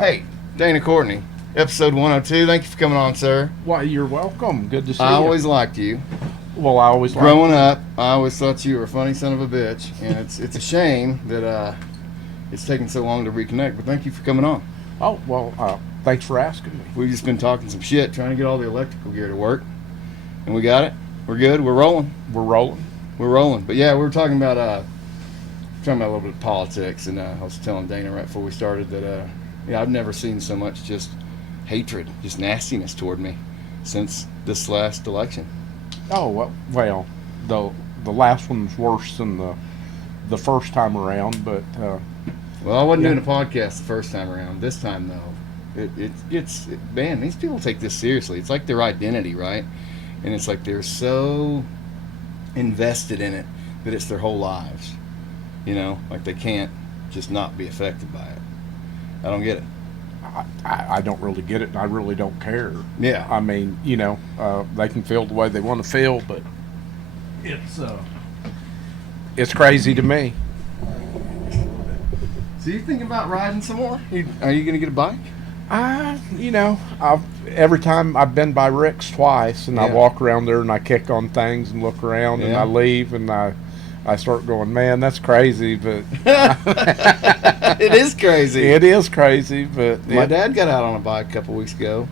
Hey, Dana Courtney, episode 102. Thank you for coming on, sir. Why, you're welcome. Good to see you. I always liked you. Well, I always Growing up, I always thought you were a funny son of a bitch, and it's a shame that it's taken so long to reconnect. But thank you for coming on. Oh, well, thanks for asking me. We've just been talking some shit, trying to get all the electrical gear to work, and we got it. We're good. We're rolling. We're rolling. We're rolling. But yeah, we were talking about a little bit of politics, and I was telling Dana right before we started that I've never seen so much just hatred, just nastiness toward me since this last election. Oh, well, the last one's worse than the first time around, but well, I wasn't doing a podcast the first time around. This time though, it's man, these people take this seriously. It's like their identity, right? And it's like they're so invested in it that it's their whole lives. You know, like they can't just not be affected by it. I don't get it. I don't really get it, and I really don't care. Yeah. I mean, they can feel the way they want to feel, but it's crazy to me. So you thinking about riding some more? Are you going to get a bike? Every time I've been by Rick's twice, and I Yeah. walk around there and I kick on things and look around, and Yeah. I leave and I start going, man, that's crazy, but It is crazy. it is crazy. But My dad got out on a bike a couple weeks ago.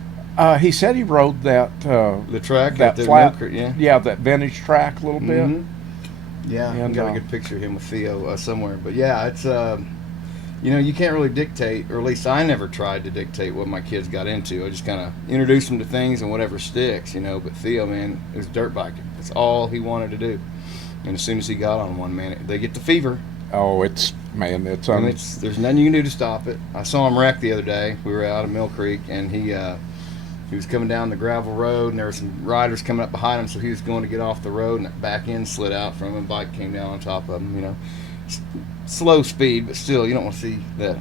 he said he rode that The track that at the flat, Mill Creek, yeah, that vintage track a little bit. Mhm. Yeah, I And, got a good picture of him with Theo somewhere. But yeah, it's you can't really dictate, or at least I never tried to dictate what my kids got into. I just kind of introduced them to things and whatever sticks, But Theo, man, it was dirt biking. That's all he wanted to do. And as soon as he got on one, man, they get the fever. Oh, And there's nothing you can do to stop it. I saw him wreck the other day. We were out of Mill Creek, and he was coming down the gravel road, and there were some riders coming up behind him, so he was going to get off the road, and that back end slid out from him. Bike came down on top of him. Slow speed, but still, you don't want to see that.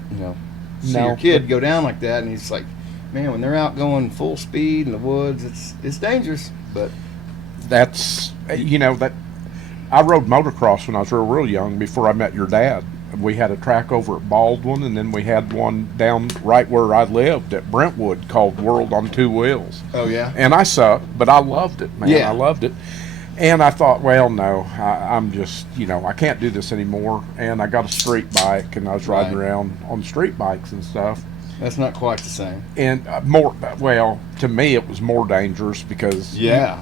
See your kid go down like that, and he's like, man, when they're out going full speed in the woods, it's dangerous. But that's that. I rode motocross when I was real young, before I met your dad. We had a track over at Baldwin, and then we had one down right where I lived at Brentwood called World on Two Wheels. oh yeah, And I sucked, but I loved it, man. Yeah. I loved it. And I thought, well, no, I'm just, I can't do this anymore. And I got a street bike, and I was riding Right. around on street bikes and stuff. that's not quite the same. And to me, it was more dangerous because, Yeah.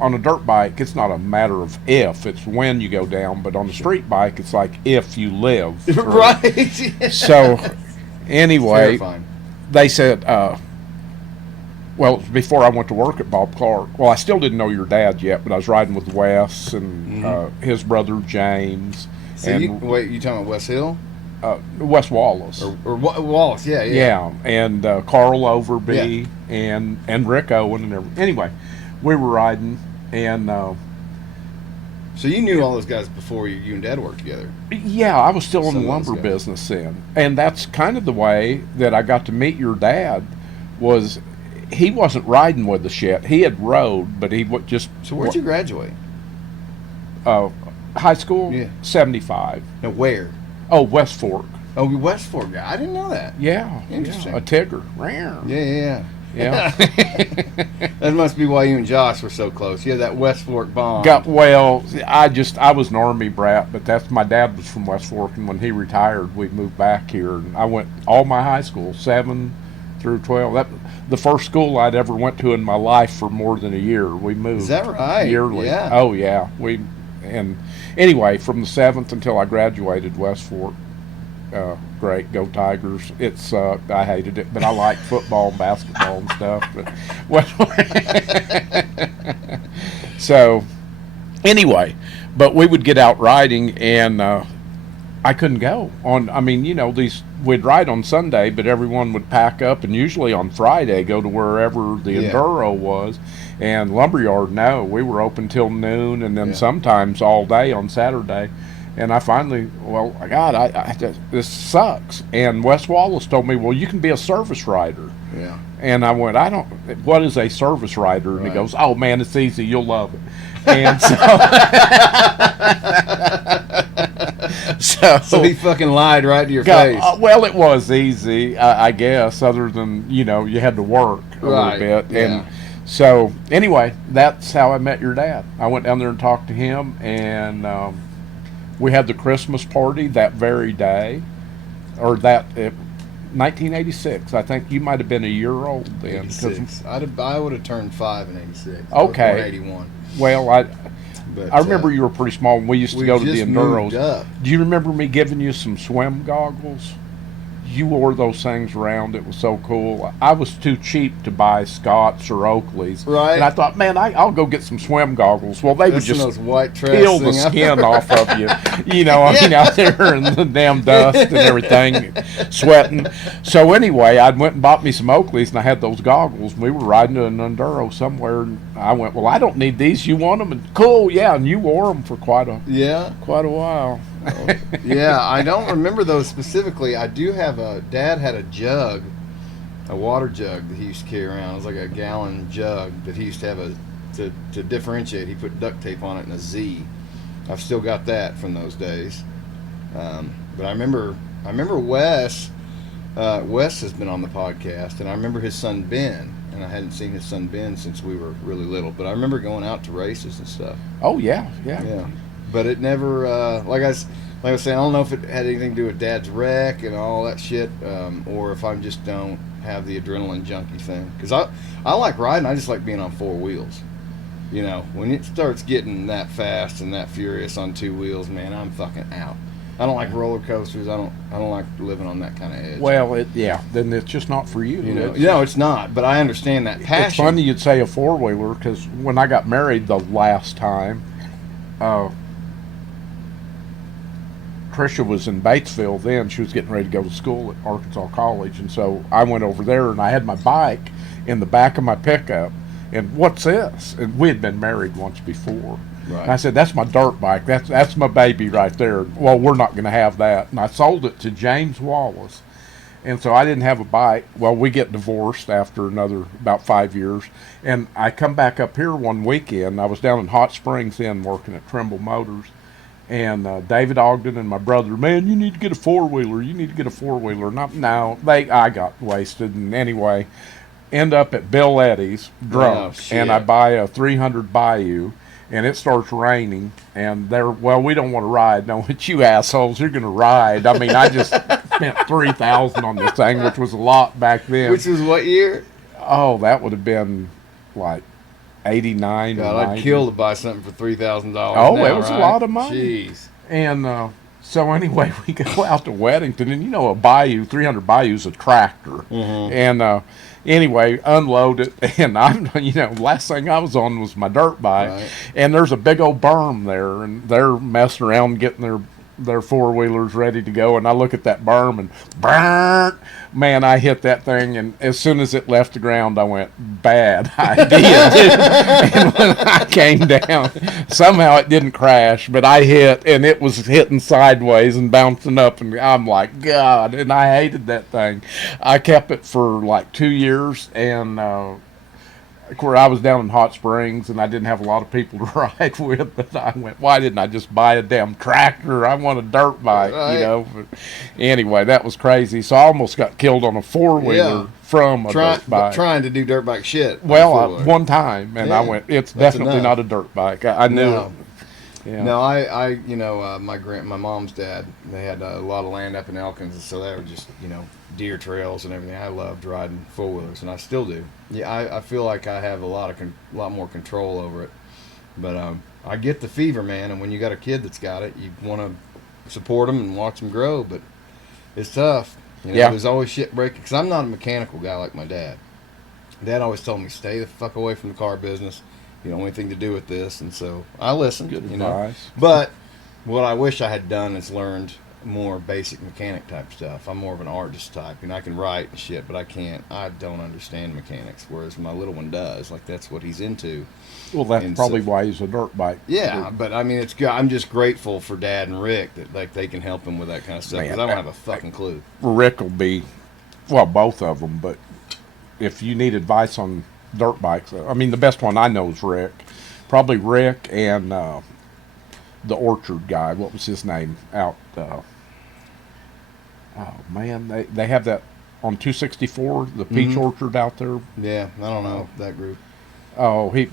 on a dirt bike, it's not a matter of if, it's when you go down. But on a street bike, it's like if you live. Right. So, anyway, Terrifying. they said, well, it was before I went to work at Bob Clark. Well, I still didn't know your dad yet, but I was riding with Wes and his brother James. So and you talking about West Hill? Wes Wallace. Or Wallace, yeah. Yeah, and Carl Overby and Rick Owen and everything. Anyway, we were riding, and So you knew all those guys before you and Dad worked together. yeah, I was still in the Some of those lumber guys. business then. And that's kind of the way that I got to meet your dad. Was he wasn't riding with us yet. He had rode, but he just... So where'd you graduate? High school? Yeah. 75. No, where? Oh, West Fork. Oh, you West Fork guy. I didn't know that. Yeah. Interesting. Yeah, a Tigger. Yeah. Yeah. That must be why you and Josh were so close. You had that West Fork bond. I was an Army brat, but my dad was from West Fork, and when he retired, we moved back here, and I went all my high school, 7 through 12. That the first school I'd ever went to in my life for more than a year. We moved. Is that right? Yearly. Yeah. Oh yeah. And anyway, from the 7th until I graduated, West Fork. Great, go Tigers. It sucked. I hated it, but I liked football and basketball and stuff. But so anyway, but we would get out riding, and I couldn't go on. I mean, we'd ride on Sunday, but everyone would pack up, and usually on Friday go to wherever the Enduro was. And Lumberyard, no, we were open till noon, and then sometimes all day on Saturday. And I finally, this sucks. And Wes Wallace told me, well, you can be a service rider. Yeah. And I went, what is a service rider? And he goes, oh man, it's easy, you'll love it. And so So he fucking lied right to your face. Well, it was easy, I guess, other than, you know, you had to work a little bit. Yeah. And so, anyway, that's how I met your dad. I went down there and talked to him, and we had the Christmas party that very day, or 1986. I think you might have been a year old then. 86. I would have turned 5 in 86. Okay. I was born 81. Well, But, I remember you were pretty small when we used to go to the Enduros. Moved up. Do you remember me giving you some swim goggles? You wore those things around. It was so cool. I was too cheap to buy Scott's or Oakley's. Right. And I thought, man, I'll go get some swim goggles. Well, they would just those white trash peel the skin off of you. You know, I mean, out there in the damn dust and everything, sweating. So anyway, I went and bought me some Oakley's, and I had those goggles. We were riding to an Enduro somewhere, and I went, well, I don't need these. You want them? And cool, yeah. And you wore them for quite a while. Yeah, I don't remember those specifically. I do have Dad had a jug, a water jug that he used to carry around. It was like a gallon jug that he used to have to differentiate. He put duct tape on it and a Z. I've still got that from those days. But I remember Wes. Wes has been on the podcast, and I remember his son Ben. And I hadn't seen his son Ben since we were really little. But I remember going out to races and stuff. Oh yeah. But it never, like I was saying, I don't know if it had anything to do with Dad's wreck and all that shit, or if I just don't have the adrenaline junkie thing. Because I like riding, I just like being on four wheels. You know, when it starts getting that fast and that furious on two wheels, man, I'm fucking out. I don't like roller coasters. I don't like living on that kind of edge. Well, then it's just not for you. You know, it's not. But I understand that passion. It's funny you'd say a four-wheeler, because when I got married the last time, Tricia was in Batesville then. She was getting ready to go to school at Arkansas College, and so I went over there, and I had my bike in the back of my pickup. And what's this? And we had been married once before. Right. And I said, that's my dirt bike. That's my baby right there. Well, we're not going to have that. And I sold it to James Wallace. And so I didn't have a bike. Well, we get divorced after about 5 years. And I come back up here one weekend. I was down in Hot Springs then working at Trimble Motors. And David Ogden and my brother, man, you need to get a four-wheeler. You need to get a four-wheeler. I got wasted. And anyway, end up at Bill Eddy's drunk. And I buy a 300 Bayou. And it starts raining, and we don't want to ride. No, it's you assholes, you're going to ride. I mean, I just spent $3,000 on this thing, which was a lot back then. Which was what year? Oh, that would have been like 89 God, or 90. I'd kill to buy something for $3,000. Oh, it was a lot of money. Jeez. And so anyway, we go out to Weddington, and you know, a Bayou, 300 Bayou's a tractor. Mm-hmm. And anyway, unload it, and last thing I was on was my dirt bike, right. And there's a big old berm there, and they're messing around getting their four-wheelers ready to go, and I look at that berm, and burn, man, I hit that thing, and as soon as it left the ground, I went, bad idea. And when I came down, somehow it didn't crash, but I hit, and it was hitting sideways and bouncing up, and I'm like, God, and I hated that thing. I kept it for like 2 years, and where I was down in Hot Springs, and I didn't have a lot of people to ride with, but I went, why didn't I just buy a damn tractor? I want a dirt bike, right. But anyway, that was crazy. So I almost got killed on a four-wheeler from a dirt bike. Trying to do dirt bike shit. Well, one time, and I went, it's definitely not a dirt bike. I knew it. Yeah. No, I my mom's dad, they had a lot of land up in Elkins, and so they were just, deer trails and everything. I loved riding four-wheelers, and I still do. Yeah, I feel like I have a lot more control over it. But I get the fever, man, and when you got a kid that's got it, you want to support them and watch them grow, but it's tough. There's always shit breaking, because I'm not a mechanical guy like my dad. Dad always told me, stay the fuck away from the car business. You don't want anything to do with this, and so I listened. Good advice. But what I wish I had done is learned more basic mechanic type stuff. I'm more of an artist type, I can write and shit, but I don't understand mechanics, whereas my little one does. Like, that's what he's into. Well, that's probably why he's a dirt bike. Yeah, but I mean, I'm just grateful for Dad and Rick that like they can help him with that kind of stuff, because I don't have a fucking clue. Rick will be, well, both of them, but if you need advice on dirt bikes, I mean, the best one I know is Rick. Probably Rick and the orchard guy. What was his name? Out. Oh man, they have that on 264, the peach orchard out there. Yeah, I don't know that group. Oh, he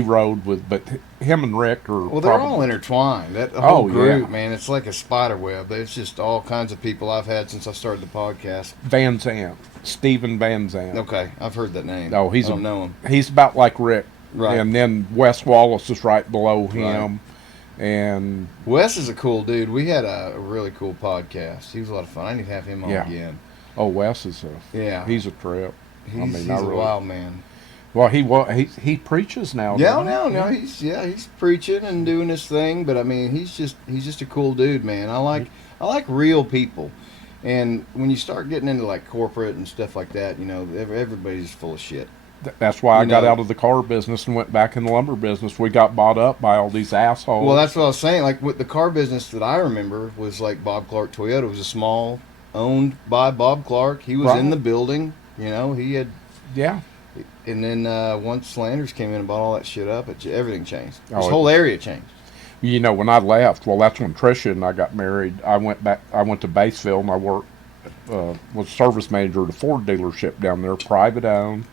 rode with, but him and Rick are Well, they're all intertwined. That the whole group, man, it's like a spider web. It's just all kinds of people I've had since I started the podcast. Van Zandt, Stephen Van Zandt. Okay, I've heard that name. Oh, I don't know him. He's about like Rick, Right? And then Wes Wallace is right below him, and Wes is a cool dude. We had a really cool podcast. He was a lot of fun. I need to have him on again. Oh, Wes is he's a trip. He's a wild man. Well, he preaches now. No, he's preaching and doing his thing. But I mean, he's just a cool dude, man. I like real people, and when you start getting into like corporate and stuff like that, you know, everybody's full of shit. That's why I got out of the car business and went back in the lumber business. We got bought up by all these assholes. Well, that's what I was saying. Like with the car business that I remember was like Bob Clark Toyota. It was a small, owned by Bob Clark. He was in the building. You know, he had. Yeah. And then once Landers came in and bought all that shit up, everything changed. This whole area changed. You know, when I left, well, that's when Tricia and I got married. I went to Batesville and I worked, was service manager at a Ford dealership down there, private owned.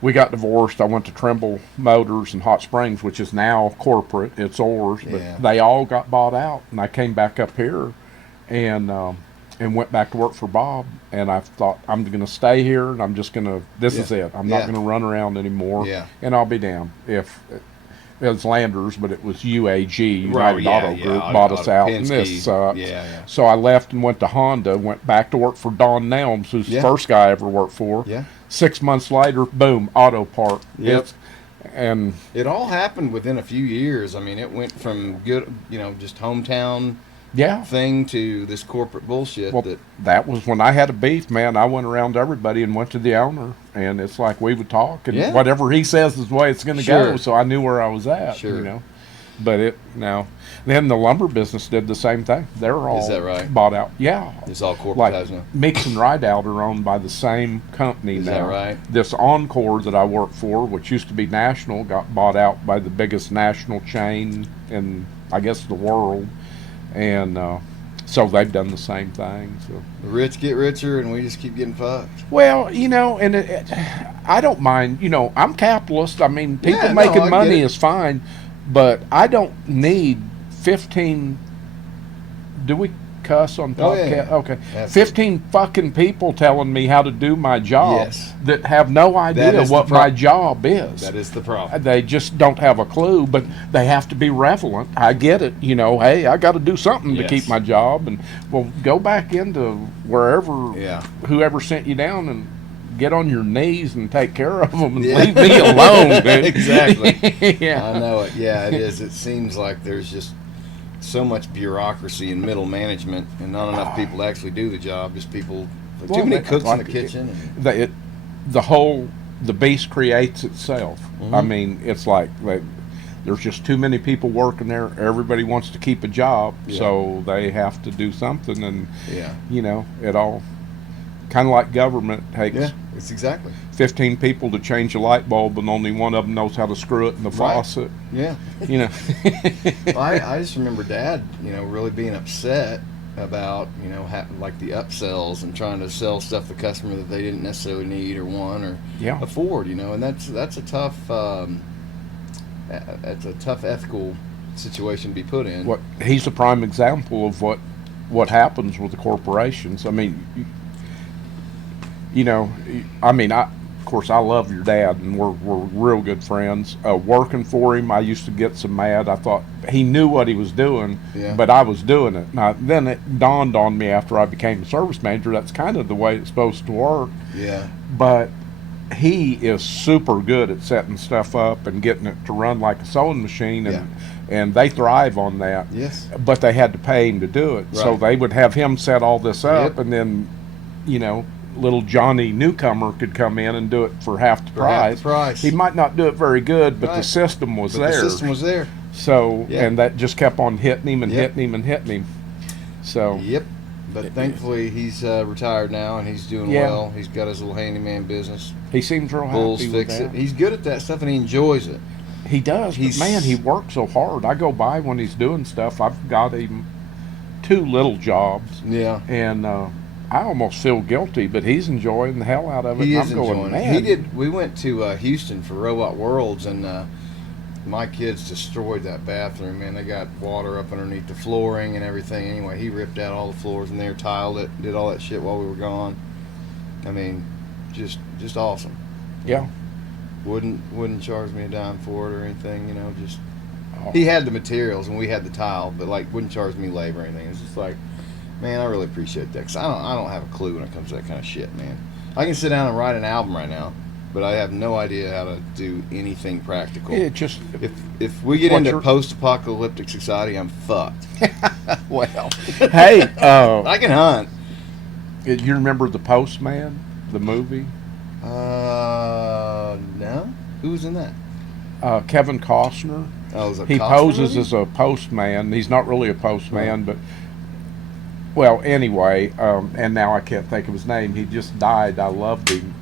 We got divorced. I went to Trimble Motors in Hot Springs, which is now corporate. It's ours, but they all got bought out. And I came back up here and went back to work for Bob. And I thought, I'm going to stay here, and I'm just going to, this is it. I'm not going to run around anymore. Yeah. And I'll be damned if it was Landers, but it was UAG, United Auto Group, bought us out. And this sucks. So I left and went to Honda, went back to work for Don Nelms, who's the first guy I ever worked for. Yeah. 6 months later, boom, auto part. Yep. And it all happened within a few years. I mean, it went from good, just hometown thing to this corporate bullshit. Well, that was when I had a beef, man. I went around to everybody and went to the owner, and it's like we would talk, and whatever he says is the way it's going to go. So I knew where I was at, you know. But then the lumber business did the same thing. They're all bought out. Yeah, it's all corporatized now. Mix and Rideout are owned by the same company now. Is that right? This Encore that I work for, which used to be National, got bought out by the biggest national chain in, I guess, the world. And so they've done the same thing. So the rich get richer, and we just keep getting fucked. Well, and I don't mind. I'm capitalist. I mean, people making money is fine, but I don't need 15. Do we cuss on podcast? Oh, yeah. Okay, That's 15 fucking people telling me how to do my job that have no idea what my job is. That is the problem. They just don't have a clue, but they have to be relevant. I get it. Hey, I got to do something to keep my job, and go back into wherever, whoever sent you down, and get on your knees and take care of them and leave me alone, dude. Exactly. I know it. Yeah, it is. It seems like there's just so much bureaucracy and middle management, and not enough people to actually do the job. Just people, too many cooks in the kitchen. The beast creates itself. I mean, it's like there's just too many people working there. Everybody wants to keep a job, so they have to do something, and it all kind of like government takes. It's exactly 15 people to change a light bulb, and only one of them knows how to screw it in the faucet. Yeah. Well, I just remember Dad, really being upset about, like the upsells and trying to sell stuff to the customer that they didn't necessarily need or want or afford, and that's a tough ethical situation to be put in. He's a prime example of what happens with the corporations. I mean, of course, I love your dad, and we're real good friends. Working for him, I used to get so mad. I thought he knew what he was doing, but I was doing it. Now, then it dawned on me after I became a service manager, that's kind of the way it's supposed to work. Yeah. But he is super good at setting stuff up and getting it to run like a sewing machine, and they thrive on that. Yes. But they had to pay him to do it. Right. So they would have him set all this up, and then, little Johnny newcomer could come in and do it for half the price. He might not do it very good, but the system was there. The system was there. So, and that just kept on hitting him and hitting him and hitting him. So. Yep. But thankfully, he's retired now, and he's doing well. He's got his little handyman business. He seems real Bulls happy fix with it. that. He's good at that stuff, and he enjoys it. He does, but man, he works so hard. I go by when he's doing stuff. I've got him 2 little jobs. Yeah. And I almost feel guilty, but he's enjoying the hell out of it. He and is I'm going, enjoying man. it. He did. We went to Houston for Robot Worlds, and my kids destroyed that bathroom. Man, they got water up underneath the flooring and everything. Anyway, he ripped out all the floors in there, tiled it, did all that shit while we were gone. I mean, just awesome. Yeah. Wouldn't charge me a dime for it or anything. You know, just he had the materials and we had the tile, but like wouldn't charge me labor or anything. It's just like, man, I really appreciate that because I don't have a clue when it comes to that kind of shit, man. I can sit down and write an album right now, but I have no idea how to do anything practical. It just if we get into post-apocalyptic society, I'm fucked. well, hey, I can hunt. You remember The Postman, the movie? No. Who was in that? Kevin Costner. Oh, was it He Costner poses movie? as a postman. He's not really a postman, but well, anyway, and now I can't think of his name. He just died. I loved him.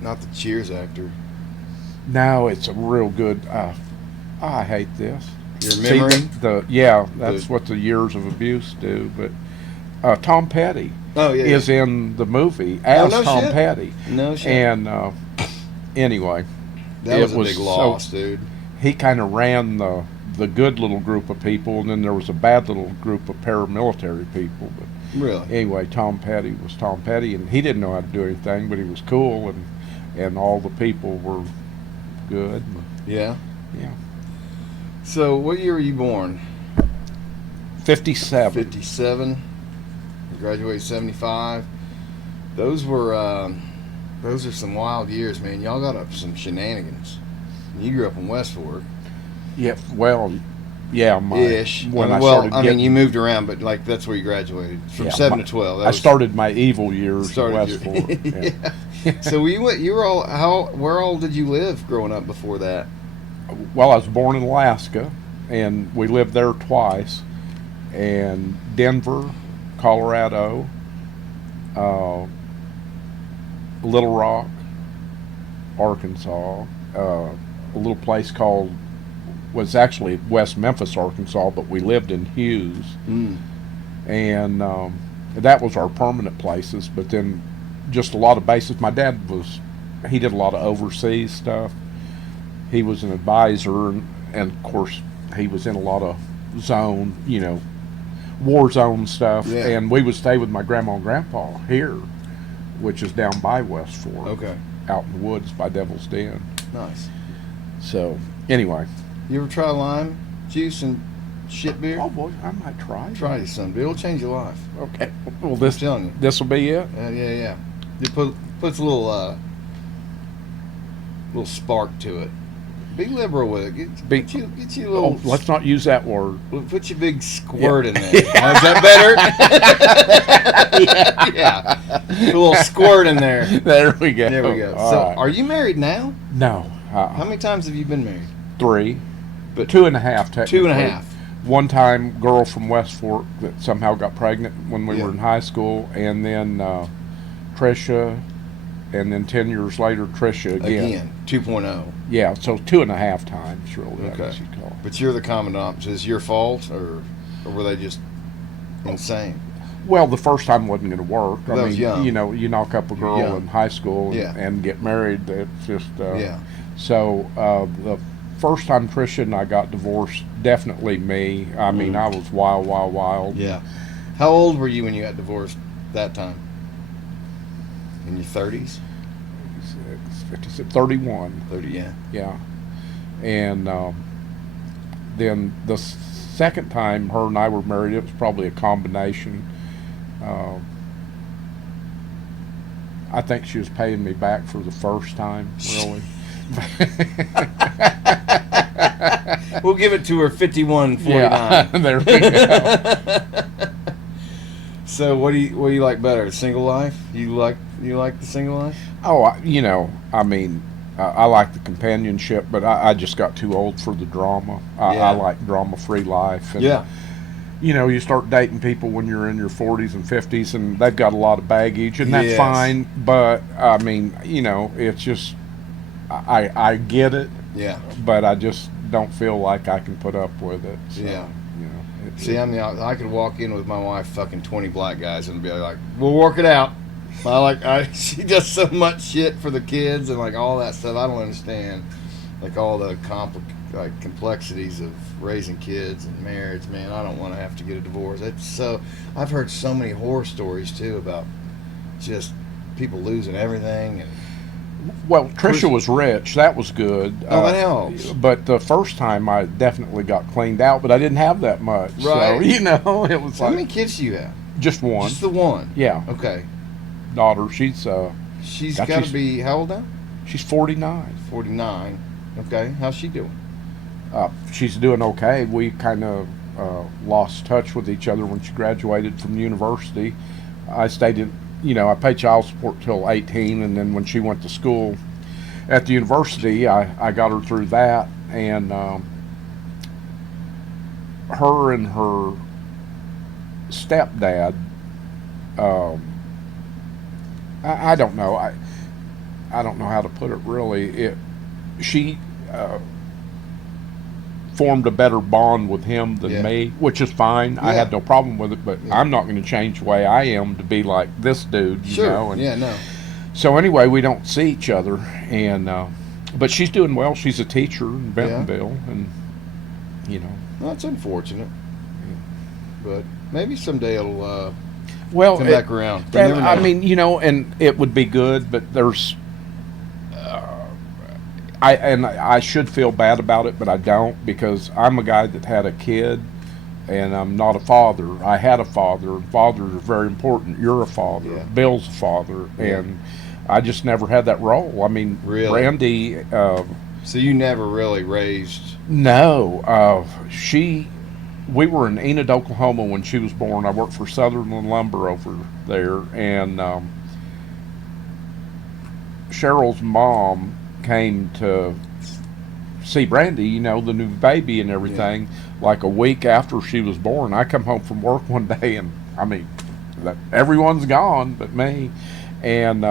Not the Cheers actor. No, it's a real good. I hate this. Your memory? That's what the years of abuse do. But Tom Petty is in the movie as Tom shit. Petty. No shit. And anyway, that was a big loss, dude. He kind of ran the good little group of people, and then there was a bad little group of paramilitary people. But really, anyway, Tom Petty was Tom Petty, and he didn't know how to do anything, but he was cool, and all the people were good. Yeah. Yeah. So, what year were you born? 57. 57. You graduated 75. Those are some wild years, man. Y'all got up some shenanigans. You grew up in West Fork. Yeah, well, yeah, ish. When you moved around, but like that's where you graduated from 7 to 12. I started my evil years in West Fork. Yeah. So where all did you live growing up before that? Well, I was born in Alaska, and we lived there twice, and Denver, Colorado, Little Rock, Arkansas, a little place was actually West Memphis, Arkansas, but we lived in Hughes, and that was our permanent places. But then just a lot of bases. My dad he did a lot of overseas stuff. He was an advisor, and of course he was in a lot of war zone stuff. Yeah. And we would stay with my grandma and grandpa here, which is down by West Fork. Okay. Out in the woods by Devil's Den. Nice. So anyway. You ever try lime juice and shit beer? Oh boy, I might try. Try this son. It'll change your life. Okay. Well, I'm telling you. This will be it. Yeah. It puts a little spark to it. Be liberal with it. Get you a little. Oh, let's not use that word. Put your big squirt in there. Now, is that better? Yeah. A little squirt in there. There we go. There we go. All So, right. are you married now? No. How many times have you been married? 3, But 2.5 technically. 2.5. One time, girl from West Fork that somehow got pregnant when we were in high school, and then Trisha, and then 10 years later, Trisha again. 2.0. Yeah, so 2.5 times, really. Okay. I guess you'd call it. But you're the commandant. Is it your fault, or were they just insane? Well, the first time wasn't going to work. I was young. You knock up a girl young. in high school and get married. It's just So the first time Trisha and I got divorced, definitely me. I mean, I was wild. Yeah. How old were you when you got divorced that time? In your 30s? 31. 30, yeah. Yeah. And then the second time her and I were married, it was probably a combination. I think she was paying me back for the first time, really. We'll give it to her 51-49. Yeah, there we go. So what do you like better, single life? You like the single life? Oh, I mean, I like the companionship, but I just got too old for the drama. I like drama-free life. And, you start dating people when you're in your 40s and 50s, and they've got a lot of baggage, and that's fine. But I mean, it's just I get it, Yeah. but I just don't feel like I can put up with it. So, Yeah. You know. See, I could walk in with my wife, fucking 20 black guys, and be like, "We'll work it out." She does so much shit for the kids and like all that stuff. I don't understand, like all the complexities of raising kids and marriage. Man, I don't want to have to get a divorce. I've heard so many horror stories too about just people losing everything and. Well, Trisha was rich. That was good. Oh, that helps. But the first time I definitely got cleaned out, but I didn't have that much. Right. So, it was How like. many kids do you have? Just one. Just the one? Yeah. Okay. Daughter. She's got to be, how old now? She's 49. 49. Okay. How's she doing? She's doing okay. We kind of lost touch with each other when she graduated from university. I stayed in. I paid child support till 18, and then when she went to school at the university, I got her through that, and her and her stepdad, I don't know, I don't know how to put it really. She formed a better bond with him than me, which is fine. I had no problem with it, but I'm not going to change the way I am to be like this dude, you know. And no. So anyway, we don't see each other, and but she's doing well. She's a teacher in Bentonville, and Well, that's unfortunate, but maybe someday it'll come back around. I mean, and it would be good, but there's. I should feel bad about it, but I don't, because I'm a guy that had a kid, and I'm not a father. I had a father. Fathers are very important. You're a father. Yeah. Bill's a father, and I just never had that role. I mean, really? Randy. So you never really raised? No. We were in Enid, Oklahoma when she was born. I worked for Sutherland Lumber over there, and Cheryl's mom came to see Brandy, the new baby and everything, like a week after she was born. I come home from work one day, and I mean, everyone's gone but me. And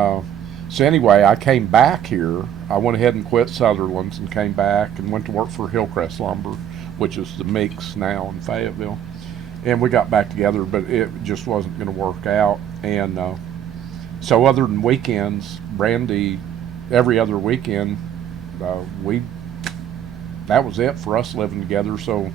so anyway, I came back here. I went ahead and quit Sutherland's and came back and went to work for Hillcrest Lumber, which is the Meeks now in Fayetteville. And we got back together, but it just wasn't going to work out. And so other than weekends, Brandy, every other weekend, that was it for us living together. So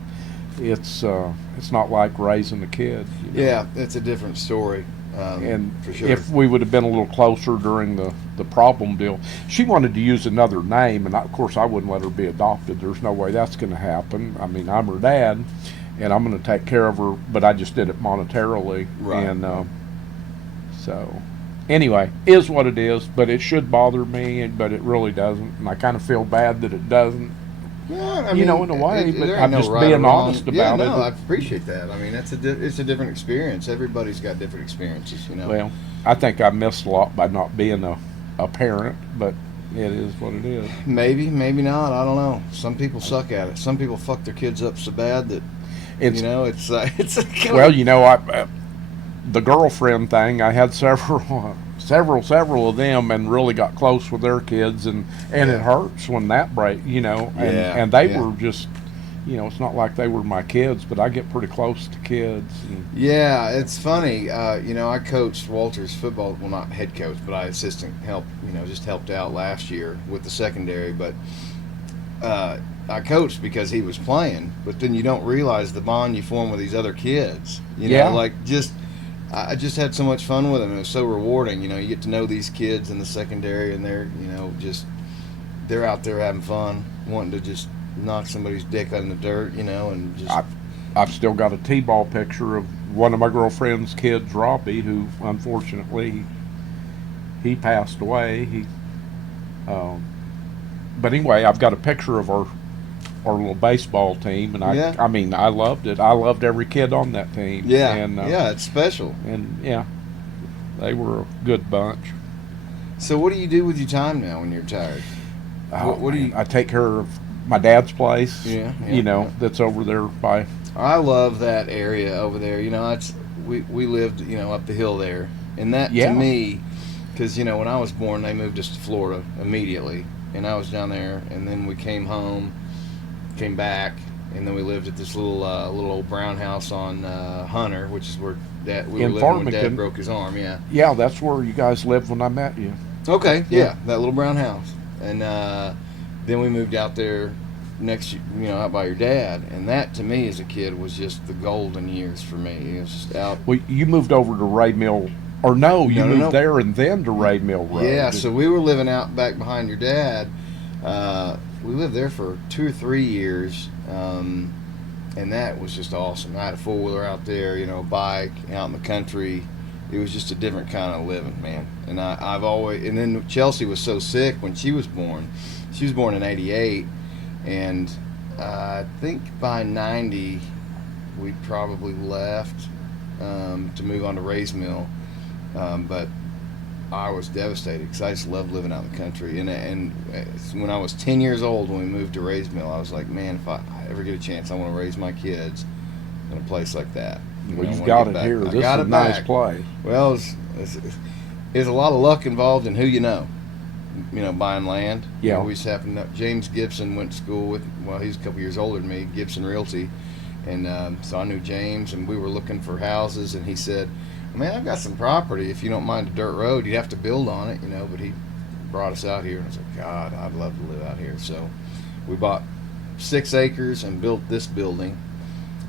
it's not like raising a kid. Yeah, it's a different story. And for sure. If we would have been a little closer during the problem deal, she wanted to use another name, and of course I wouldn't let her be adopted. There's no way that's going to happen. I mean, I'm her dad, and I'm going to take care of her, but I just did it monetarily. Right. And so anyway, is what it is, but it should bother me, but it really doesn't, and I kind of feel bad that it doesn't. Yeah, I mean, in a way, but I'm just right being wrong. honest about it. I appreciate that. I mean, it's a different experience. Everybody's got different experiences, Well, I think I missed a lot by not being a parent, but it is what it is. Maybe not. I don't know. Some people suck at it. Some people fuck their kids up so bad that it's well, the girlfriend thing. I had several of them, and really got close with their kids, and it hurts when that break, and they were just, it's not like they were my kids, but I get pretty close to kids. And yeah, it's funny. I coached Walter's football. Well, not head coach, but I just helped out last year with the secondary. But I coached because he was playing. But then you don't realize the bond you form with these other kids. I just had so much fun with them. It was so rewarding. You get to know these kids in the secondary, and they're out there having fun, wanting to just knock somebody's dick in the dirt, and just. I've still got a T-ball picture of one of my girlfriend's kids, Robbie, who unfortunately he passed away. But anyway, I've got a picture of our little baseball team, and I mean, I loved it. I loved every kid on that team. Yeah, and, it's special. And they were a good bunch. So, what do you do with your time now when you're tired? What do you? I take care of my dad's place. That's over there by. I love that area over there. We lived up the hill there, and that to me, because when I was born, they moved us to Florida immediately. and I was down there, and then we came home, came back, and then we lived at this little old brown house on Hunter, which is where we were In living when Dad Farmington. broke his arm. Yeah. Yeah, that's where you guys lived when I met you. Okay. Yeah. Yeah, that little brown house, and then we moved out there next, out by your dad, and that to me as a kid was just the golden years for me. It was just out. Well, you moved over to Ray Mill, or no, you moved No. there and then to Ray Mill Road. Yeah, so we were living out back behind your dad. We lived there for 2 or 3 years, and that was just awesome. I had a four-wheeler out there, bike, out in the country. It was just a different kind of living, man. And I've always, and then Chelsea was so sick when she was born. She was born in '88, and I think by '90 we probably left to move on to Ray's Mill. But I was devastated because I just loved living out in the country. And when I was 10 years old, when we moved to Ray's Mill, I was like, man, if I ever get a chance, I want to raise my kids in a place like that. Well, I you've wanna got get it back. here. I This got is a it nice back. place. Well, there's a lot of luck involved in who you know. Buying land. Yeah. We just happened to, James Gibson went to school with, he's a couple years older than me, Gibson Realty. And so I knew James, and we were looking for houses, and he said, man, I've got some property. If you don't mind a dirt road, you'd have to build on it, but he brought us out here, and I was like, God, I'd love to live out here. So we bought 6 acres and built this building,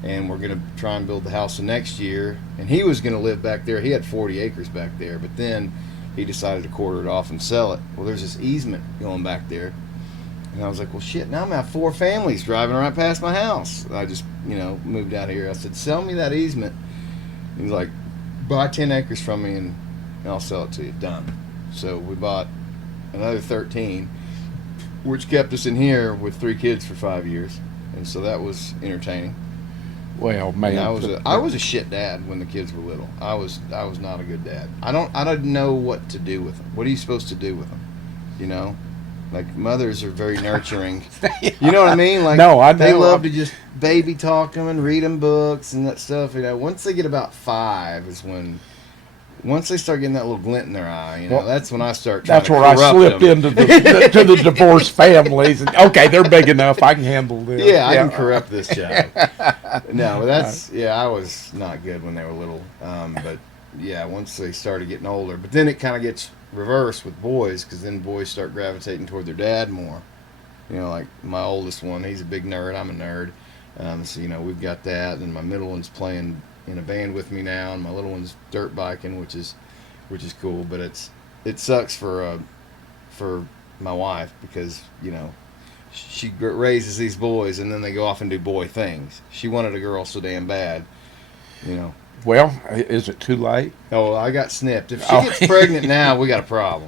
and we're going to try and build the house the next year. And he was going to live back there. He had 40 acres back there, but then he decided to quarter it off and sell it. Well, there's this easement going back there. And I was like, well, shit, now I'm going to have 4 families driving right past my house. I just, moved out here. I said, sell me that easement. He's like, buy 10 acres from me and I'll sell it to you. Done. So we bought another 13, which kept us in here with 3 kids for 5 years. And so that was entertaining. Well, man, And I was a shit dad when the kids were little. I was not a good dad. I didn't know what to do with them. What are you supposed to do with them? Like mothers are very nurturing. You know what I mean? Like No, I know. they love to just baby talk them and read them books and that stuff. Once they get about 5 is when. Once they start getting that little glint in their eye, Well, that's when I start trying that's to where I corrupt slipped them. into to the divorced families. And, okay, they're big enough. I can handle this. Yeah, I can corrupt this child. No, I was not good when they were little. But yeah, once they started getting older. But then it kind of gets reversed with boys, because then boys start gravitating toward their dad more. Like my oldest one, he's a big nerd. I'm a nerd. So we've got that. And my middle one's playing in a band with me now, and my little one's dirt biking, which is cool. But it sucks for my wife, because she raises these boys and then they go off and do boy things. She wanted a girl so damn bad. Well, is it too late? Oh, I got snipped. If she gets pregnant now, we got a problem.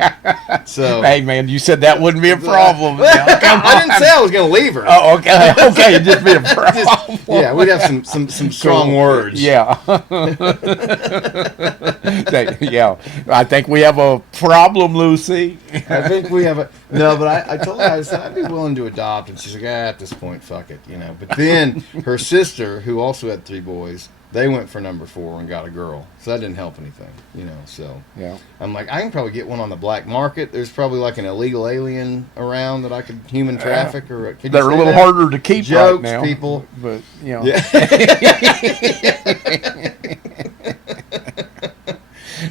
So Hey, man, you said that wouldn't be a problem. Now, come I on. didn't say I was going to leave her. Oh, okay. Okay, it'd just be a problem. Yeah, we'd have some strong words. Yeah. Yeah. I think we have a problem, Lucy. I think we have no, but I told her, I said I'd be willing to adopt, and she's like, at this point, fuck it, But then her sister, who also had 3 boys, they went for number 4 and got a girl, so that didn't help anything, So Yeah. I'm like, I can probably get one on the black market. There's probably like an illegal alien around that I could human traffic, or can you They're a say little that? harder to keep Jokes, right now. people. But, Yeah.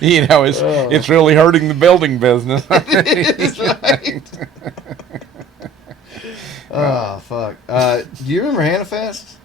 It's really hurting the building business. It is, right. Oh, fuck. Do you remember Hannafest?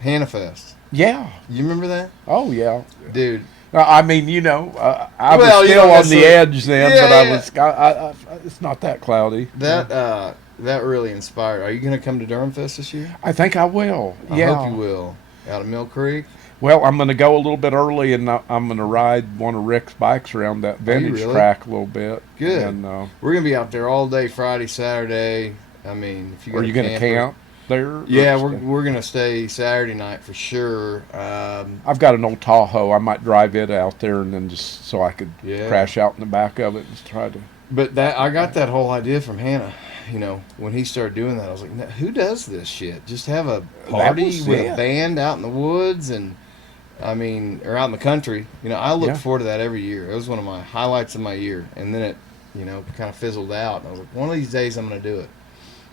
Hannafest. Yeah. You remember that? Oh, yeah. Dude. I mean, I was Well, still on the so- edge then, Yeah, but yeah. it's not that cloudy. That really inspired. Are you going to come to Durham Fest this year? I think I will. I Yeah. hope you will. Out of Mill Creek? Well, I'm going to go a little bit early, and I'm going to ride one of Rick's bikes around that vintage really? track a little bit. Good. And, We're going to be out there all day Friday, Saturday. I mean, if you are you going to camp there? Yeah, we're going to stay Saturday night for sure. I've got an old Tahoe. I might drive it out there, and then just so I could crash out in the back of it and just try to. But I got that whole idea from Hannah. When he started doing that, I was like, who does this shit? Just have a party with a band out in the woods or out in the country. I look forward to that every year. It was one of my highlights of my year. And then kind of fizzled out. And I was like, one of these days I'm going to do it.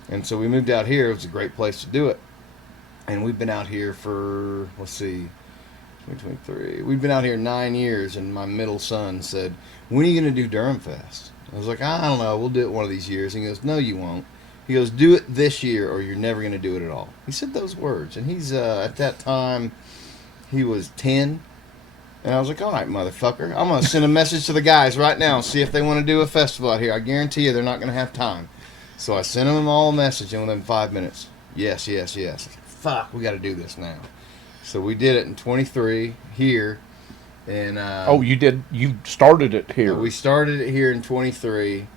And so we moved out here. It was a great place to do it. And we've been out here for, let's see, 2023. We've been out here 9 years, and my middle son said, when are you going to do Durham Fest? I was like, I don't know. We'll do it one of these years. And he goes, no, you won't. He goes, do it this year or you're never going to do it at all. He said those words. And he's, at that time, he was 10. And I was like, all right, motherfucker. I'm going to send a message to the guys right now and see if they want to do a festival out here. I guarantee you they're not going to have time. So I sent them all a message, and within 5 minutes, yes, yes, yes. I was like, fuck, we got to do this now. So we did it in 23 here. And you did. You started it here. we started it here in 23.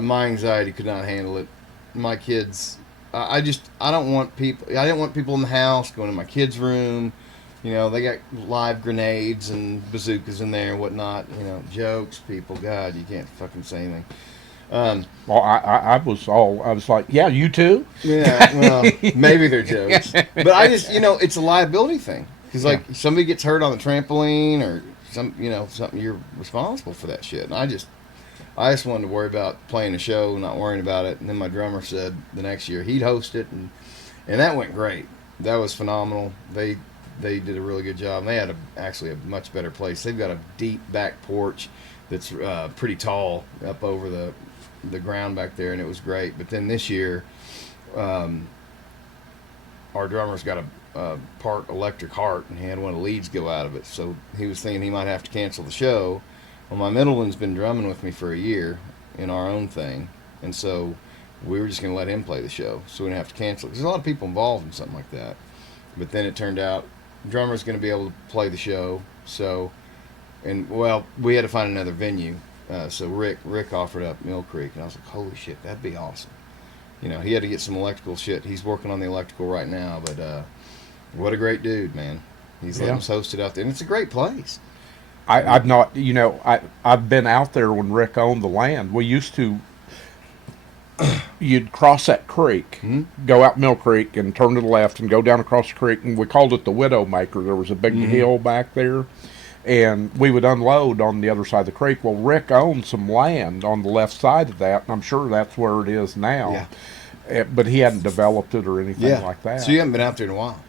My anxiety could not handle it. My kids, I don't want people. I didn't want people in the house going in my kids' room. They got live grenades and bazookas in there and whatnot. Jokes, people. God, you can't fucking say anything. Well, I was like, yeah, you too? Yeah, well, maybe they're jokes. But I just, it's a liability thing. Because, somebody gets hurt on the trampoline or something, you're responsible for that shit. And I just wanted to worry about playing the show, not worrying about it. And then my drummer said the next year he'd host it, and that went great. That was phenomenal. They did a really good job. And they had actually a much better place. They've got a deep back porch that's pretty tall up over the ground back there, and it was great. But then this year, our drummer's got a part electric heart, and he had one of the leads go out of it. So he was thinking he might have to cancel the show. Well, my middle one's been drumming with me for a year in our own thing, and so we were just going to let him play the show, so we didn't have to cancel it. There's a lot of people involved in something like that. But then it turned out the drummer's going to be able to play the show, we had to find another venue. So Rick offered up Mill Creek, and I was like, holy shit, that'd be awesome. He had to get some electrical shit. He's working on the electrical right now, but what a great dude, man. He's letting us host it out there, and it's a great place. I've not, I've been out there when Rick owned the land. We used to, you'd cross that creek, go out Mill Creek and turn to the left and go down across the creek, and we called it the Widowmaker. There was a big hill back there, and we would unload on the other side of the creek. Well, Rick owned some land on the left side of that, and I'm sure that's where it is now. Yeah. But he hadn't developed it or anything like that. So you haven't been out there in a while?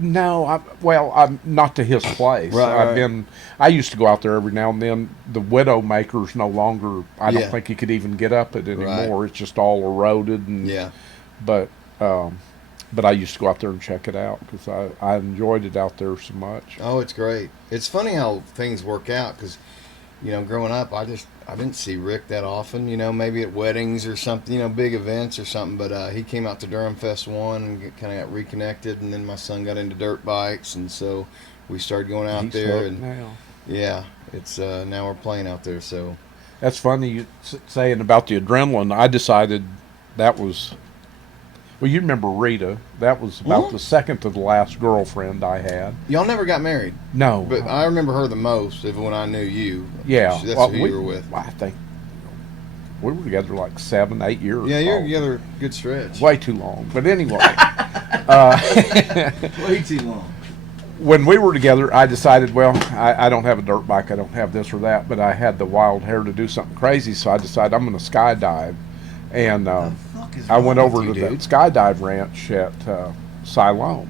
No, I'm not to his place. Right. I used to go out there every now and then. The Widowmaker's no longer. I don't think you could even get up it anymore. Right. It's just all eroded. And, But I used to go out there and check it out because I enjoyed it out there so much. Oh, it's great. It's funny how things work out because, growing up, I didn't see Rick that often. Maybe at weddings or something, big events or something. But he came out to Durham Fest 1 and kind of got reconnected. And then my son got into dirt bikes, and so we started going out there. And now. Yeah, it's now we're playing out there. So that's funny you saying about the adrenaline. I decided that was. Well, you remember Rita. That was about the second to the last girlfriend I had. Y'all never got married? No. But I remember her the most when I knew you. Yeah. That's who you were with. I think we were together like 7, 8 years. Yeah, you're together a good stretch. Way too long. But anyway. Way too long. When we were together, I decided, well, I don't have a dirt bike. I don't have this or that. But I had the wild hair to do something crazy. So I decided I'm going to skydive. And I went over to the skydive ranch at Siloam,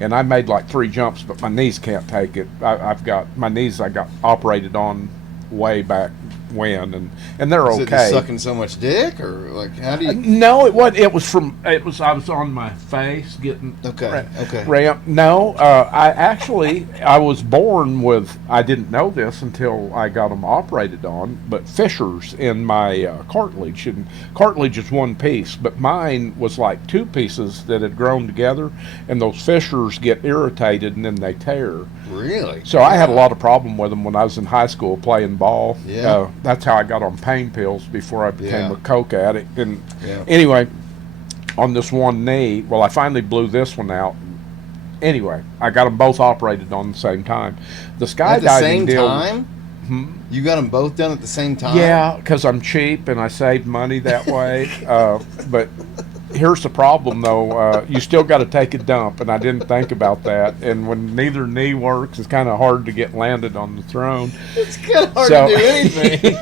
and I made like 3 jumps, but my knees can't take it. I've got my knees. I got operated on way back when, and they're okay. Is it just sucking so much dick, or like how do you? No, it was. I was on my face getting ramp. No, I was born with. I didn't know this until I got them operated on, but fissures in my cartilage, and cartilage is one piece, but mine was like 2 pieces that had grown together, and those fissures get irritated and then they tear. Really? So I had a lot of problem with them when I was in high school playing ball. Yeah. That's how I got on pain pills before I became a coke addict. And anyway, on this one knee, well, I finally blew this one out. Anyway, I got them both operated on the same time. The skydiving at the same deal, time? You got them both done at the same time? Yeah, because I'm cheap and I saved money that way. But here's the problem, though. You still got to take a dump, and I didn't think about that. And when neither knee works, it's kind of hard to get landed on the throne. It's kind of hard to do anything.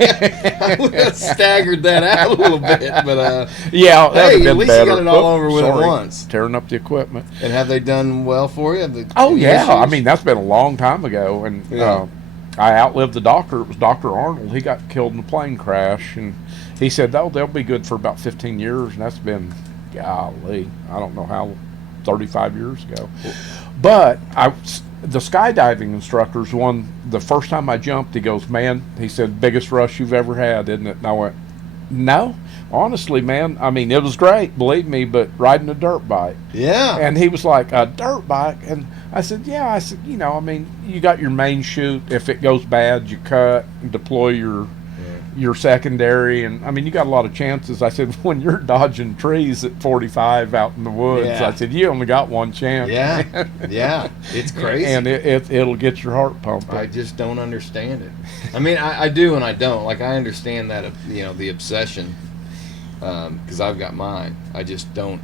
I would have staggered that out a little bit, but yeah, hey, at least better. you got it all over with at once. Tearing up the equipment. And have they done well for you? Oh yeah, I mean that's been a long time ago, and I outlived the doctor. It was Dr. Arnold. He got killed in a plane crash, and he said, "Oh, they'll be good for about 15 years," and that's been, golly, I don't know how, 35 years ago. But the skydiving instructor's one. The first time I jumped, he goes, "Man," he said, "biggest rush you've ever had, isn't it?" And I went, "No, honestly, man. I mean, it was great, believe me, but riding a dirt bike." Yeah. And he was like, "A dirt bike?" And I said, "Yeah." I said, I mean, you got your main chute. If it goes bad, you cut and deploy your secondary, and I mean, you got a lot of chances. I said, when you're dodging trees at 45 out in the woods, I said, you only got one chance. Yeah, yeah, it's crazy, and it'll get your heart pumping. I just don't understand it. I mean, I do and I don't. Like, I understand that the obsession, because I've got mine. I just don't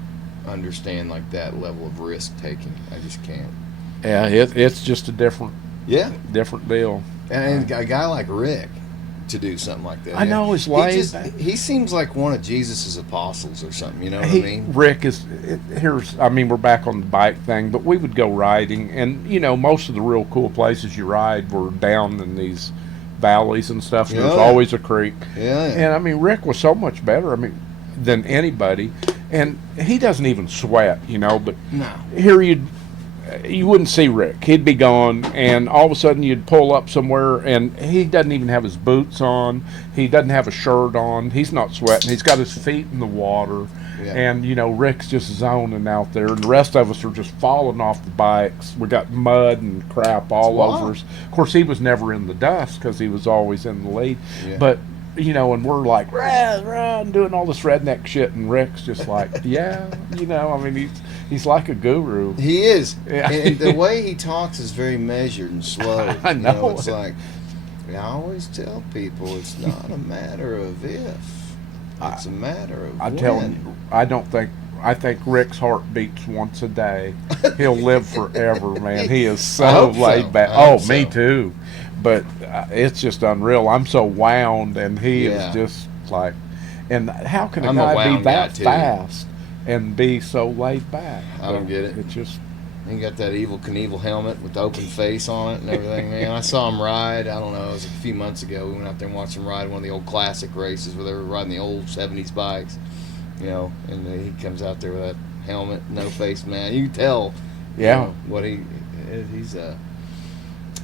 understand like that level of risk taking. I just can't. Yeah, it's just a different deal. And a guy like Rick, to do something like that. I know his life. He seems like one of Jesus's apostles or something. You know what I mean? Rick is I mean, we're back on the bike thing, but we would go riding, and most of the real cool places you ride were down in these valleys and stuff. And there's always a creek. Yeah. And I mean, Rick was so much better. I mean, than anybody, and he doesn't even sweat. But no. Here you wouldn't see Rick. He'd be gone, and all of a sudden you'd pull up somewhere, and he doesn't even have his boots on. He doesn't have a shirt on. He's not sweating. He's got his feet in the water, and Rick's just zoning out there, and the rest of us are just falling off the bikes. We got mud and crap all over us. Of course, he was never in the dust because he was always in the lead, but. And we're like, run, doing all this redneck shit, and Rick's just like, I mean, he's like a guru. He is. Yeah. And the way he talks is very measured and slow. I know. It's like, I always tell people it's not a matter of if, it's a matter of when. I think Rick's heart beats once a day. He'll live forever, man. He is so laid back. Oh, me too. But it's just unreal. I'm so wound, and he is just like, and how can a guy be that fast and be so laid back? I don't get it. It's just. He got that Evel Knievel helmet with the open face on it and everything, man. I saw him ride, I don't know, it was a few months ago. We went out there and watched him ride one of the old classic races where they were riding the old 70s bikes, and he comes out there with that helmet, no face, man. You can tell what he's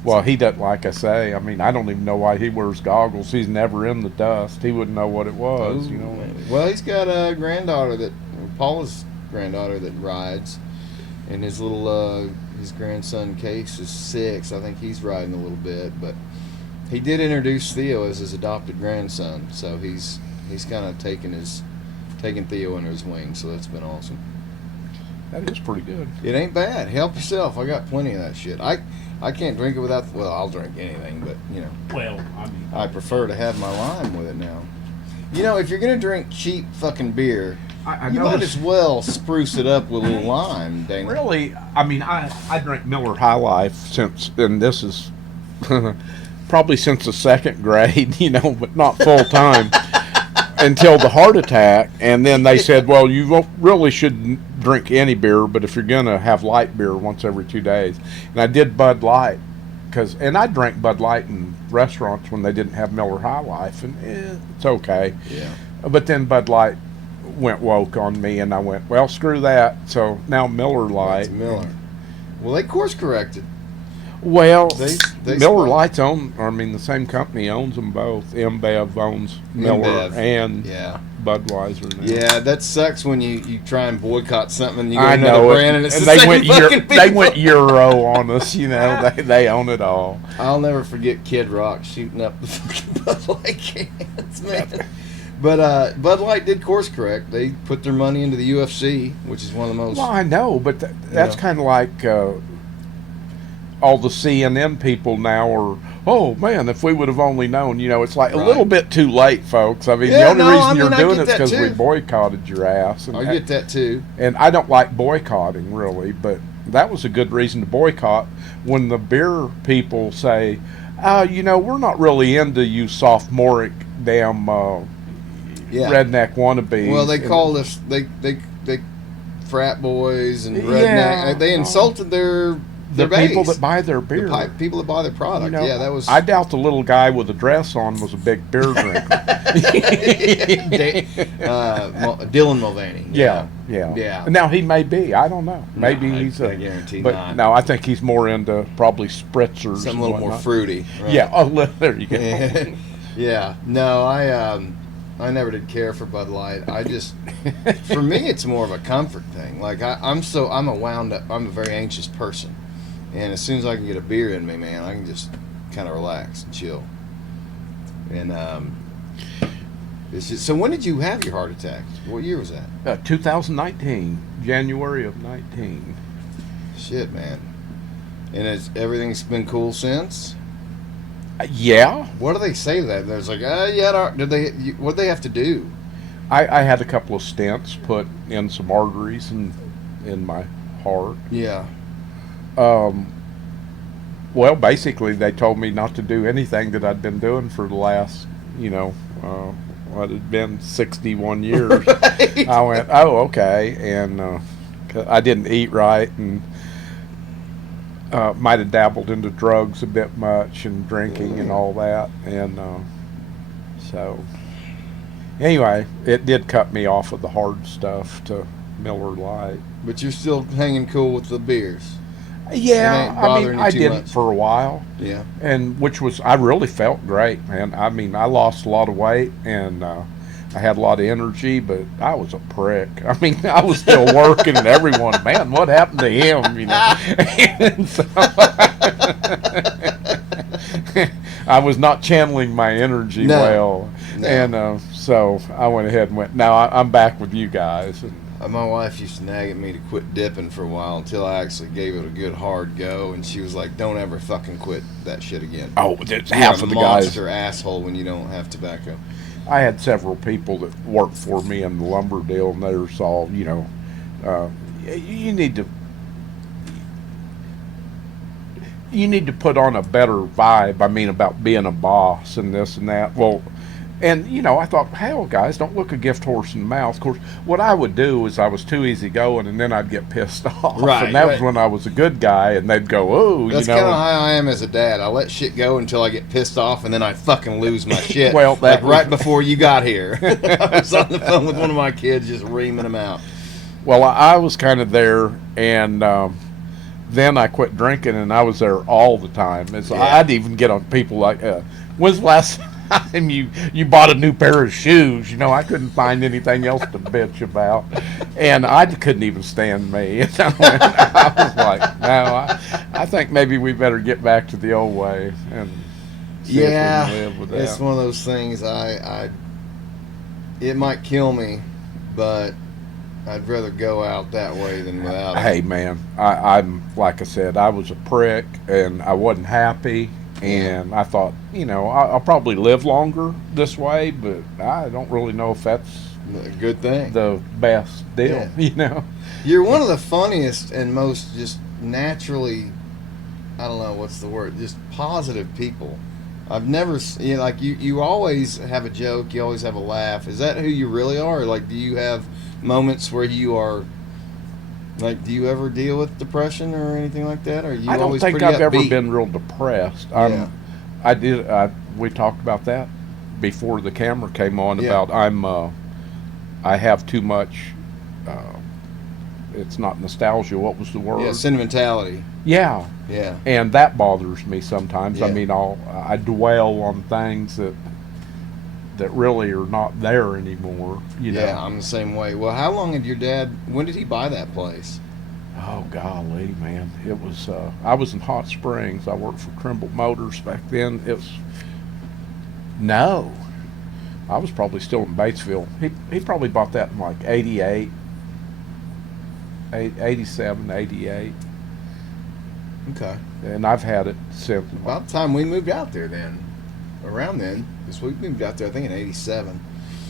Well, he doesn't, like I say. I mean, I don't even know why he wears goggles. He's never in the dust. He wouldn't know what it was, Well, he's got a granddaughter Paula's granddaughter that rides, and his little his grandson Case is 6. I think he's riding a little bit, but he did introduce Theo as his adopted grandson, so he's kind of taken Theo under his wing, so that's been awesome. That is pretty good. It ain't bad. Help yourself. I got plenty of that shit. I can't drink it without. Well, I'll drink anything, but Well, I mean, I prefer to have my lime with it now. If you're gonna drink cheap fucking beer, you might as well spruce it up with a little lime, dang it. Really, I mean, I drank Miller High Life and this is probably since the 2nd grade, but not full time until the heart attack. And then they said, well, you really shouldn't drink any beer, but if you're gonna have light beer once every 2 days. And I did Bud Light and I drank Bud Light in restaurants when they didn't have Miller High Life, and it's okay. Yeah. But then Bud Light went woke on me, and I went, well, screw that. So now Miller Lite. Miller. Well, they course corrected. Well, they Miller Lite's the same company owns them both. InBev owns Miller and Budweiser now. Yeah, that sucks when you try and boycott something and you go I another know brand and it's and the same fucking people. They went Euro on us, they own it all. I'll never forget Kid Rock shooting up the fucking Bud Light cans, man. But Bud Light did course correct. They put their money into the UFC, which is one of the most... Well, I know, but that's kind of like... all the CNN people now are, oh man, if we would have only known, it's like a little bit too late, folks. I mean, the only reason you're doing it is because we boycotted your ass. And I get that too. And I don't like boycotting really, but that was a good reason to boycott. When the beer people say, we're not really into you sophomoric damn redneck wannabes. Well, they called us they frat boys and redneck. They insulted the people that buy their beer. People that buy their product. That was. I doubt the little guy with the dress on was a big beer drinker. Dylan Mulvaney. Yeah. Now he may be. I don't know. Maybe he's. I guarantee but not. No, I think he's more into probably spritzers. Something a little more fruity. Right? Yeah. Oh, there you go. Yeah. No, I never did care for Bud Light. I just, for me, it's more of a comfort thing. Like I'm a wound up. I'm a very anxious person. And as soon as I can get a beer in me, man, I can just kind of relax and chill. And it's just, so when did you have your heart attack? What year was that? 2019, January of 19. Shit, man. And everything's been cool since? Yeah. What do they say to that? There's like, what did they have to do? I had a couple of stents put in some arteries in my heart. Yeah. Well, basically, they told me not to do anything that I'd been doing for the last, what had been 61 years. Right. I went, oh, okay, and I didn't eat right, and might have dabbled into drugs a bit much and drinking and all that, and so anyway, it did cut me off of the hard stuff to Miller Lite. But you're still hanging cool with the beers. Yeah, I mean, I did it for a while. Yeah. And I really felt great, man. I mean, I lost a lot of weight and I had a lot of energy, but I was a prick. I mean, I was still working and everyone, man, what happened to him, And so I was not channeling my energy well. No. And so I went ahead and went, now I'm back with you guys. And, my wife used to nag at me to quit dipping for a while until I actually gave it a good hard go, and she was like, "Don't ever fucking quit that shit again." Oh, it's half of the guys. Monster asshole when you don't have tobacco. I had several people that worked for me in the lumber deal, and they were all, you need to put on a better vibe. I mean, about being a boss and this and that. Well. And, I thought, hell, guys, don't look a gift horse in the mouth. Of course, what I would do is I was too easygoing, and then I'd get pissed off. Right. And that was when I was a good guy, and they'd go, oh, That's kind of how I am as a dad. I let shit go until I get pissed off, and then I fucking lose my shit. Well, right before you got here. I was on the phone with one of my kids just reaming them out. Well, I was kind of there, and then I quit drinking, and I was there all the time. I'd even get on people like, when's the last time you bought a new pair of shoes? I couldn't find anything else to bitch about, and I couldn't even stand me. I was like, no, I think maybe we better get back to the old way and see if we can live with that. It's one of those things. It might kill me, but I'd rather go out that way than without it. Hey man, I'm like I said, I was a prick and I wasn't happy. And I thought, I'll probably live longer this way, but I don't really know if that's a good thing, the best deal. You're one of the funniest and most just naturally, I don't know what's the word, just positive people. I've never, you always have a joke, you always have a laugh. Is that who you really are? Or do you have moments where you are? Do you ever deal with depression or anything like that? Or are you I don't always think pretty I've ever upbeat? been real depressed. Yeah. We talked about that before the camera came on. Yeah. About I have too much. It's not nostalgia. What was the word? Yeah, sentimentality. Yeah. Yeah. And that bothers me sometimes. Yeah. I mean, I dwell on things that really are not there anymore. Yeah, I'm the same way. Well, how long had your dad? When did he buy that place? Oh golly, man! It was. I was in Hot Springs. I worked for Trimble Motors back then. No, I was probably still in Batesville. He probably bought that in like 88, 87, 88. Okay. and I've had it since. About the time we moved out there then. Around then. Because we moved out there, I think, in 87.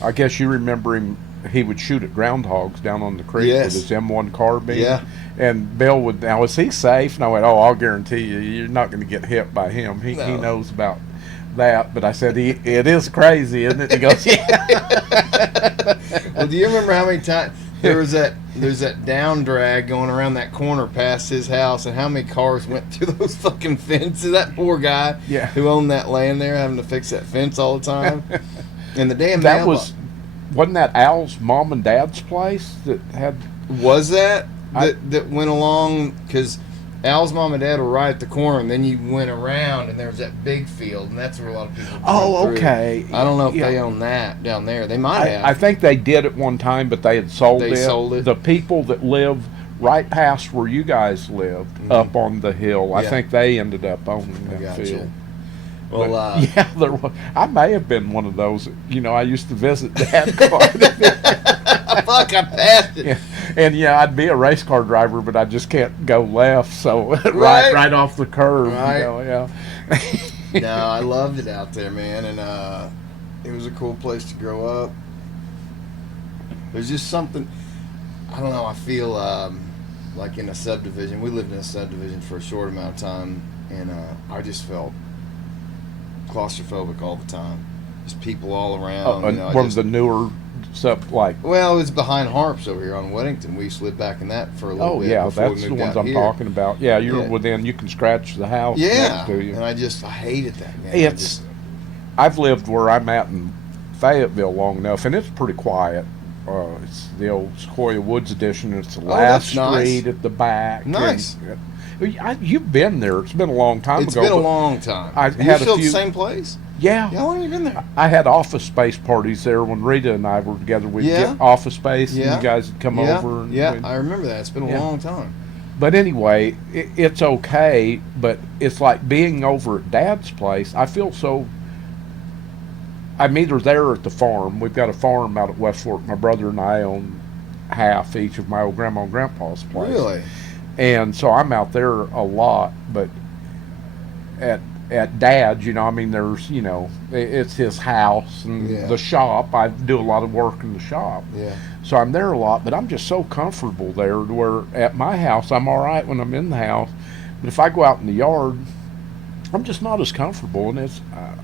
I guess you remember him. He would shoot at groundhogs down on the creek Yes. with his M1 carbine. Yeah. And Bill would, now, is he safe? And I went, oh, I'll guarantee you, you're not going to get hit by him. He No. knows about that. But I said, it is crazy, isn't it? He goes, yeah. Well, do you remember how many times there's that down drag going around that corner past his house, and how many cars went through those fucking fences? That poor guy Yeah. who owned that land there, having to fix that fence all the time. And the damn That mailbox. wasn't that Al's mom and dad's place that had. Was that went along, because Al's mom and dad were right at the corner, and then you went around, and there was that big field, and that's where a lot of people. Oh, come through. okay. I don't know if Yeah. they own that down there. They might have. I think they did at one time, but they had sold They it. sold it. The people that live right past where you guys lived, up on the hill, I Yeah. think they ended up owning I that got field. you. Well, But, yeah, there was. I may have been one of those. You know, I used to visit Dad quite a bit. fuck, I passed it. Yeah. And yeah, I'd be a race car driver, but I just can't go left, so Right. right off the curb. Right. You know, yeah. No, I loved it out there, man, and it was a cool place to grow up. There's just something, I don't know, I feel like in a subdivision. We lived in a subdivision for a short amount of time, and I just felt claustrophobic all the time. Just people all around. You know, One of the newer stuff, like. well, it's behind Harps over here on Weddington. We used to live back in that for a little Oh bit. yeah, before that's we the moved ones out I'm here. talking about. Yeah, you're Yeah. within. You can scratch the house Yeah, next to you. and I hated that, man. It's. I've lived where I'm at in Fayetteville long enough, and it's pretty quiet. It's the old Sequoia Woods edition. It's the last that's nice. street at the back. Nice. You've been there. It's been a long time It's ago. been a but long time. I You had a still few- the same place? Yeah. Yeah, how long have you been there? I had office space parties there when Rita and I were together. We'd Yeah. get office space, Yeah. and you guys would come Yeah, over. And yeah, we'd- I remember that. It's been a Yeah. long time. But anyway, it's okay. But it's like being over at Dad's place. I feel so. I'm either there or at the farm. We've got a farm out at West Fork. My brother and I own half each of my old grandma and grandpa's place. Really? And so I'm out there a lot. But at Dad's, you know, I mean, there's, you know, it's his house and Yeah. the shop. I do a lot of work in the shop. Yeah. So I'm there a lot, but I'm just so comfortable there to where at my house, I'm all right when I'm in the house. But if I go out in the yard, I'm just not as comfortable. And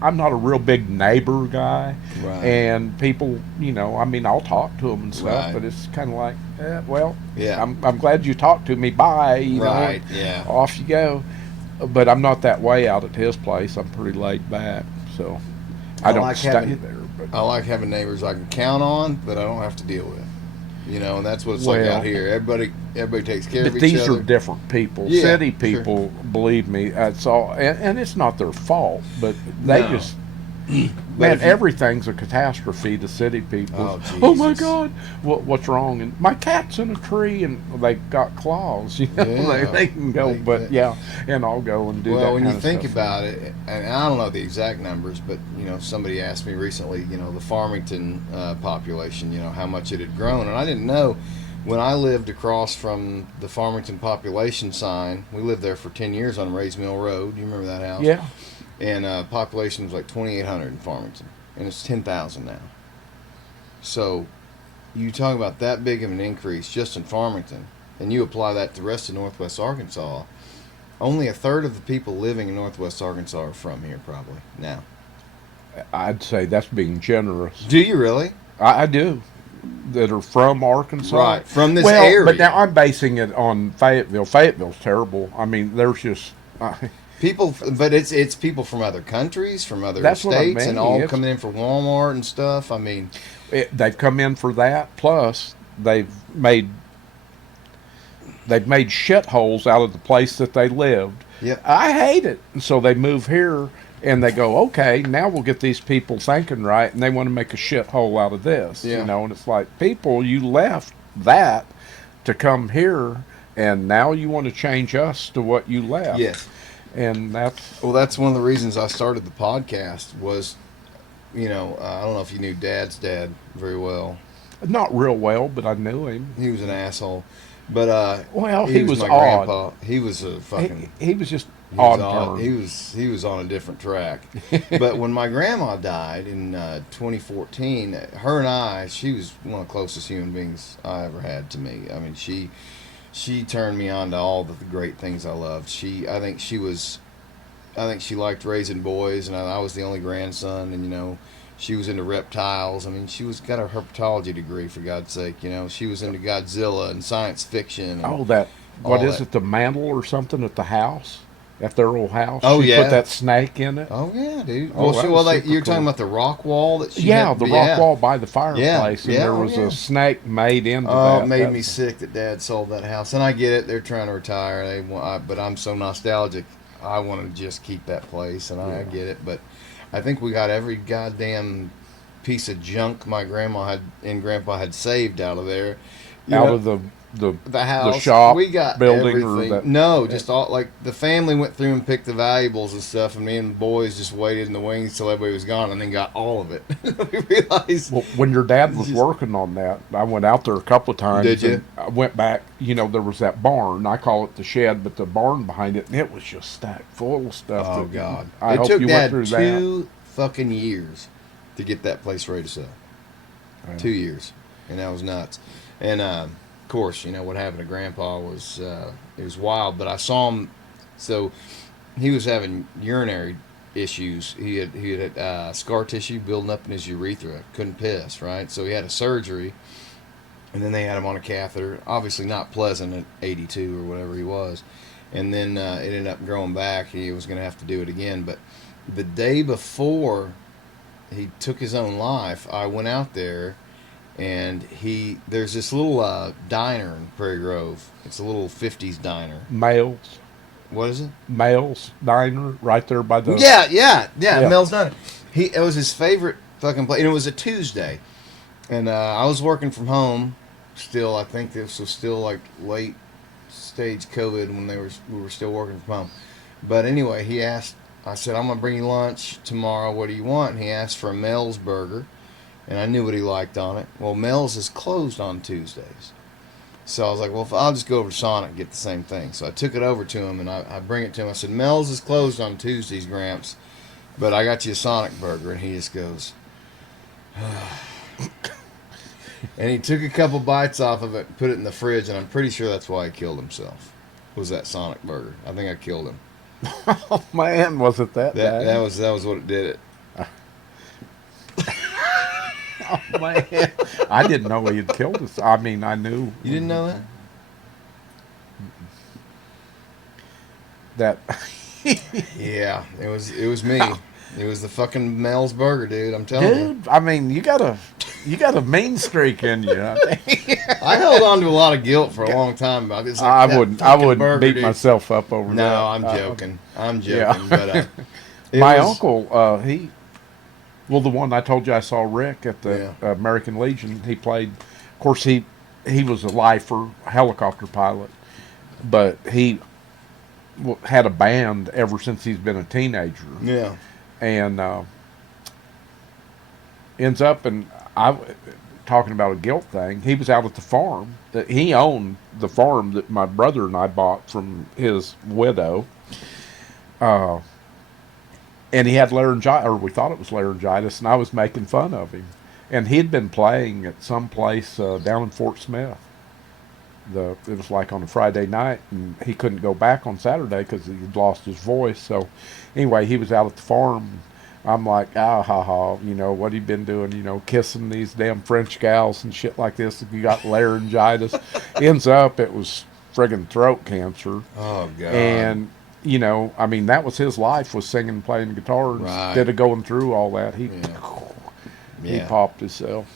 I'm not a real big neighbor guy. Right. And people, you know, I mean, I'll talk to them and stuff, Right. but it's kind of like, well, Yeah. I'm glad you talked to me. Bye. You Right, know, yeah. off you go. But I'm not that way out at his place. I'm pretty laid back. So I don't like stay having- there. But I like having neighbors I can count on that I don't have to deal with. You know, and that's what it's like Well- out here. Everybody takes care of But each these other. are different people. Yeah, City sure. people, believe me, it's all, and it's not their fault, but they No. just, But man, if you- everything's a catastrophe to city people. Oh, my Jesus. God, what's wrong? And my cat's in a tree, and they got claws. You know, Yeah. they can go, but yeah, and I'll go and do that. Well, when you kind of think stuff. about it, and I don't know the exact numbers, but you know, somebody asked me recently, you know, the Farmington population, you know, how much it had grown, and I didn't know. When I lived across from the Farmington population sign, we lived there for 10 years on Rays Mill Road. You remember that house? Yeah, And population was like 2,800 in Farmington, and it's 10,000 now. So, you talk about that big of an increase just in Farmington, and you apply that to the rest of Northwest Arkansas. Only a third of the people living in Northwest Arkansas are from here, probably now. I'd say that's being generous. Do you really? I do. That are from Arkansas, Right, from this well, area. but now I'm basing it on Fayetteville. Fayetteville's terrible. I mean, there's just People, but it's people from other countries, from other That's what I states, mean. and all It's- coming in for Walmart and stuff. I mean, they've come in for that. Plus, they've made shitholes out of the place that they lived. yeah, I hate it. And so they move here and they go, okay, now we'll get these people thinking right, and they want to make a shithole out of this. Yeah. You know, and it's like, people, you left that to come here, and now you want to change us to what you left. yes. And that's Well, that's one of the reasons I started the podcast was, you know, I don't know if you knew Dad's dad very well. not real well, but I knew him. He was an asshole. But Well, he was my odd. grandpa. He was a fucking. He was just He was odd turn. He was on a different track. But when my grandma died in 2014, her and I, she was one of the closest human beings I ever had to me. I mean, she turned me on to all the great things I loved. I think she liked raising boys, and I was the only grandson, and she was into reptiles. I mean, she was got a herpetology degree, for God's sake. She was into Godzilla and science fiction. And Oh, what all is that. it? The mantle or something at the house, at their old house. Oh, She yeah. put that snake in it. Oh yeah, dude. Oh, that was super You're talking cool. about the rock wall that she Yeah, had? the rock wall by the Yeah, fireplace, and yeah, there oh, was yeah. a snake made into Oh, that. it made That- me sick that Dad sold that house, and I get it. They're trying to retire. But I'm so nostalgic. I want to just keep that place, and I Yeah. get it. But I think we got every goddamn piece of junk my grandma had and grandpa had saved out of there. out of the the house, shop we got building or everything. that. No, just all like the family went through and picked the valuables and stuff, and me and the boys just waited in the wings till everybody was gone, and then got all of it. We realized. Well, when your dad was Just- working on that, I went out there a couple of times. Did you? And I went back. There was that barn. I call it the shed, but the barn behind it, and it was just stacked full of stuff. Oh that- God! I It hope took you Dad went through that. 2 fucking years to get that place ready to sell. Yeah. 2 years, and that was nuts. And of course, what happened to Grandpa was it was wild. But I saw him. So he was having urinary issues. He had scar tissue building up in his urethra. Couldn't piss, right? So he had a surgery, and then they had him on a catheter. Obviously not pleasant at 82 or whatever he was. And then it ended up growing back. He was going to have to do it again. But the day before he took his own life, I went out there, and there's this little diner in Prairie Grove. It's a little 50s diner. Males What is it? diner right there by the. Yeah, Yeah. Mel's Diner. It was his favorite fucking place, and it was a Tuesday. And I was working from home still. I think this was still like late stage COVID when we were still working from home. But anyway, he asked. I said, I'm gonna bring you lunch tomorrow. What do you want? And he asked for a Mel's burger, and I knew what he liked on it. Well, Mel's is closed on Tuesdays, so I was like, well, I'll just go over to Sonic and get the same thing. So I took it over to him, and I bring it to him. I said, Mel's is closed on Tuesdays, Gramps, but I got you a Sonic burger. And he just goes, and he took a couple bites off of it and put it in the fridge, and I'm pretty sure that's why he killed himself. Was that Sonic burger? I think I killed him. Oh man, was it that bad? That was what it did. Oh man, I didn't know he had killed us. I mean, I knew. You didn't know that? That. Yeah, it was me. It was the fucking Mel's burger, dude. I'm telling you. Dude, I mean, you got a mean streak in you. I held on to a lot of guilt for a long time about this. I That wouldn't fucking burger, beat dude. myself up over that. No, I'm joking. I'm joking. yeah. But My was- uncle, the one I told you I saw Rick at the Yeah. American Legion. He played. Of course, he was a lifer, helicopter pilot, but he had a band ever since he's been a teenager. Yeah. And ends up, and I talking about a guilt thing. He was out at the farm that he owned, the farm that my brother and I bought from his widow. And he had laryngitis, or we thought it was laryngitis, and I was making fun of him. And he'd been playing at some place down in Fort Smith. It was like on a Friday night, and he couldn't go back on Saturday because he'd lost his voice. So anyway, he was out at the farm. I'm like, ha ha, what he been doing, kissing these damn French gals and shit like this. If you got laryngitis, ends up it was friggin' throat cancer. Oh God. And I mean, that was his life, was singing and playing guitar. Right. Instead of going through all that, he Yeah. popped himself.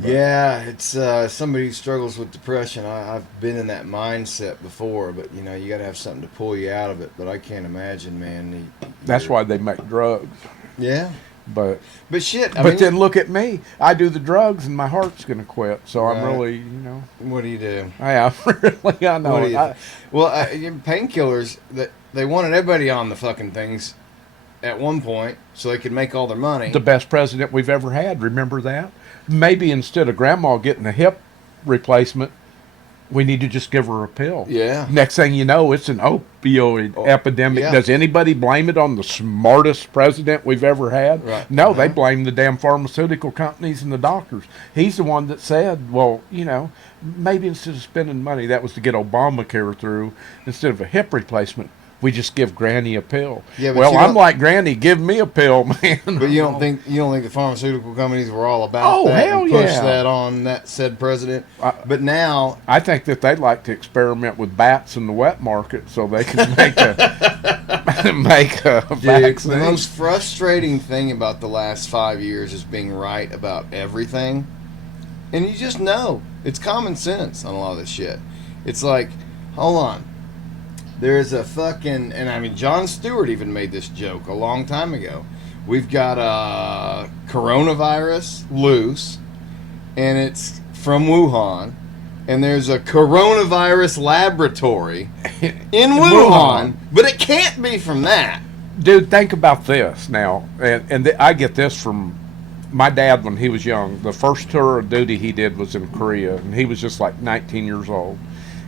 Yeah, it's somebody who struggles with depression. I've been in that mindset before, but you got to have something to pull you out of it. But I can't imagine, man. That's why they make drugs. Yeah, But shit. but then look at me. I do the drugs and my heart's gonna quit. So I'm Right. really, what do you do? I really, I know. What do you I- Well, painkillers, that they wanted everybody on the fucking things at one point so they could make all their money. the best president we've ever had. Remember that? Maybe instead of grandma getting a hip replacement, We need to just give her a pill. Yeah. Next thing you know, it's an opioid epidemic. yeah. Does anybody blame it on the smartest president we've ever had? Right. No, they blame the damn pharmaceutical companies and the doctors. He's the one that said, well, maybe instead of spending money, that was to get Obamacare through, instead of a hip replacement, we just give Granny a pill. Yeah, but well, I'm like, Granny, give me a pill, man. But you don't think the pharmaceutical companies were all about that hell and push yeah. that on that said president? But now I think that they'd like to experiment with bats in the wet market so they can make a vaccine. the most frustrating thing about the last 5 years is being right about everything, and you just know it's common sense on a lot of this shit. It's like, hold on. There's a fucking, and I mean, Jon Stewart even made this joke a long time ago. We've got a coronavirus loose, and it's from Wuhan, and there's a coronavirus laboratory in Wuhan, but it can't be from that. Dude, think about this now, and I get this from my dad when he was young. The first tour of duty he did was in Korea, and he was just like 19 years old.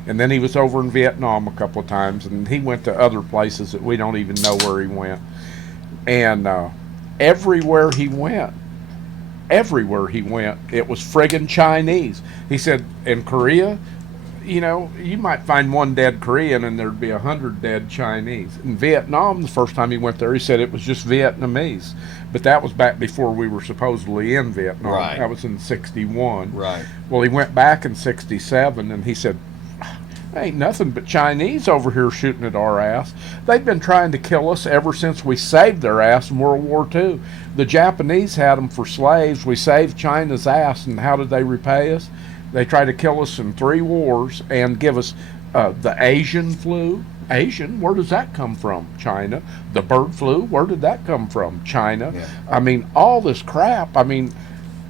And then he was over in Vietnam a couple of times, and he went to other places that we don't even know where he went. And everywhere he went, it was friggin' Chinese. He said, in Korea, you might find one dead Korean and there'd be 100 dead Chinese. In Vietnam, the first time he went there, he said it was just Vietnamese. But that was back before we were supposedly in Vietnam. Right. That was in 61. Right. Well, he went back in 67, and he said, ain't nothing but Chinese over here shooting at our ass. They've been trying to kill us ever since we saved their ass in World War II. The Japanese had them for slaves. We saved China's ass, and how did they repay us? They tried to kill us in 3 wars and give us the Asian flu. Asian, where does that come from? China. The bird flu, where did that come from? China. Yeah. I mean, all this crap. I mean,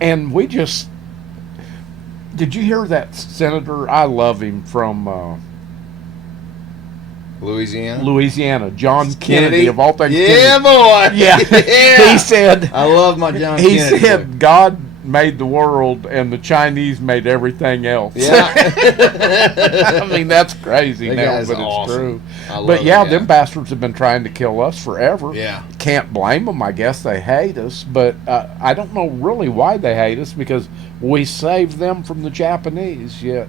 and we just... Did you hear that senator? I love him, from Louisiana, John Kennedy of all things. Yeah, Kennedy. boy. Yeah. Yeah. He said, I love my John he Kennedy. said God made the world and the Chinese made everything else. Yeah. I mean, that's crazy That now, guy's but it's awesome. true. I love But yeah, it, them bastards have been trying to kill us forever. Yeah. Can't blame them. I guess they hate us, but I don't know really why they hate us, because we saved them from the Japanese. Yet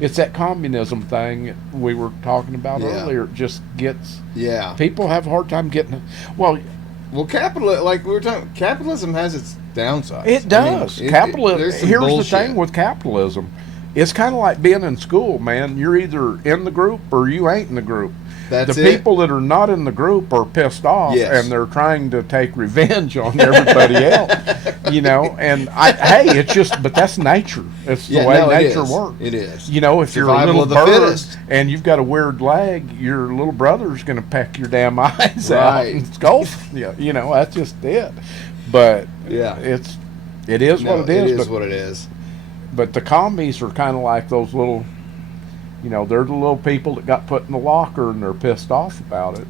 it's that communism thing we were talking about earlier. It just gets... Yeah. People have a hard time getting it. Well, like we were talking, capitalism has its downsides. it does. Here's the thing with capitalism. It's kind of like being in school, man. You're either in the group or you ain't in the group. That's the people that are not in the group are pissed off, and they're trying to take revenge on everybody else. And hey, it's just, but that's nature. It's the way nature works. It is. If you're a Survival little of the bird fittest. and you've got a weird leg, your little brother's going to peck your damn eyes out and scold you. That's just it. But it is what it is. It is what it is. But the commies are kind of like those little, they're the little people that got put in the locker and they're pissed off about it.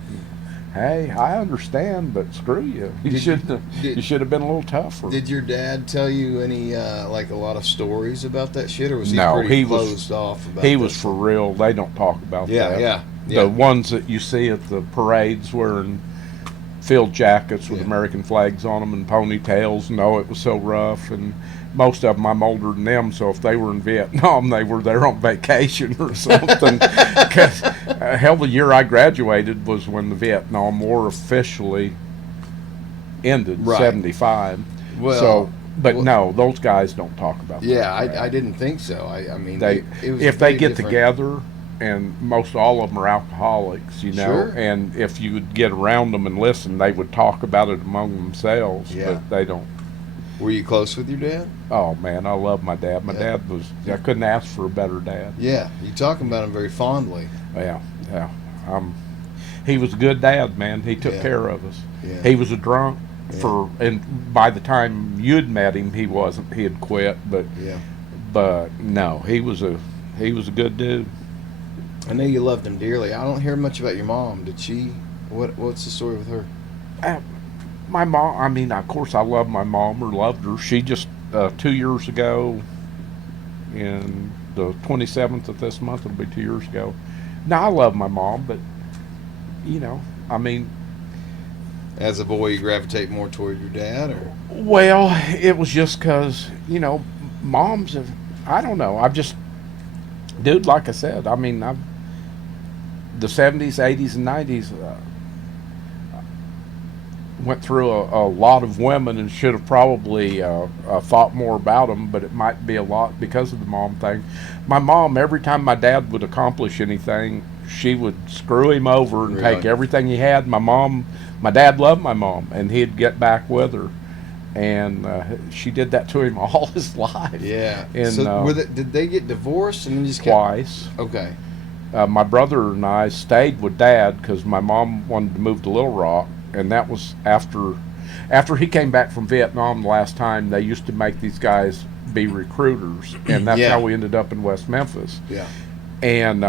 Hey, I understand, but screw you. You should have been a little tougher. Did your dad tell you any like a lot of stories about that shit, or was he pretty closed off about it? He was for real. They don't talk about that. Yeah. The ones that you see at the parades wearing field jackets with American flags on them and ponytails. No, it was so rough, and most of them, I'm older than them, so if they were in Vietnam, they were there on vacation or something. 'Cause, hell, the year I graduated was when the Vietnam War officially ended, 75. Well, no, those guys don't talk about that. Yeah, I didn't think so. I mean, if they get together, and most all of them are alcoholics, Sure. and if you would get around them and listen, they would talk about it among themselves, but they don't. Were you close with your dad? Oh, man, I love my dad. My dad I couldn't ask for a better dad. Yeah, you're talking about him very fondly. Yeah. He was a good dad, man. He took care of us. Yeah. He was a drunk and by the time you'd met him, he wasn't. He had quit, but no, he was a good dude. I know you loved him dearly. I don't hear much about your mom. Did she? What's the story with her? My mom, I mean, of course I love my mom or loved her. She just, 2 years ago in the 27th of this month, it'll be 2 years ago. Now, I love my mom, but, you know, I mean, As a boy, you gravitate more toward your dad, or well, it was just because, you know, moms have, I don't know. I've just, dude, like I said, I mean, the 70s, 80s, and 90s went through a lot of women and should have probably thought more about them, but it might be a lot because of the mom thing. My mom, every time my dad would accomplish anything, she would screw him over and Really? take everything he had. My dad loved my mom, and he'd get back with her. And she did that to him all his life. yeah. And So did they get divorced and then just twice. Okay. My brother and I stayed with Dad because my mom wanted to move to Little Rock, and that was after he came back from Vietnam the last time. They used to make these guys be recruiters, and that's Yeah. how we ended up in West Memphis. Yeah. And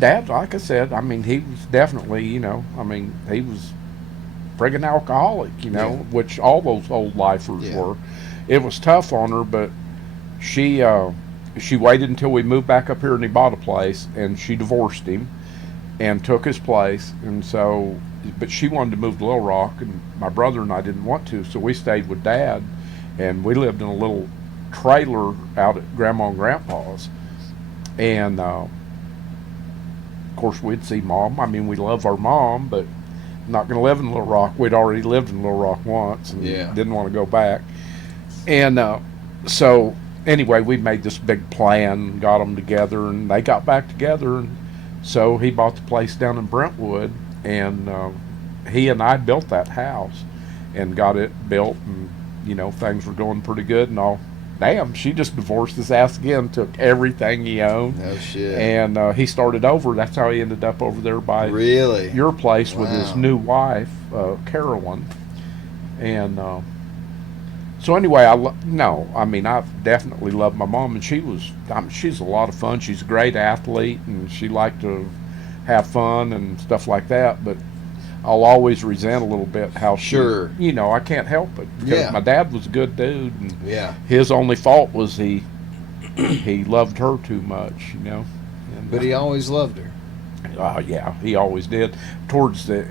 Dad, like I said, I mean, he was definitely, you know, I mean, he was friggin' alcoholic, you know, Yeah. which all those old lifers Yeah. were. It was tough on her, but she waited until we moved back up here and he bought a place, and she divorced him and took his place. And so, but she wanted to move to Little Rock, and my brother and I didn't want to, so we stayed with Dad, and we lived in a little trailer out at Grandma and Grandpa's. And of course, we'd see Mom. I mean, we love our mom, but not going to live in Little Rock. We'd already lived in Little Rock once and Yeah. didn't want to go back. And so anyway, we made this big plan, got them together, and they got back together. And so he bought the place down in Brentwood, and he and I built that house and got it built, and, you know, things were going pretty good and all. Damn, she just divorced his ass again, took everything he owned. No shit. And he started over. That's how he ended up over there by Really? your place with his Wow. new wife, Carolyn. And so anyway, I mean, I've definitely loved my mom, and she's a lot of fun. She's a great athlete, and she liked to have fun and stuff like that. But I'll always resent a little bit how Sure. you know, I can't help it because Yeah. my dad was a good dude, and Yeah. his only fault was he loved her too much, you know. And, But he always loved her. yeah, he always did. Towards the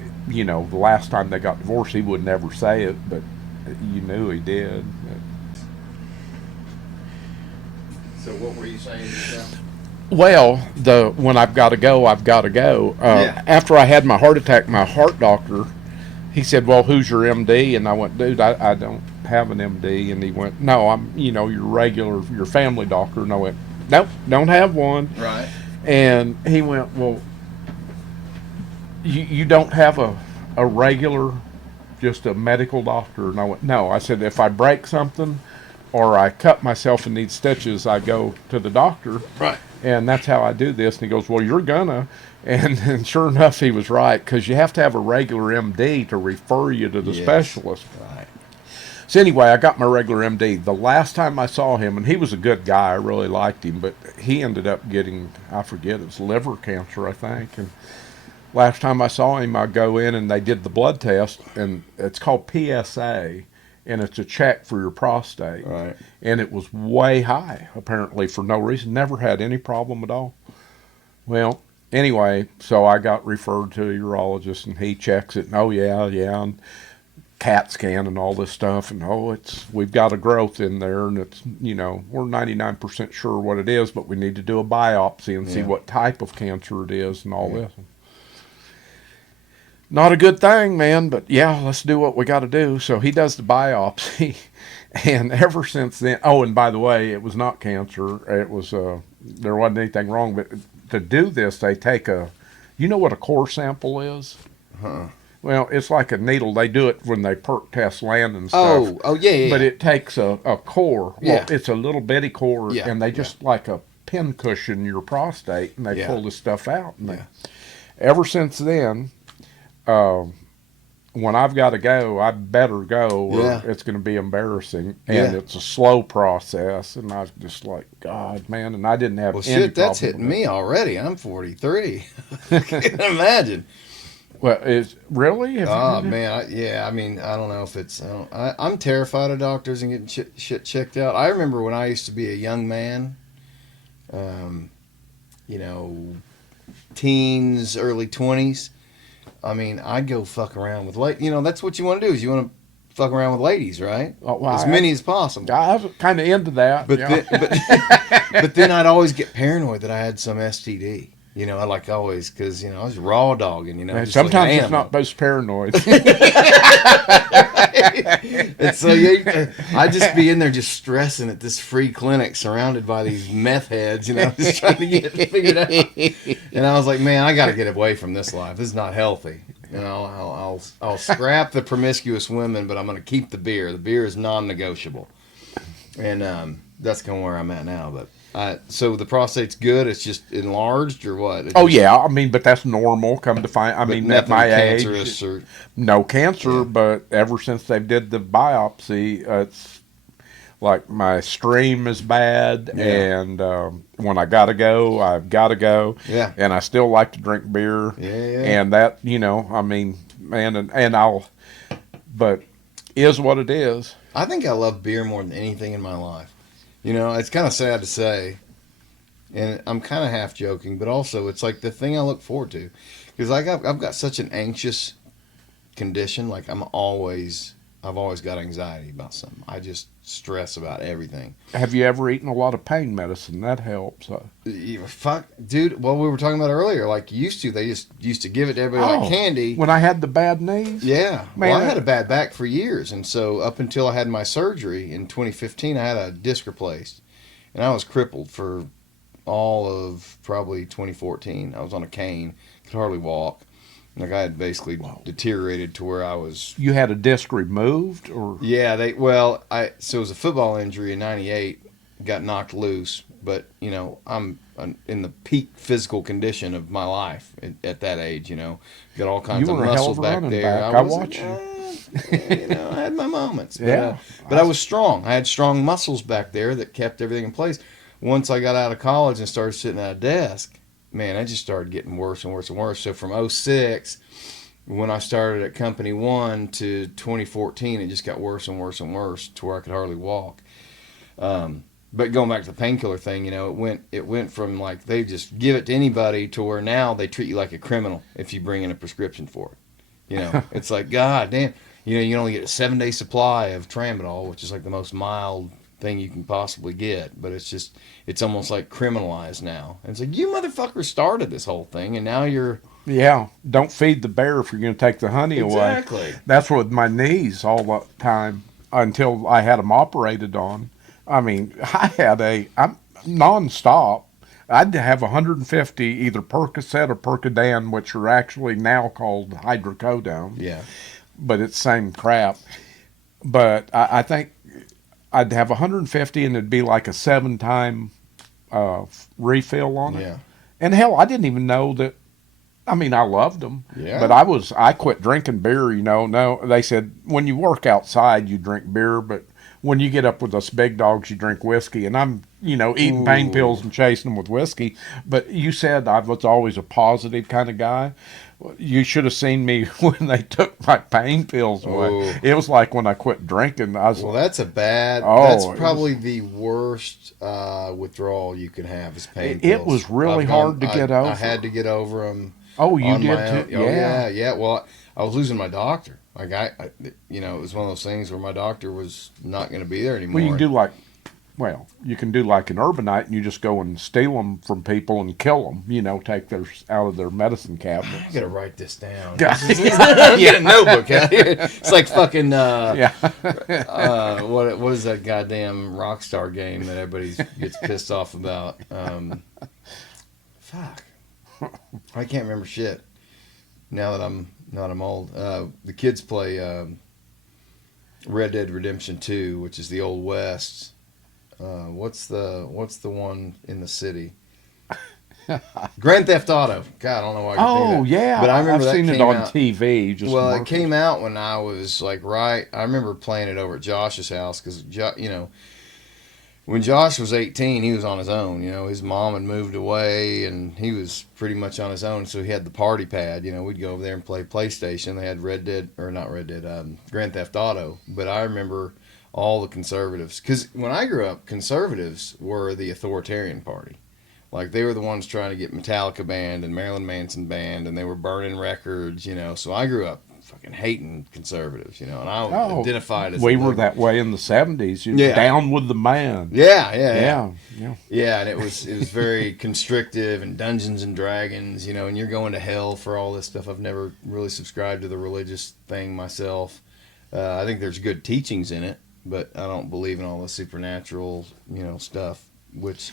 last time they got divorced, he would never say it, but you knew he did. So what were you saying? Well, when I've got to go, I've got to go. Yeah. After I had my heart attack, my heart doctor, he said, "Well, who's your MD?" And I went, "Dude, I don't have an MD." And he went, "No, I'm your family doctor." And I went, "Nope, don't have one." Right. And he went, "Well, you don't have a regular, just a medical doctor?" And I went, "No." I said, "If I break something or I cut myself and need stitches, I go to the doctor." Right. And that's how I do this. And he goes, "Well, you're gonna." And sure enough, he was right, because you have to have a regular MD to refer you to the Yes. specialist. Right. So anyway, I got my regular MD. The last time I saw him, and he was a good guy, I really liked him, but he ended up getting, I forget, it was liver cancer, I think. And last time I saw him, I go in and they did the blood test, and it's called PSA, and it's a check for your prostate. Right. And it was way high, apparently, for no reason. Never had any problem at all. Well, anyway, so I got referred to a urologist, and he checks it, and oh, yeah, and CAT scan and all this stuff, and we've got a growth in there, and it's, we're 99% sure what it is, but we need to do a biopsy and see Yeah. what type of cancer it is and all Yeah. this. Not a good thing, man, but yeah, let's do what we got to do. So he does the biopsy, and ever since then, oh, and by the way, it was not cancer. It was, there wasn't anything wrong, but to do this, they take you know what a core sample is? Huh. Well, it's like a needle. They do it when they perk test land and stuff. Oh, yeah. But it takes a core. Well, Yeah. it's a little bitty core, Yeah, and they just like a pin cushion your prostate, and they Yeah. pull this stuff out. And Yeah. ever since then, when I've got to go, I better go, or Yeah. it's going to be embarrassing. Yeah. And it's a slow process, and I was just like, God, man, and I didn't have Well, any shit, that's problem hitting with me already. I'm 43. I can't imagine. it. Well, is really? Have you Oh had it? man, I don't know if it's. I'm terrified of doctors and getting shit checked out. I remember when I used to be a young man, um, you know, teens, early 20s. I mean, I'd go fuck around with that's what you want to do is you want to fuck around with ladies, right? Oh, well, As many as possible. I was kind of into that. But Yeah. then, but then I'd always get paranoid that I had some STD. I like always because I was raw dogging. Man, Just sometimes like an it's not most paranoid. and so I'd just be in there just stressing at this free clinic surrounded by these meth heads, just trying to get it figured out. And I was like, man, I got to get away from this life. This is not healthy. I'll scrap the promiscuous women, but I'm going to keep the beer. The beer is non-negotiable. And that's kind of where I'm at now. But so the prostate's good. It's just enlarged or what? Yeah. I mean, but that's normal. Come to find, I mean, at my age, no cancer. But ever since they did the biopsy, it's like my stream is bad, and when I gotta go, I've gotta go. Yeah. And I still like to drink beer. Yeah. And that, I mean, man, and but is what it is. I think I love beer more than anything in my life. It's kind of sad to say, and I'm kind of half joking, but also it's like the thing I look forward to, because I've got such an anxious condition. Like I've always got anxiety about something. I just stress about everything. Have you ever eaten a lot of pain medicine? That helps. Fuck, dude. Well, we were talking about earlier. Like they just used to give it to everybody like candy. When I had the bad knees. Yeah, man, well, I had a bad back for years, and so up until I had my surgery in 2015, I had a disc replaced, and I was crippled for all of probably 2014. I was on a cane, could hardly walk. Like I had basically deteriorated to where I was. You had a disc removed, or yeah, so it was a football injury in '98, got knocked loose. But I'm in the peak physical condition of my life at that age. Got all kinds of muscle back there. I watch you. I had my moments. Yeah, but I was strong. I had strong muscles back there that kept everything in place. Once I got out of college and started sitting at a desk, man, I just started getting worse and worse and worse. So from '06, when I started at Company One, to 2014, it just got worse and worse and worse to where I could hardly walk. But going back to the painkiller thing, it went from like they just give it to anybody to where now they treat you like a criminal if you bring in a prescription for it. It's like, God damn, you can only get a 7-day supply of Tramadol, which is like the most mild thing you can possibly get, but it's almost like criminalized now. And it's like, you motherfuckers started this whole thing, and now you're don't feed the bear if you're going to take the honey away. Exactly. That's with my knees all the time until I had them operated on. I mean, I'm nonstop. I'd have 150 either Percocet or Percodan, which are actually now called hydrocodone. Yeah. But it's same crap. But I think I'd have 150, and it'd be like a 7-time refill on it. Yeah. And hell, I didn't even know that. I mean, I loved them. Yeah. But I quit drinking beer. No, they said when you work outside, you drink beer, but when you get up with us big dogs, you drink whiskey. And I'm, eating pain pills and chasing them with whiskey. But you said I was always a positive kind of guy. You should have seen me when they took my pain pills away. Ooh. It was like when I quit drinking. That's that's probably the worst withdrawal you can have is pain pills. It was really hard to get over. I had to get over them. Oh, you did too? Oh, yeah. Well, I was losing my doctor. Like it was one of those things where my doctor was not going to be there anymore. Well, you can do like an urbanite, and you just go and steal them from people and kill them. Take theirs out of their medicine cabinet. I gotta write this down. Get a notebook out here. It's like fucking what is that goddamn Rockstar game that everybody gets pissed off about? Fuck, I can't remember shit. Now that I'm old. The kids play Red Dead Redemption 2, which is the Old West. What's the one in the city? Grand Theft Auto. God, I don't know why. But I remember I've seen it on out. TV. It came out when I was like I remember playing it over at Josh's house because when Josh was 18, he was on his own. His mom had moved away, and he was pretty much on his own. So he had the party pad. We'd go over there and play PlayStation. They had Grand Theft Auto. But I remember all the conservatives, because when I grew up, conservatives were the authoritarian party. Like they were the ones trying to get Metallica banned and Marilyn Manson banned, and they were burning records, So I grew up fucking hating conservatives, and I identified as we a were liberal. that way in the 70s. Yeah. Down with the man. Yeah. Yeah. Yeah, and it was very constrictive and Dungeons and Dragons, and you're going to hell for all this stuff. I've never really subscribed to the religious thing myself. I think there's good teachings in it, but I don't believe in all the supernatural, stuff. Which,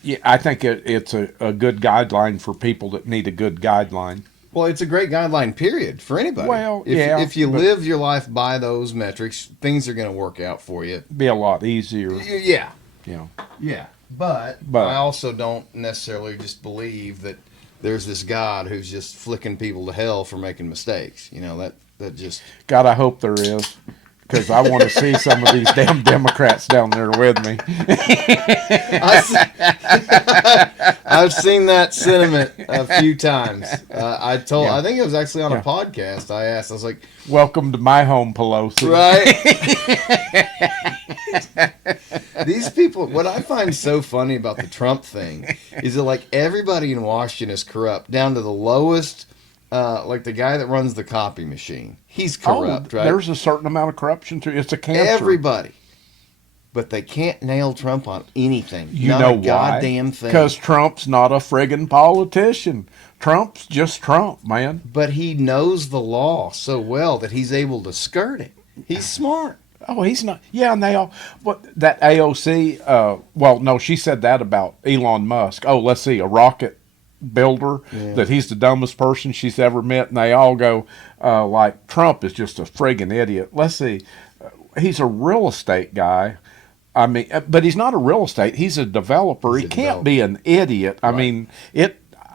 Yeah, I think it's a good guideline for people that need a good guideline. well, it's a great guideline, period, for anybody. Well, if you live your life by those metrics, things are going to work out for you. Be a lot easier. Yeah. Yeah. But I also don't necessarily just believe that there's this God who's just flicking people to hell for making mistakes. That just... God, I hope there is. Because I want to see some of these damn Democrats down there with me. I've seen that sentiment a few times. I think it was actually on a podcast. I was like, welcome to my home, Pelosi. Right? These people, what I find so funny about the Trump thing is that like everybody in Washington is corrupt, down to the lowest. Like the guy that runs the copy machine, he's corrupt, right? There's a certain amount of corruption too. It's a cancer. Everybody, but they can't nail Trump on anything. You not know a why? goddamn thing. Because Trump's not a friggin' politician. Trump's just Trump, man. But he knows the law so well that he's able to skirt it. He's smart. Oh, he's not. Yeah, and they all. What that AOC? Well, no, she said that about Elon Musk. Oh, let's see, a rocket builder, that he's the dumbest person she's ever met, and they all go like Trump is just a friggin' idiot. Let's see, he's a real estate guy. I mean, but he's not a real estate. He's a developer. He can't be an idiot. I mean,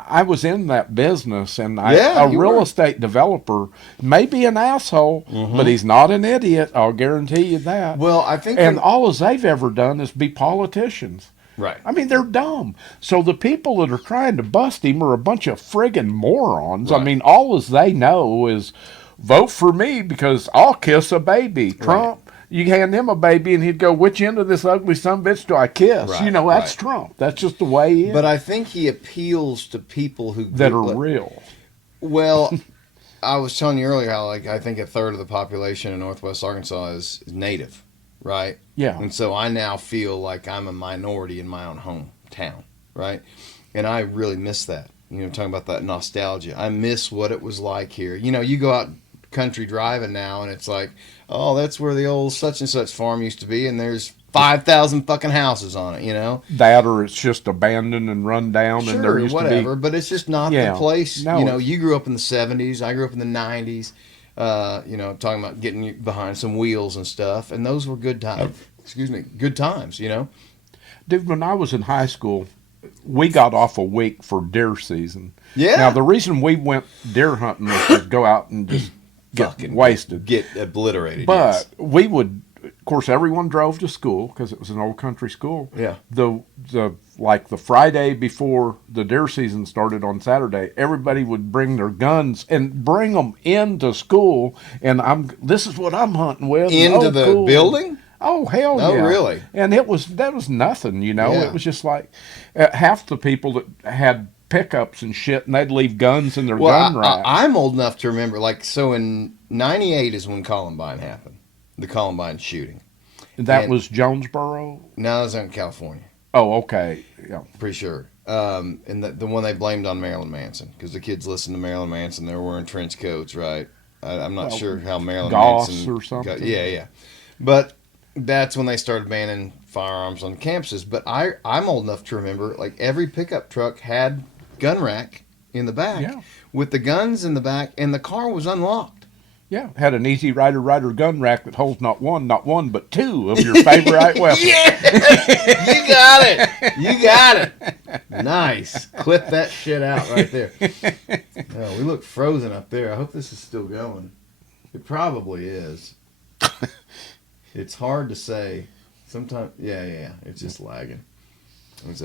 I was in that business, and a real estate developer may be an asshole, but he's not an idiot. I'll guarantee you that. Well, I think, and all they've ever done is be politicians. Right. I mean, they're dumb. So the people that are trying to bust him are a bunch of friggin' morons. Right. I mean, all as they know is vote for me because I'll kiss a baby. Right. Trump, you hand him a baby and he'd go, which end of this ugly son-of-a-bitch do I kiss? Right. That's Trump. That's just the way he is. But I think he appeals to people that are real. Well, I was telling you earlier how I think a third of the population in Northwest Arkansas is native. Right? Yeah. And so I now feel like I'm a minority in my own hometown, right? And I really miss that. Talking about that nostalgia. I miss what it was like here. You go out country driving now and it's like, oh, that's where the old such and such farm used to be, and there's 5,000 fucking houses on it, That or it's just abandoned and run down, sure, and there used whatever, to be... but it's just not the place. No, you grew up in the 70s, I grew up in the 90s. Talking about getting you behind some wheels and stuff, and those were good times. Good times, Dude, when I was in high school, we got off a week for deer season. Yeah. Now, the reason we went deer hunting was to go out and just get wasted. Get obliterated, But we would, of course, everyone drove to school because it was an old country school. Yeah. The Friday before the deer season started on Saturday, everybody would bring their guns and bring them into school. And this is what I'm hunting with. Into the cool. building? Oh, hell yeah. Oh, really? And that was nothing, Yeah. It was just like half the people that had pickups and shit, and they'd leave guns in their gun rack. I'm old enough to remember, so in 98 is when Columbine happened, the Columbine shooting. That was Jonesboro? No, that was in California. Oh, okay. Yeah. Pretty sure. And the one they blamed on Marilyn Manson, because the kids listened to Marilyn Manson. They were wearing trench coats, right? I'm not sure how Marilyn Manson... or something. Yeah. But that's when they started banning firearms on campuses. But I'm old enough to remember, every pickup truck had gun rack in the back with the guns in the back, and the car was unlocked. Yeah, had an Easy Rider gun rack that holds not one, but two of your favorite weapons. Yeah, you got it. Nice. Clip that shit out right there. Oh, we look frozen up there. I hope this is still going. It probably is. It's hard to say. Sometimes, yeah. It's just lagging. It's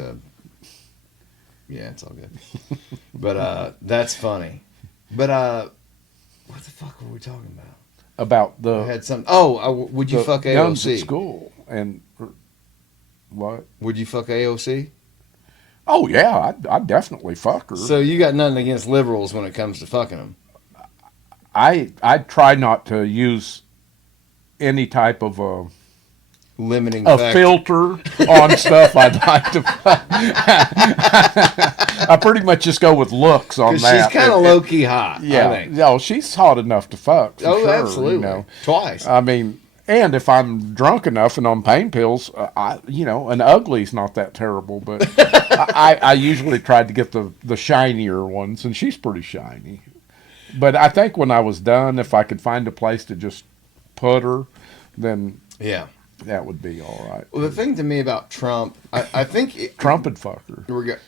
all good. But that's funny. But what the fuck were we talking about? About the... I had some... Oh, would you fuck AOC? Guns at school. And... What? Would you fuck AOC? Oh yeah, I'd definitely fuck her. So you got nothing against liberals when it comes to fucking them. I try not to use any type of Limiting a factor. filter on stuff I'd like to. I pretty much just go with looks on Because that. she's kind of low key hot. Yeah, I think. no, she's hot enough to fuck. For Oh, sure, absolutely. You know. Twice. I mean, and if I'm drunk enough and on pain pills, an ugly's not that terrible. But I usually tried to get the shinier ones, and she's pretty shiny. But I think when I was done, if I could find a place to just put her, then Yeah. that would be all right. Well, the thing to me about Trump, I think Trump would fuck her. We're good.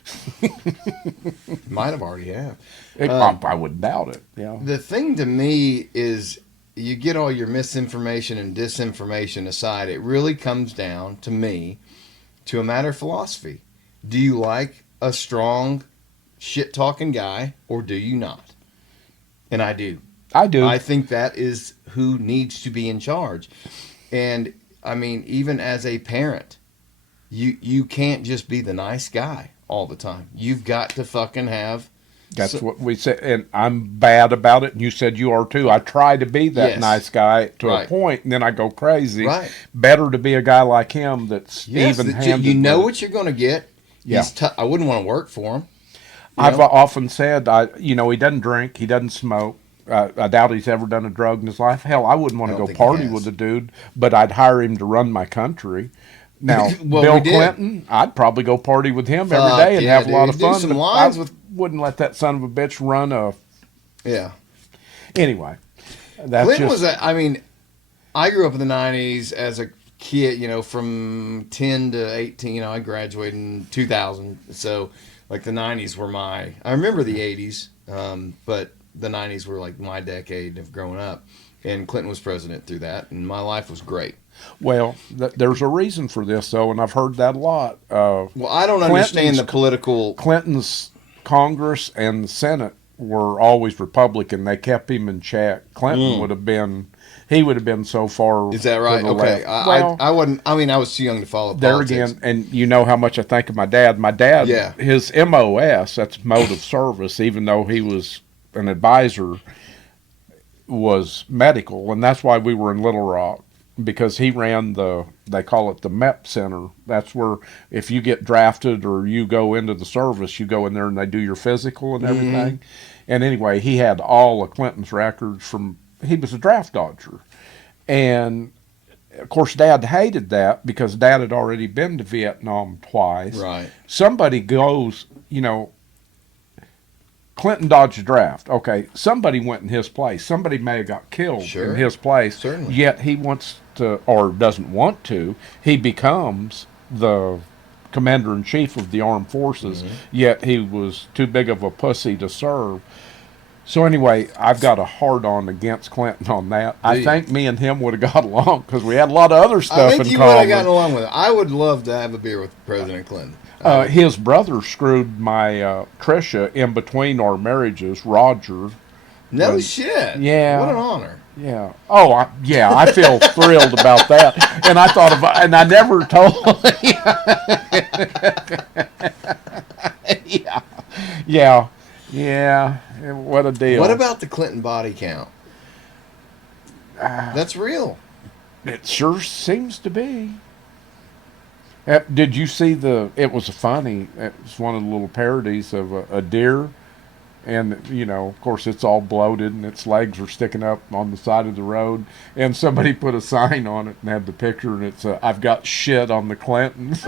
Might have already have. I would doubt it. Yeah. The thing to me is, you get all your misinformation and disinformation aside. It really comes down to me, to a matter of philosophy. Do you like a strong, shit talking guy, or do you not? And I do. I do. I think that is who needs to be in charge. And I mean, even as a parent, you can't just be the nice guy all the time. You've got to fucking have. That's what we said, and I'm bad about it, and you said you are too. I try to be that nice guy to a point, and then I go crazy. Right. Better to be a guy like him that's even-handed. You know what you're going to get. Yeah. I wouldn't want to work for him. I've often said, he doesn't drink, he doesn't smoke. I doubt he's ever done a drug in his life. Hell, I wouldn't want to go party with the dude, but I'd hire him to run my country. Now, Well, Bill Clinton, I'd probably go party with him every day and have a lot of do fun. some but lines I with- wouldn't let that son of a bitch run a. Yeah. Anyway, that's Clinton just. I grew up in the 90s as a kid, from 10 to 18. I graduated in 2000. So, like, the 90s were I remember the 80s, but the 90s were like my decade of growing up. And Clinton was president through that, and my life was great. Well, there's a reason for this, though, and I've heard that a lot. Well, I don't understand the political. Clinton's Congress and the Senate were always Republican. They kept him in check. Clinton would have been. He would have been so far. Is that right? Okay. I wasn't. I mean, I was too young to follow politics. There again, and you know how much I think of my dad. My dad, his MOS, that's mode of service, even though he was an advisor, was medical, and that's why we were in Little Rock, because he ran they call it the MEP Center. That's where if you get drafted or you go into the service, you go in there and they do your physical and everything. And anyway, he had all of Clinton's records he was a draft dodger. And of course, Dad hated that because Dad had already been to Vietnam twice. Right. Somebody goes, Clinton dodged a draft. Okay, somebody went in his place. Somebody may have got killed in his place. Certainly. Yet he wants to, or doesn't want to, he becomes the commander-in-chief of the armed forces, yet he was too big of a pussy to serve. So anyway, I've got a hard-on against Clinton on that. I think me and him would have got along because we had a lot of other stuff in common. I think you would have gotten along with it. I would love to have a beer with President Clinton. His brother screwed my Trisha in between our marriages, Roger. No shit. Yeah. What an honor. Yeah. Oh, I feel thrilled about that. And I thought and I never told. Yeah. What a deal. What about the Clinton body count? That's real. It sure seems to be. Did you see it was funny, it was one of the little parodies of a deer, and, of course it's all bloated and its legs are sticking up on the side of the road, and somebody put a sign on it and had the picture, and it's, I've got shit on the Clintons.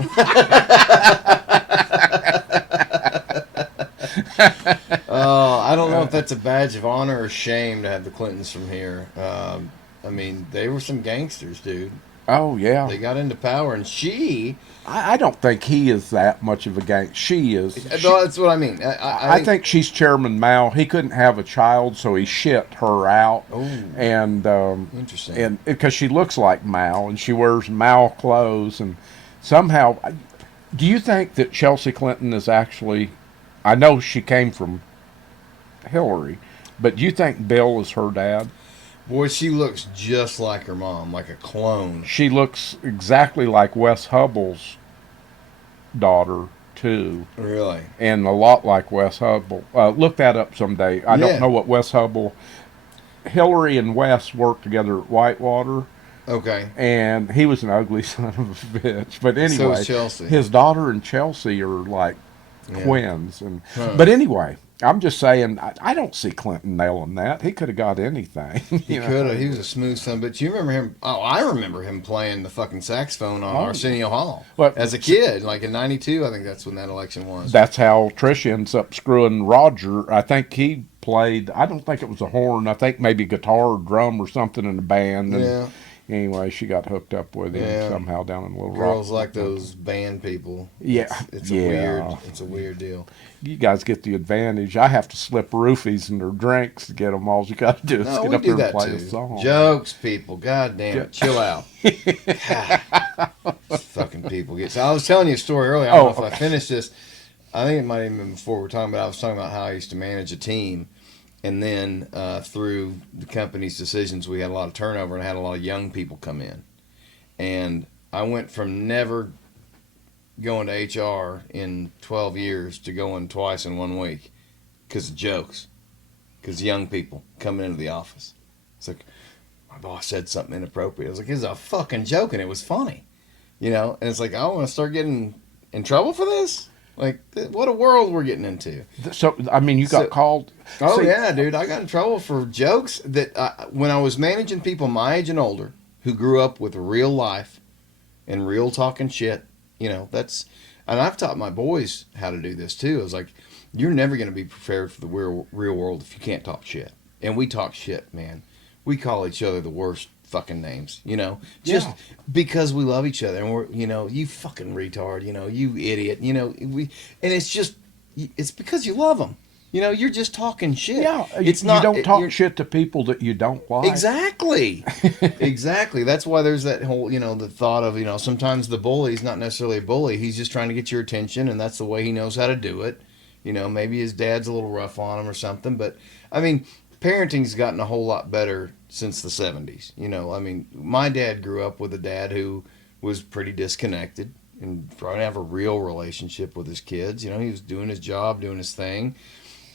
I don't know if that's a badge of honor or shame to have the Clintons from here. I mean, they were some gangsters, dude. Oh, yeah. They got into power, and I don't think he is that much of a gang. She is. That's what I mean. I think she's Chairman Mao. He couldn't have a child, so he shit her out. Oh. And, interesting. And because she looks like Mao, and she wears Mao clothes, and somehow, do you think that Chelsea Clinton is actually, I know she came from Hillary, but do you think Bill is her dad? Boy, she looks just like her mom, like a clone. She looks exactly like Wes Hubbell's daughter, too. Really? And a lot like Wes Hubble. Look that up someday. I don't Yeah. know what Wes Hubble. Hillary and Wes worked together at Whitewater, Okay. and he was an ugly son of a bitch. But So is anyway, Chelsea. his daughter and Chelsea are like Yeah. twins. And Huh. but anyway, I'm just saying I don't see Clinton nailing that. He could have got anything. He could have. He was a smooth son. But you remember him? Oh, I remember him playing the fucking saxophone on Arsenio Hall Well, as a kid, like in '92. I think that's when that election was. That's how Trish ends up screwing Roger. I think he played. I don't think it was a horn. I think maybe guitar or drum or something in the band. And Yeah. anyway, she got hooked up with him Yeah. somehow down in Little Girls Rock. like those band people. Yeah. It's Yeah. a weird. It's a weird deal. You guys get the advantage. I have to slip roofies in their drinks to get them. All you got to do is No, get we up do there and that play too. a song. Jokes, people. God damn it. Chill out. Fucking people get. So I was telling you a story earlier. I don't know if I finished this. I think it might have even been before we were talking about. I was talking about how I used to manage a team, and then through the company's decisions, we had a lot of turnover and had a lot of young people come in, and I went from never going to HR in 12 years to going twice in 1 week because of jokes, because young people coming into the office. It's like, my boss said something inappropriate. I was like, it's a fucking joke, and it was funny, you know? And it's like, I want to start getting in trouble for this? Like, what a world we're getting into. So, I mean, you got called. Oh, See, yeah, dude. I got in trouble for jokes that when I was managing people my age and older who grew up with real life and real talking shit, you know, that's, and I've taught my boys how to do this too. I was like, you're never going to be prepared for the real world if you can't talk shit. And we talk shit, man. We call each other the worst fucking names, you know, just because we love each other and we're, you know, you fucking retard, you know, you idiot, you know, and it's just, it's because you love them. You know, you're just talking shit. Yeah, it's you not. don't talk shit to people that you don't like. Exactly. Exactly. That's why there's that whole, you know, the thought of, you know, sometimes the bully's not necessarily a bully. He's just trying to get your attention, and that's the way he knows how to do it. You know, maybe his dad's a little rough on him or something. But, I mean, parenting's gotten a whole lot better since the 70s. You know, I mean, my dad grew up with a dad who was pretty disconnected and trying to have a real relationship with his kids. You know, he was doing his job, doing his thing.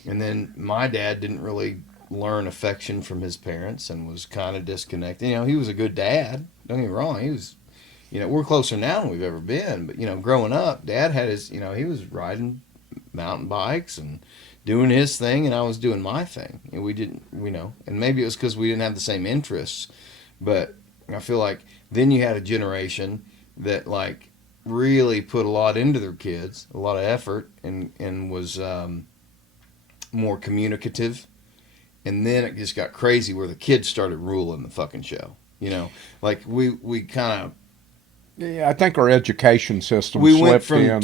And then my dad didn't really learn affection from his parents and was kind of disconnected. You know, he was a good dad. Don't get me wrong. He was, you know, we're closer now than we've ever been. But, you know, growing up, Dad had his, you know, he was riding mountain bikes and doing his thing, and I was doing my thing. And we didn't, you know, and maybe it was because we didn't have the same interests. But I feel like then you had a generation that, like, really put a lot into their kids, a lot of effort, and was more communicative, and then it just got crazy where the kids started ruling the fucking show. You know, like we kind of Yeah, I think our education system we slipped went from in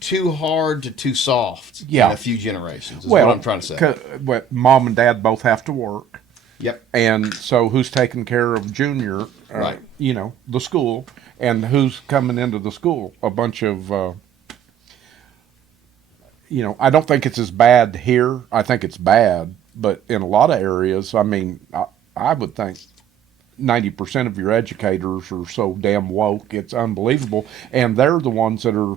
too hard to too soft in Yeah. a few generations. Is well, what I'm trying to say. But mom and dad both have to work. Yep. And so who's taking care of Junior? Right. You know, the school, and who's coming into the school? A bunch of. You know, I don't think it's as bad here. I think it's bad, but in a lot of areas, I mean, I would think 90% of your educators are so damn woke, it's unbelievable. And they're the ones that are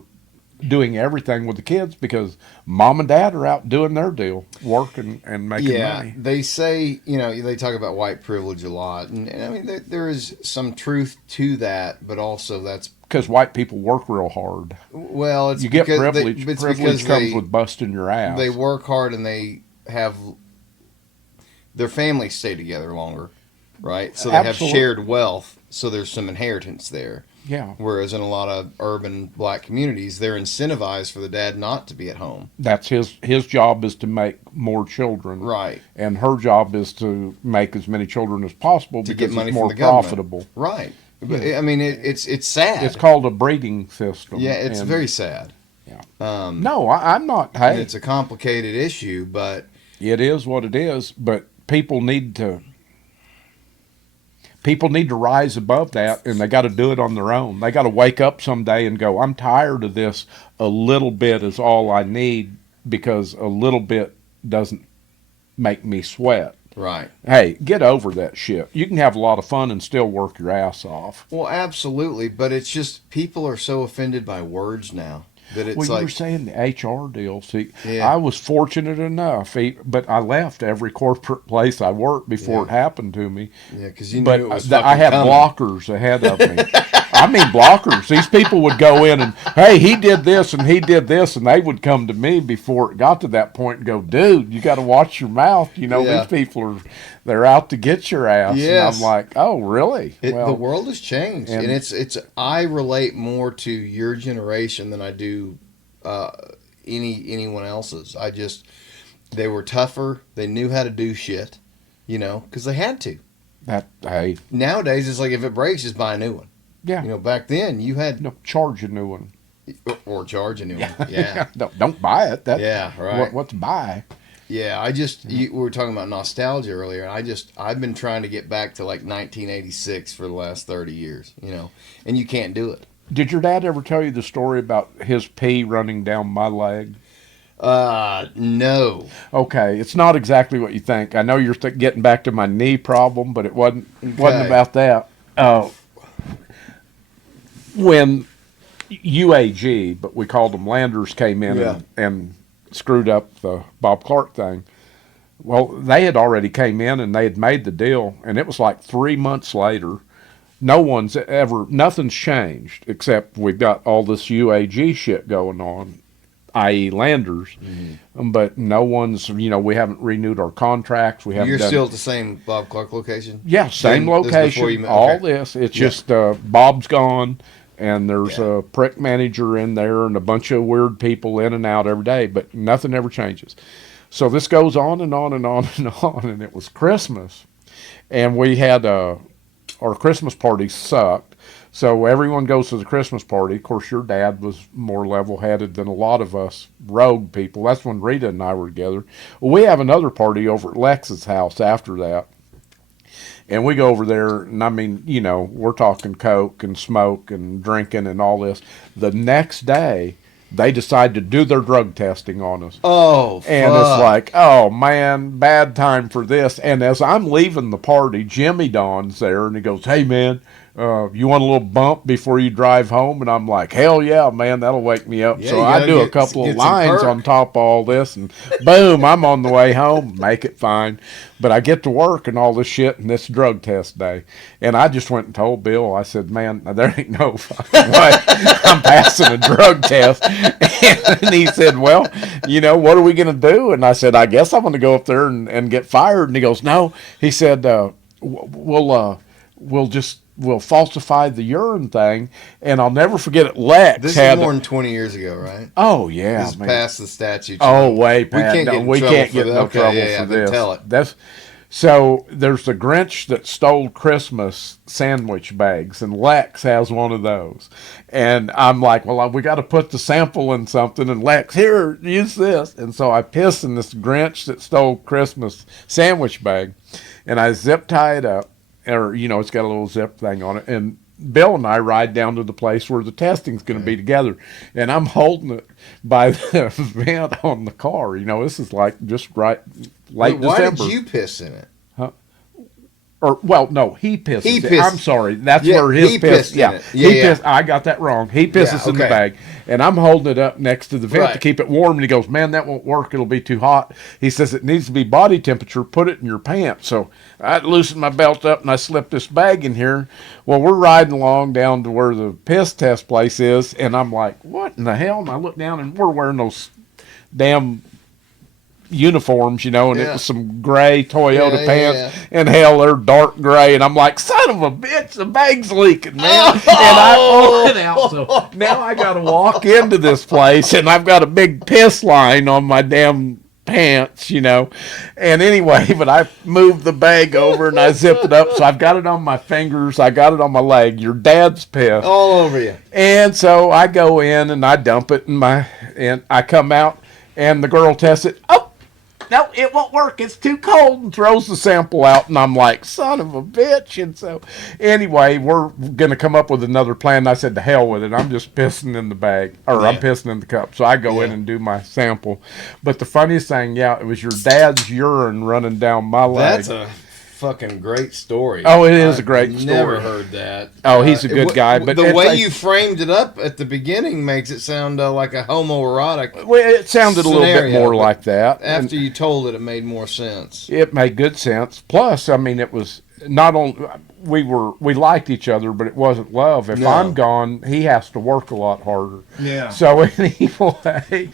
doing everything with the kids because mom and dad are out doing their deal, working and making money. They say, you know, they talk about white privilege a lot. And I mean, there is some truth to that, but also that's because white people work real hard. Well, it's you get because privilege. It's privilege because comes with busting your ass. They work hard and they have their families stay together longer, right? So they Absolutely. have shared wealth. So there's some inheritance there. Yeah. Whereas in a lot of urban black communities, they're incentivized for the dad not to be at home. That's his job is to make more children. Right. And her job is to make as many children as possible To because get money it's more from the government. profitable. Right. But I mean, it's sad. It's called a breeding system. Yeah, it's and, very sad. Yeah. No, I'm not. Hey, It's a complicated issue, but it is what it is. But people need to rise above that, and they got to do it on their own. They got to wake up someday and go, I'm tired of this. A little bit is all I need because a little bit doesn't make me sweat. right. Hey, get over that shit. You can have a lot of fun and still work your ass off. Well, absolutely, but it's just people are so offended by words now. That it's Well, you like, were saying the HR deal. See, Yeah. I was fortunate enough, but I left every corporate place I worked before it happened to me. yeah, because you knew But it was I fucking had coming. blockers ahead of me. I mean, blockers. These people would go in and, hey, he did this and he did this, and they would come to me before it got to that point and go, dude, you got to watch your mouth. You know, Yeah. these people they're out to get your ass. Yes. And I'm like, oh, really? The world has changed, and and- it's. I relate more to your generation than I do anyone else's. They were tougher. They knew how to do shit, because they had to. Hey, Nowadays, it's like if it breaks, just buy a new one. yeah. Back then you had No, charge a new one. or charge a new one. Yeah, Don't buy it. yeah, right. What to buy? Yeah, we were talking about nostalgia earlier, and I've been trying to get back to like 1986 for the last 30 years, and you can't do it. Did your dad ever tell you the story about his pee running down my leg? No. Okay, it's not exactly what you think. I know you're getting back to my knee problem, but it wasn't Okay. about that. When UAG, but we called them Landers, came in Yeah. and screwed up the Bob Clark thing. Well, they had already came in and they had made the deal, and it was like 3 months later. Nothing's changed except we've got all this UAG shit going on, i.e. Landers. Mm-hmm. But no one's, we haven't renewed our contracts. We haven't You're done, still at the same Bob Clark location? yeah, same This before location, you met- all okay. this. It's Yeah. just Bob's gone, and there's Yeah. a prick manager in there and a bunch of weird people in and out every day, but nothing ever changes. So this goes on and on and on and on, and it was Christmas, and we had our Christmas party sucked. So everyone goes to the Christmas party. Of course, your dad was more level-headed than a lot of us rogue people. That's when Rita and I were together. Well, we have another party over at Lex's house after that. And we go over there, and I mean, we're talking coke and smoke and drinking and all this. The next day, they decide to do their drug testing on us. Oh, And fuck. it's like, oh man, bad time for this. And as I'm leaving the party, Jimmy Don's there, and he goes, hey man, you want a little bump before you drive home? And I'm like, hell yeah, man, that'll wake me up. Yeah, So you I gotta do a get couple of some lines perk. on top of all this, and boom, I'm on the way home. Make it fine. But I get to work and all this shit, and this drug test day. And I just went and told Bill, I said, man, there ain't no fucking way I'm passing a drug test. And he said, well, what are we going to do? And I said, I guess I'm going to go up there and get fired. And he goes, no. He said, we'll falsify the urine thing. And I'll never forget it. Lex This had is more than 20 years ago, right? Oh yeah, This is man. past the statute. Oh, way past. We can't get in trouble for that. Okay, trouble yeah, for then this. tell it. So there's the Grinch that stole Christmas sandwich bags, and Lex has one of those. And I'm like, well, we got to put the sample in something. And Lex, here, use this. And so I piss in this Grinch that stole Christmas sandwich bag, and I zip tie it up, or it's got a little zip thing on it, and Bill and I ride down to the place where the testing's going to be together, and I'm holding it by the vent on the car. This is like just late Wait, why December. did you piss in it? No, he pisses. He it. pissed- I'm sorry. That's Yeah, where his he piss. pissed in Yeah, it. Yeah, he yeah. pissed. I got that wrong. He pisses in the okay. bag, and I'm holding it up next to the vent to Right. keep it warm. And he goes, "Man, that won't work. It'll be too hot." He says it needs to be body temperature. Put it in your pants. So I loosened my belt up and I slipped this bag in here. Well, we're riding along down to where the piss test place is, and I'm like, "What in the hell?" And I look down, and we're wearing those damn uniforms, and it Yeah. was some gray Toyota Yeah, pants, yeah. and hell, they're dark gray, and I'm like, son of a bitch, the bag's leaking, man. Oh! And I pull it out, so now I gotta walk into this place, and I've got a big piss line on my damn pants, and anyway, but I moved the bag over and I zipped it up, so I've got it on my fingers, I got it on my leg. Your dad's piss. All over you. And so I go in and I dump it and I come out, and the girl tests it. Oh, no, it won't work. It's too cold, and throws the sample out. And I'm like, son of a bitch. And so anyway, we're going to come up with another plan. And I said, to hell with it. I'm just pissing in the bag, or I'm pissing in the cup. So I go in and do my sample. But the funniest thing, it was your dad's urine running down my leg. That's a fucking great story. Oh, it is a great story. Never heard that. Oh, he's a good guy. But the way you framed it up at the beginning makes it sound like a homoerotic. Well, it sounded a little bit more like that. After you told it made more sense. It made good sense. Plus, I mean, it was not only we liked each other, but it wasn't love. If I'm gone, he has to work a lot harder. Yeah. So anyway,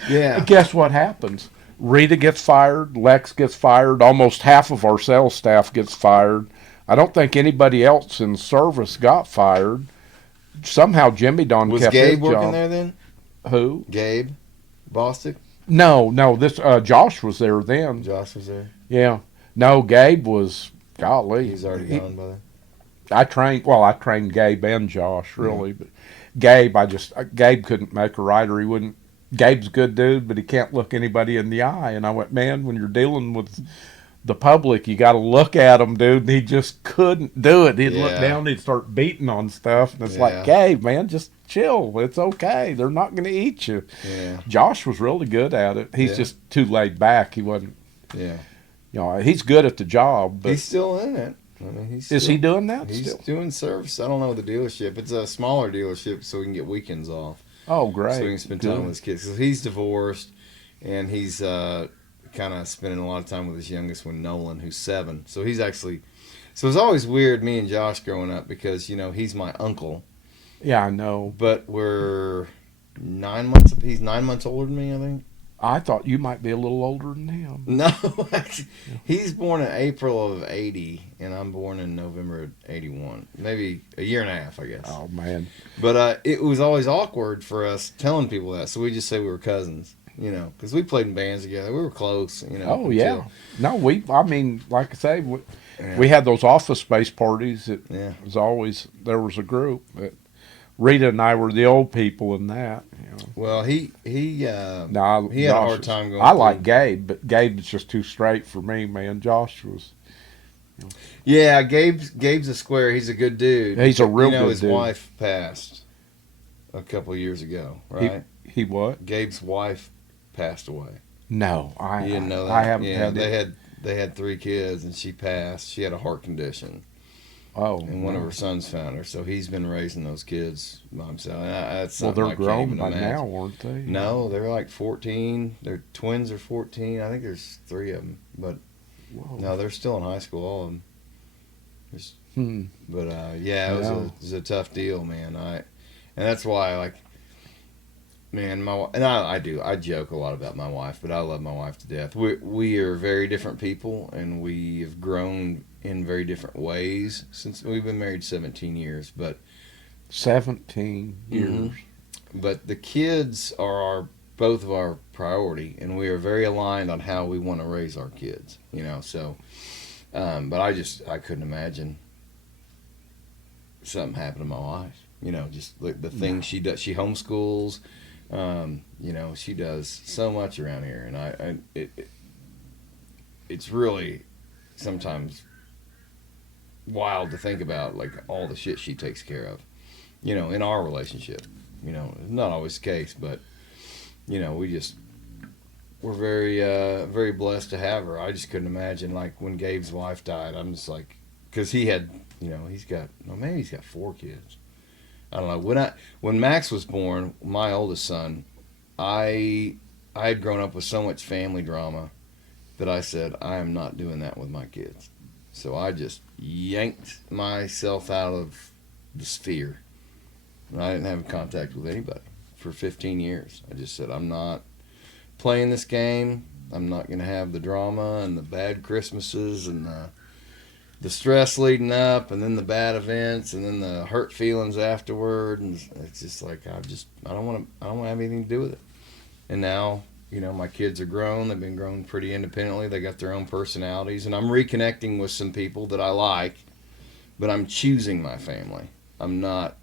guess what happens? Rita gets fired. Lex gets fired. Almost half of our sales staff gets fired. I don't think anybody else in service got fired. Somehow Jimmy Don kept his job. Was Gabe working there then? Who? Gabe Bostic? No. This Josh was there then. Josh was there. Yeah. No, Gabe was. Golly, he's already gone by then. I trained Gabe and Josh really, but Gabe Gabe couldn't make a rider. He wouldn't. Gabe's a good dude, but he can't look anybody in the eye. And I went, man, when you're dealing with the public, you got to look at him, dude. And he just couldn't do it. He'd look down, he'd start beating on stuff, and it's like, Gabe, man, just chill. It's okay. They're not going to eat you. Yeah. Josh was really good at it. He's just too laid back. He wasn't. Yeah. You know, he's good at the job, but he's still in it. I mean, is he doing that? He's doing service. I don't know the dealership. It's a smaller dealership, so we can get weekends off. Oh, great! So we can spend time with his kids. So he's divorced, and he's kind of spending a lot of time with his youngest one, Nolan, who's 7. So he's actually. So it's always weird, me and Josh growing up, because he's my uncle. Yeah, I know. But we're 9 months. He's 9 months older than me, I think. I thought you might be a little older than him. No, actually, he's born in April of 80, and I'm born in November of 81. Maybe a year and a half, I guess. Oh, man. But it was always awkward for us telling people that, so we just say we were cousins, because we played in bands together. We were close, Oh, yeah. No, like I say, we had those office space parties. It was always, there was a group. Rita and I were the old people in that. Well, he had a hard time going. I like Gabe, but Gabe's just too straight for me, man. Josh was. Yeah, Gabe's a square. He's a good dude. He's a real good dude. His wife passed a couple of years ago, right? He what? Gabe's wife passed away. No, you didn't know that. I haven't. They had 3 kids, and she passed. She had a heart condition. Oh, and one of her sons found her, so he's been raising those kids by himself. Well, they're grown by now, aren't they? No, they're like 14. Their twins are 14. I think there's 3 of them, but no, they're still in high school. All of them. But it was a tough deal, man. And that's why, man, I joke a lot about my wife, but I love my wife to death. We are very different people, and we have grown in very different ways since we've been married 17 years. But 17 years. Mm-hmm. But the kids are both of our priority, and we are very aligned on how we want to raise our kids. So. But I couldn't imagine something happened to my wife. Just like the things she does. She homeschools. She does so much around here, and it's really sometimes wild to think about, like, all the shit she takes care of, in our relationship. Not always the case, but we're very very blessed to have her. I just couldn't imagine, like, when Gabe's wife died. I'm just like, because he had, he's got 4 kids. I don't know. When Max was born, my oldest son, I had grown up with so much family drama that I said, I am not doing that with my kids. So I just yanked myself out of the sphere. And I didn't have contact with anybody for 15 years. I just said, I'm not playing this game. I'm not going to have the drama and the bad Christmases and the stress leading up, and then the bad events, and then the hurt feelings afterward. And it's just like, I don't want to have anything to do with it. And now, my kids are grown. They've been grown pretty independently. They got their own personalities, and I'm reconnecting with some people that I like, but I'm choosing my family. I'm not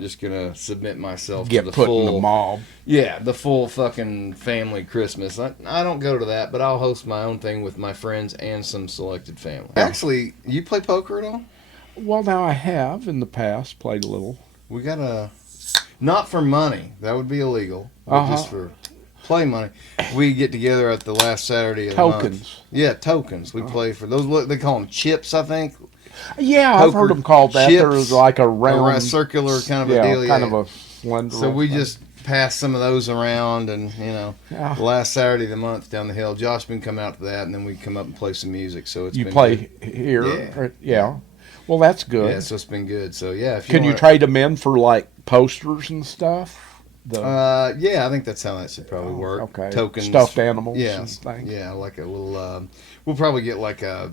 just gonna submit myself to the put full in the mob. Yeah, the full fucking family Christmas. I don't go to that, but I'll host my own thing with my friends and some selected family. Actually, you play poker at all? Well, now I have in the past played a little. We gotta, not for money. That would be illegal. But just for. play money. We get together at the last Saturday of the Tokens. month. Yeah, tokens. We play for those. They call them chips, I think. Yeah, I've heard them called that. Chips, There's like a round, circular kind of a deal. kind yeah. of a slender. So we just pass some of those around, and Yeah. last Saturday of the month down the hill. Josh been come out to that, and then we come up and play some music. So it's You been play good. here? Yeah. Well, that's good. Yeah, so it's been good. So yeah, if Can you trade them in for like posters and stuff? Yeah, I think that's how that should probably work. Okay. Tokens, Stuffed animals. Yeah, And things. yeah, like a little. We'll probably get like a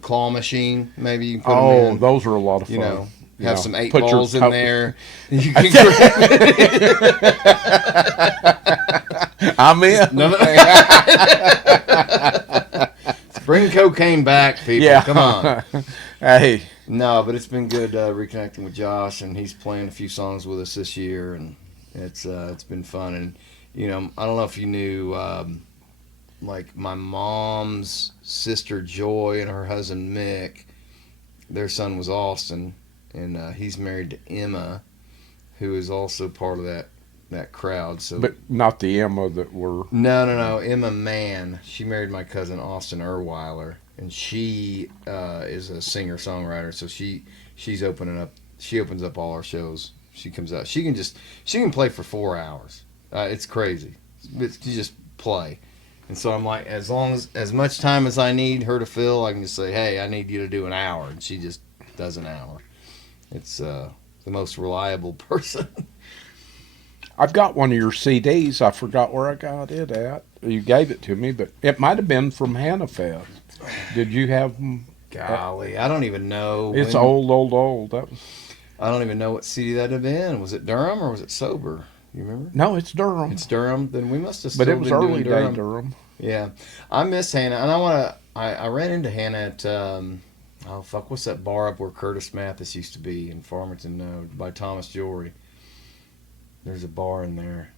claw machine. Maybe you can put Oh, them in. those are a lot of fun. Have some 8 put your balls in to- there. You can grab it. I'm in. No. Bring cocaine back, people. Yeah. Come on. Hey. No, but it's been good reconnecting with Josh, and he's playing a few songs with us this year, and it's been fun. And I don't know if you knew, like my mom's sister Joy and her husband Mick, their son was Austin, and he's married to Emma, who is also part of that crowd. So, But not the Emma that were. no, Emma Mann. She married my cousin Austin Erweiler, and she is a singer songwriter. So she's opening up. She opens up all our shows. She comes out. She can play for 4 hours. It's crazy. You just play. And so I'm like, as much time as I need her to fill, I can just say, hey, I need you to do an hour, and she just does an hour. It's the most reliable person. I've got one of your CDs. I forgot where I got it at. You gave it to me, but it might have been from Hannafest. Did you have them? Golly, I don't even know. It's old. That was. I don't even know what CD that'd have been. Was it Durham or was it Sober? You remember? No, it's Durham. It's Durham. Then we must have. But Still it was been early doing day Durham. Yeah, I miss Hannah, and I ran into Hannah at what's that bar up where Curtis Mathis used to be in Farmington by Thomas Jewelry. There's a bar in there.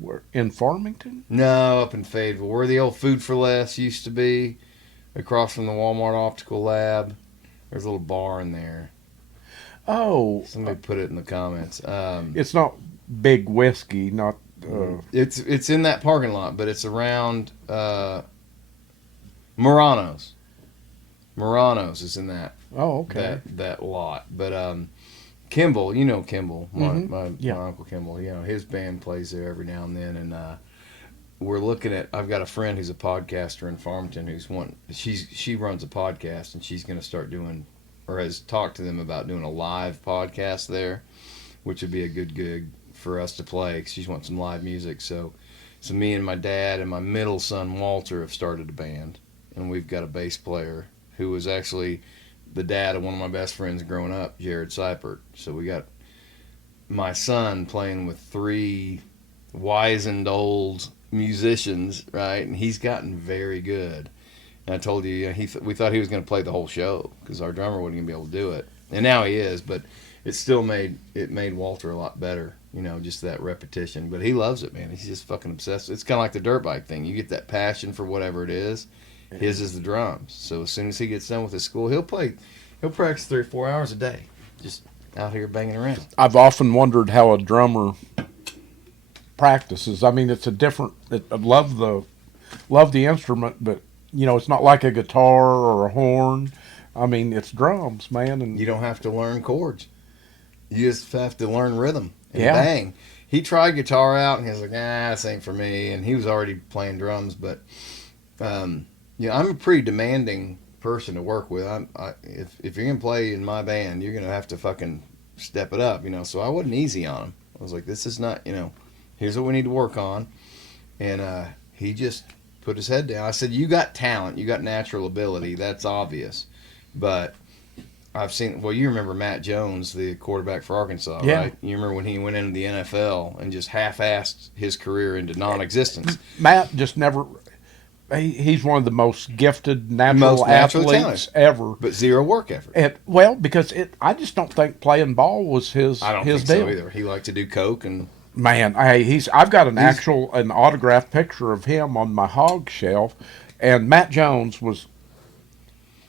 Where, in Farmington? No, up in Fayetteville, where the old Food for Less used to be, across from the Walmart Optical Lab. There's a little bar in there. Oh, Somebody put it in the comments. it's not Big Whiskey, not. It's in that parking lot, but it's around Murano's. Murano's is in that. Oh, okay. That lot, but Kimball, Kimball, my Yeah. uncle Kimball. His band plays there every now and then, and we're looking at. I've got a friend who's a podcaster in Farmington she runs a podcast, and she's going to start doing, or has talked to them about doing a live podcast there, which would be a good gig for us to play, because she wants some live music. So me and my dad and my middle son Walter have started a band, and we've got a bass player who was actually the dad of one of my best friends growing up, Jared Seipert. So we got my son playing with 3 wizened old musicians, right? And he's gotten very good. And I told you, we thought he was going to play the whole show because our drummer wasn't going to be able to do it. And now he is, but it still made Walter a lot better, just that repetition. But he loves it, man. He's just fucking obsessed. It's kind of like the dirt bike thing. You get that passion for whatever it is. His is the drums. So as soon as he gets done with his school, he'll practice 3 or 4 hours a day, just out here banging around. I've often wondered how a drummer practices. I mean, it's a different. I love the instrument, but it's not like a guitar or a horn. I mean, it's drums, man, and you don't have to learn chords. You just have to learn rhythm and Yeah. bang. He tried guitar out, and he was like, this ain't for me. And he was already playing drums, but I'm a pretty demanding person to work with. If you're gonna play in my band, you're gonna have to fucking step it up, So I wasn't easy on him. I was like, this is not, here's what we need to work on. And he just put his head down. I said, you got talent, you got natural ability, that's obvious. But I've seen, you remember Matt Jones, the quarterback for Arkansas, Yeah. right? You remember when he went into the NFL and just half-assed his career into non-existence. Matt just never. He's one of the most gifted natural athletes ever. But zero work effort. Because I just don't think playing ball was his I don't his think deal. so either. He liked to do coke and... Man, I've got an autographed picture of him on my hog shelf, and Matt Jones was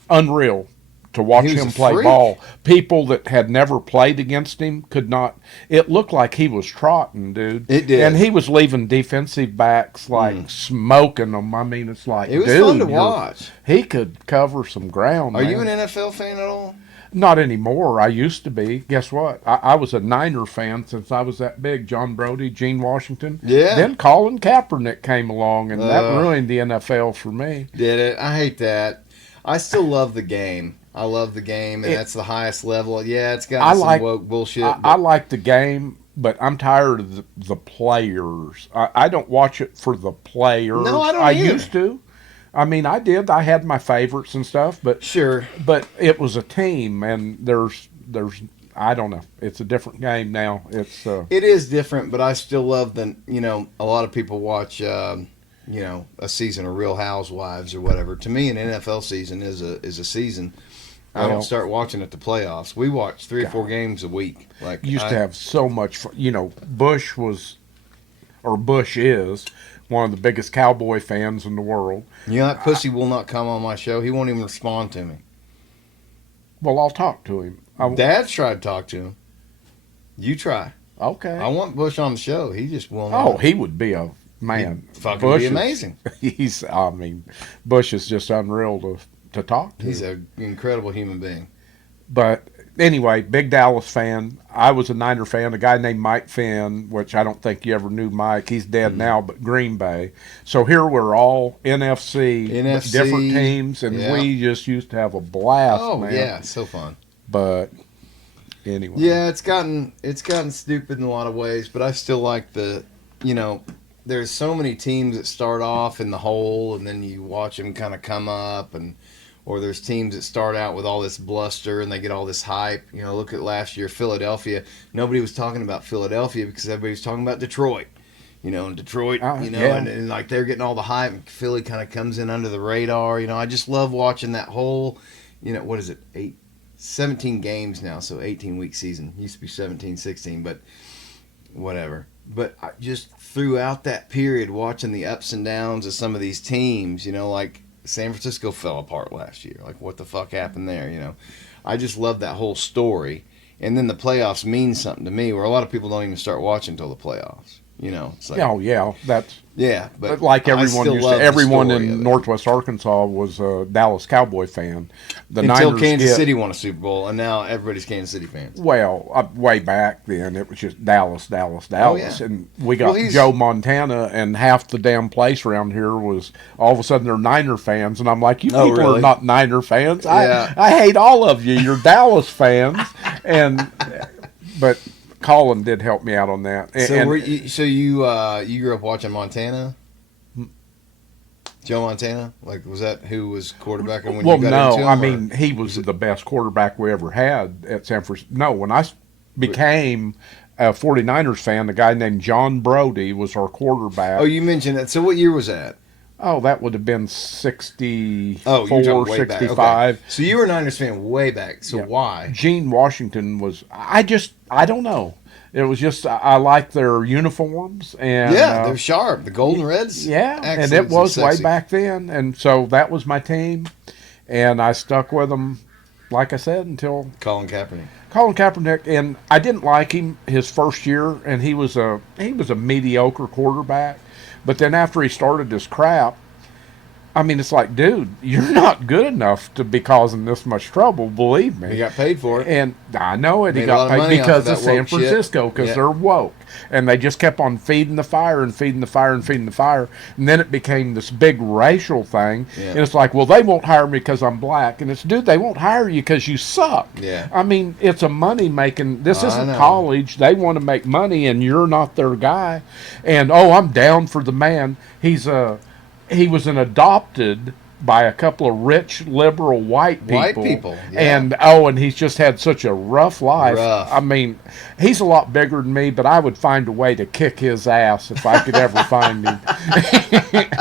unreal. to watch He was him a play freak. ball. People that had never played against him could not. It looked like he was trotting, dude. It did. And he was leaving defensive backs like smoking them. I mean, it's like, It was dude, fun to watch. he could cover some ground. Are man. you an NFL fan at all? Not anymore. I used to be. Guess what? I was a Niner fan since I was that big. John Brody, Gene Washington. Yeah. Then Colin Kaepernick came along, and that Ugh. ruined the NFL for me. Did it? I hate that. I still love the game. I love the game, and that's the highest level. Yeah, it's got some woke bullshit. I like the game, but I'm tired of the players. I don't watch it for the players. No, I don't I either. used to. I mean, I did. I had my favorites and stuff, but Sure. but it was a team, and there's I don't know. It's a different game now. It's It is different, but I still love the. A lot of people watch. A season of Real Housewives or whatever. To me, an NFL season is a season. I Well, don't start watching at the playoffs. We watch 3 or 4 games a week. Like used to have so much fun. Bush is one of the biggest Cowboy fans in the world. That pussy will not come on my show. He won't even respond to me. Well, I'll talk to him. Dad's tried to talk to him. You try. Okay. I want Bush on the show. He just will not. Oh, he would be a man. He'd fucking Bush be is- amazing. Bush is just unreal to talk to. He's an incredible human being. But anyway, big Dallas fan. I was a Niner fan. A guy named Mike Finn, which I don't think you ever knew Mike. He's dead now, but Green Bay. So here we're all NFC. Different teams, and yeah. we just used to have a blast, Oh man. yeah, so fun. But anyway. Yeah, it's gotten stupid in a lot of ways, but I still like there's so many teams that start off in the hole and then you watch them kind of come up, or there's teams that start out with all this bluster and they get all this hype. Look at last year, Philadelphia. Nobody was talking about Philadelphia because everybody was talking about Detroit. And Detroit, yeah. and like they're getting all the hype, and Philly kind of comes in under the radar. I just love watching that whole, what is it, 17 games now, so 18-week season. Used to be 17, 16, but whatever. But I just throughout that period, watching the ups and downs of some of these teams, like San Francisco fell apart last year. Like, what the fuck happened there, I just love that whole story. And then the playoffs mean something to me, where a lot of people don't even start watching until the playoffs. It's like, Oh yeah, that's but like I everyone still used love to. the Everyone story of in it. Northwest Arkansas was a Dallas Cowboy fan. The Until Niners Kansas City won a Super Bowl, and now everybody's Kansas City fans. Well, way back then, it was just Dallas, Dallas, Oh, Dallas. yeah. And we got Well, Joe Montana, and half the damn place around here was all of a sudden they're Niner fans. And I'm like, you Oh, people really? are not Niner fans. Yeah. I hate all of you. You're Dallas fans. But Colin did help me out on that. So you grew up watching Montana? Joe Montana? Like, was that who was quarterback when Well, you got no, into him? I or- mean, he was the best quarterback we ever had at San Francisco. No, when I became a 49ers fan, a guy named John Brody was our quarterback. Oh, you mentioned that. So what year was that? Oh, that would have been 64, Oh, you're talking way back. 65. Okay. So you were a Niners fan way back. So Yeah. why? Gene Washington was, I don't know. It was just, I like their uniforms. And Yeah, they're sharp. The Golden Reds. yeah, and Excellent it was way sexy. back then. And so that was my team. And I stuck with them, like I said, until Colin Kaepernick. Colin Kaepernick, and I didn't like him his first year, and he was a mediocre quarterback. But then after he started this crap, I mean, it's like, dude, you're not good enough to be causing this much trouble. Believe me. He got paid for it. And I know it. He Made a lot got of paid money off because of of that San woke shit. Francisco, because Yeah. they're woke. And they just kept on feeding the fire and feeding the fire and feeding the fire. And then it became this big racial thing. Yeah. And it's like, well, they won't hire me because I'm black. And it's, dude, they won't hire you because you suck. Yeah. I mean, it's a money making, this I isn't know. college. They want to make money and you're not their guy. And, oh, I'm down for the man. He was an adopted by a couple of rich liberal white people. White people, yeah. And he's just had such a rough life. Rough. I mean, he's a lot bigger than me, but I would find a way to kick his ass if I could ever find him.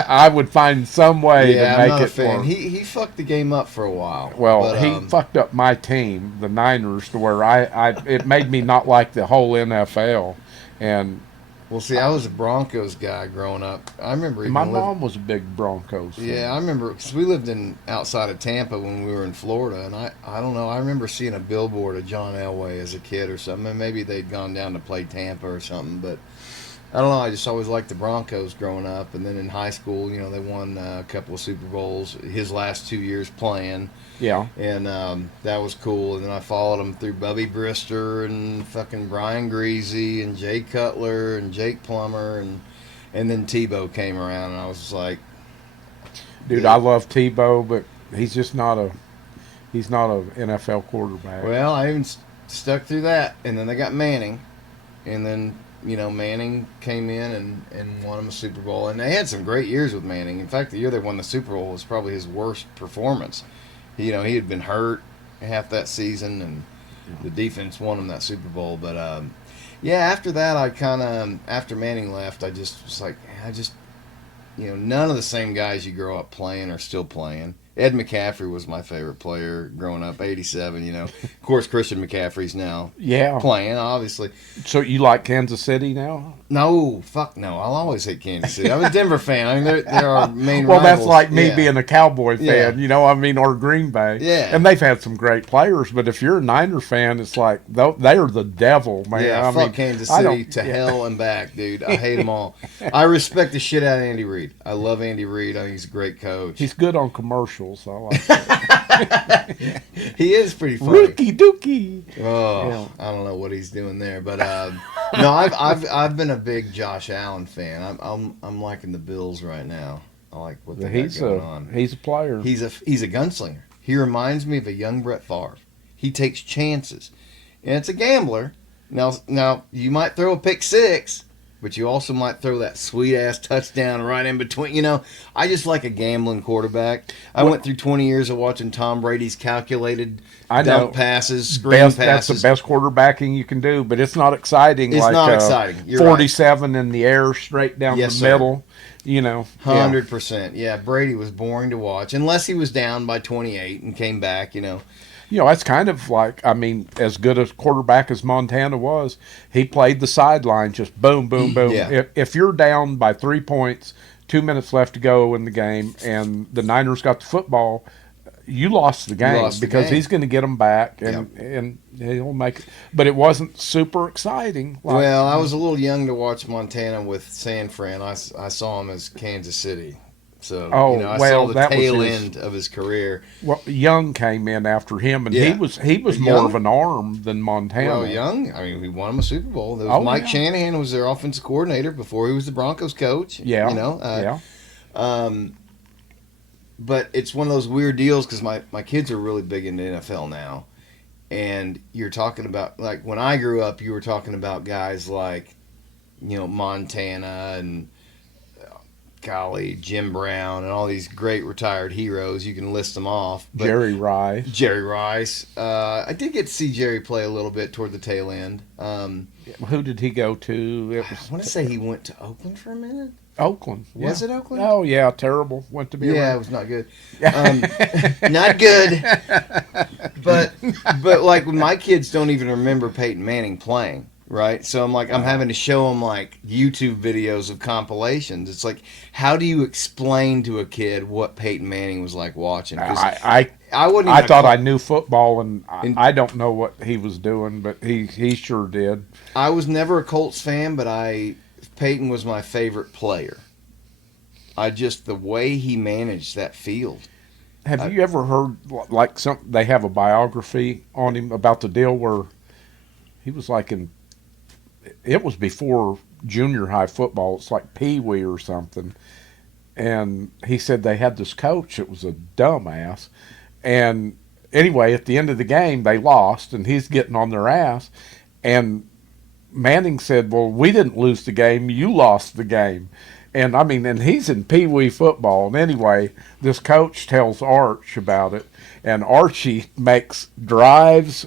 I would find some way Yeah, to I'm make not it a fan. for him. He fucked the game up for a while. Well, but, he fucked up my team, the Niners, to where it made me not like the whole NFL. And Well, see, I was a Broncos guy growing up. I remember even My living. mom was a big Broncos fan. Yeah, I remember because we lived in outside of Tampa when we were in Florida, and I don't know. I remember seeing a billboard of John Elway as a kid or something. And maybe they'd gone down to play Tampa or something, but I don't know. I just always liked the Broncos growing up, and then in high school, they won a couple of Super Bowls. His last 2 years playing, Yeah. and that was cool. And then I followed him through Bubby Brister and fucking Brian Greasy and Jay Cutler and Jake Plummer and then Tebow came around, and I was just like, Dude, yeah. I love Tebow, but he's just not a NFL quarterback. Well, I even stuck through that, and then they got Manning, and then Manning came in and won him a Super Bowl, and they had some great years with Manning. In fact, the year they won the Super Bowl was probably his worst performance. He had been hurt half that season, and the defense won him that Super Bowl. But yeah, after that, after Manning left, I just was like, none of the same guys you grow up playing are still playing. Ed McCaffrey was my favorite player growing up, 87, Of course, Christian McCaffrey's now Yeah. playing, obviously. So you like Kansas City now? No, fuck no. I'll always hate Kansas City. I'm a Denver fan. I mean, they're our main Well, rivals. that's like me Yeah. being a Cowboy fan, Yeah. or Green Bay. Yeah. And they've had some great players, but if you're a Niner fan, it's like they are the devil, man. Yeah, I fuck mean, Kansas I City don't- to yeah. hell and back, dude. I hate them all. I respect the shit out of Andy Reid. I love Andy Reid. I think he's a great coach. He's good on commercials. I like that. He is pretty funny. Rookie Dookie. Oh, Yeah. I don't know what he's doing there, but no, I've been a big Josh Allen fan. I'm liking the Bills right now. I like what they got going on. He's a player. He's a gunslinger. He reminds me of a young Brett Favre. He takes chances, and it's a gambler. Now you might throw a pick six, but you also might throw that sweet ass touchdown right in between. I just like a gambling quarterback. I went through 20 years of watching Tom Brady's calculated dunk passes, screen passes. That's the best quarterbacking you can do, but it's not exciting. It's not exciting. You're 47 in the air, straight down Yes, the sir. middle. 100%. Yeah, Brady was boring to watch unless he was down by 28 and came back. That's kind of like, as good a quarterback as Montana was, he played the sideline, just boom, boom, boom. Yeah. If you're down by 3 points, 2 minutes left to go in the game, and the Niners got the football, you lost the game because he's going to get them back, and he'll make it. But it wasn't super exciting. Well, I was a little young to watch Montana with San Fran. I saw him as Kansas City. So, I saw the tail end of his career. Well, Young came in after him, and Yeah. he was more of an arm than Montana. Well, Young, we won him a Super Bowl. There was Mike Shanahan was their offensive coordinator before he was the Broncos coach. Yeah. But it's one of those weird deals because my kids are really big into NFL now. And you're talking about, like, when I grew up, you were talking about guys like, Montana and golly, Jim Brown and all these great retired heroes. You can list them off. But Jerry Rice. I did get to see Jerry play a little bit toward the tail end. Who did he go to? I want to say he went to Oakland for a minute. Oakland. Was it Oakland? Oh, yeah, terrible. Went to be it was not good. Not good. But like my kids don't even remember Peyton Manning playing. Right, so I'm having to show them like YouTube videos of compilations. It's like, how do you explain to a kid what Peyton Manning was like watching? I wouldn't. I thought I knew football, and I don't know what he was doing, but he sure did. I was never a Colts fan, but Peyton was my favorite player. The way he managed that field. Have you ever heard like they have a biography on him about the deal where he was like it was before junior high football. It's like Pee Wee or something. And he said they had this coach that was a dumbass. And anyway, at the end of the game, they lost, and he's getting on their ass. And Manning said, well, we didn't lose the game. You lost the game. And, and he's in Pee Wee football. And anyway, this coach tells Arch about it. And Archie drives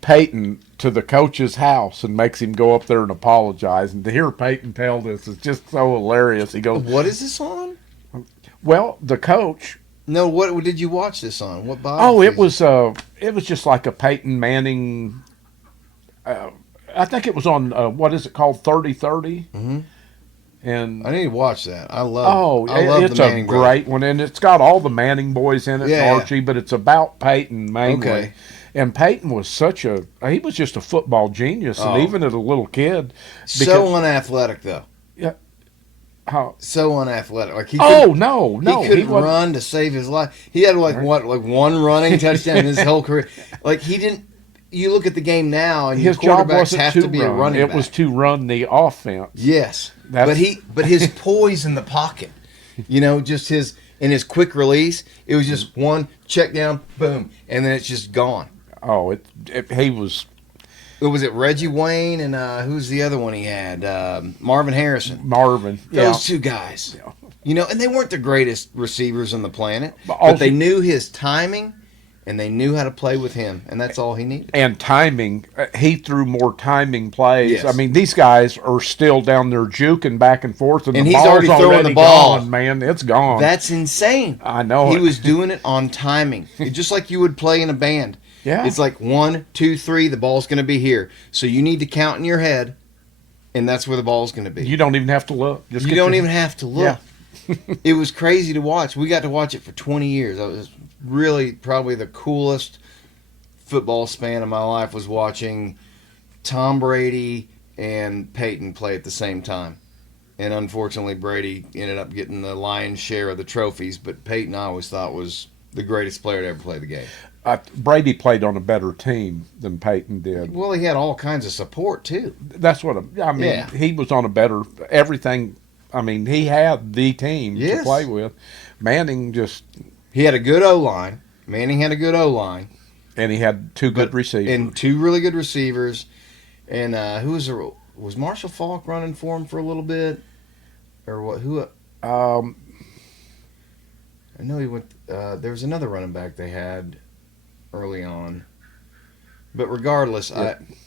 Peyton to the coach's house and makes him go up there and apologize. And to hear Peyton tell this is just so hilarious. He goes, "What is this on?" Well, the coach. No, what did you watch this on? What biography? Oh, it was just like a Peyton Manning I think it was on what is it called, 30-30? Mm-hmm. And I need to watch that. I love it's the a Manning great one, and it's got all the Manning boys in it, Yeah. and Archie, but it's about Peyton mainly. Okay. And Peyton was he was just a football genius, and even as a little kid. So unathletic, though. Yeah. How? So unathletic. Like he No. He couldn't run to save his life. He had like one running touchdown in his whole career. Like he didn't. You look at the game now, and His your job quarterbacks wasn't have to to be run. a running It back. was to run the offense. Yes, That's- but his poise in the pocket, just his quick release. It was just one check down, boom, and then it's just gone. Oh, he was. Was it Reggie Wayne and who's the other one he had? Marvin Harrison. Marvin. Those two guys. And they weren't the greatest receivers on the planet, But but they knew his timing, and they knew how to play with him, and that's all he needed. And timing, he threw more timing plays. Yes. I mean, these guys are still down there juking back and forth, and And the he's ball's already throwing the ball. gone, man. It's gone. That's insane. I know He it. was doing it on timing, just like you would play in a band. Yeah. It's like 1, 2, 3. The ball's going to be here, so you need to count in your head, and that's where the ball's going to be. You don't even have to look. You don't even have to look. It was crazy to watch. We got to watch it for 20 years. It was really probably the coolest football span of my life was watching Tom Brady and Peyton play at the same time. And unfortunately, Brady ended up getting the lion's share of the trophies, but Peyton I always thought was the greatest player to ever play the game. Brady played on a better team than Peyton did. Well, he had all kinds of support, too. That's what I mean. Yeah. He was on a better everything. I mean, he had the team to play with. Manning He had a good O-line. Manning had a good O-line. And he had two good receivers. And two really good receivers. And was Marshall Faulk running for him for a little bit? Or what? I know he went. There was another running back they had early on. But regardless,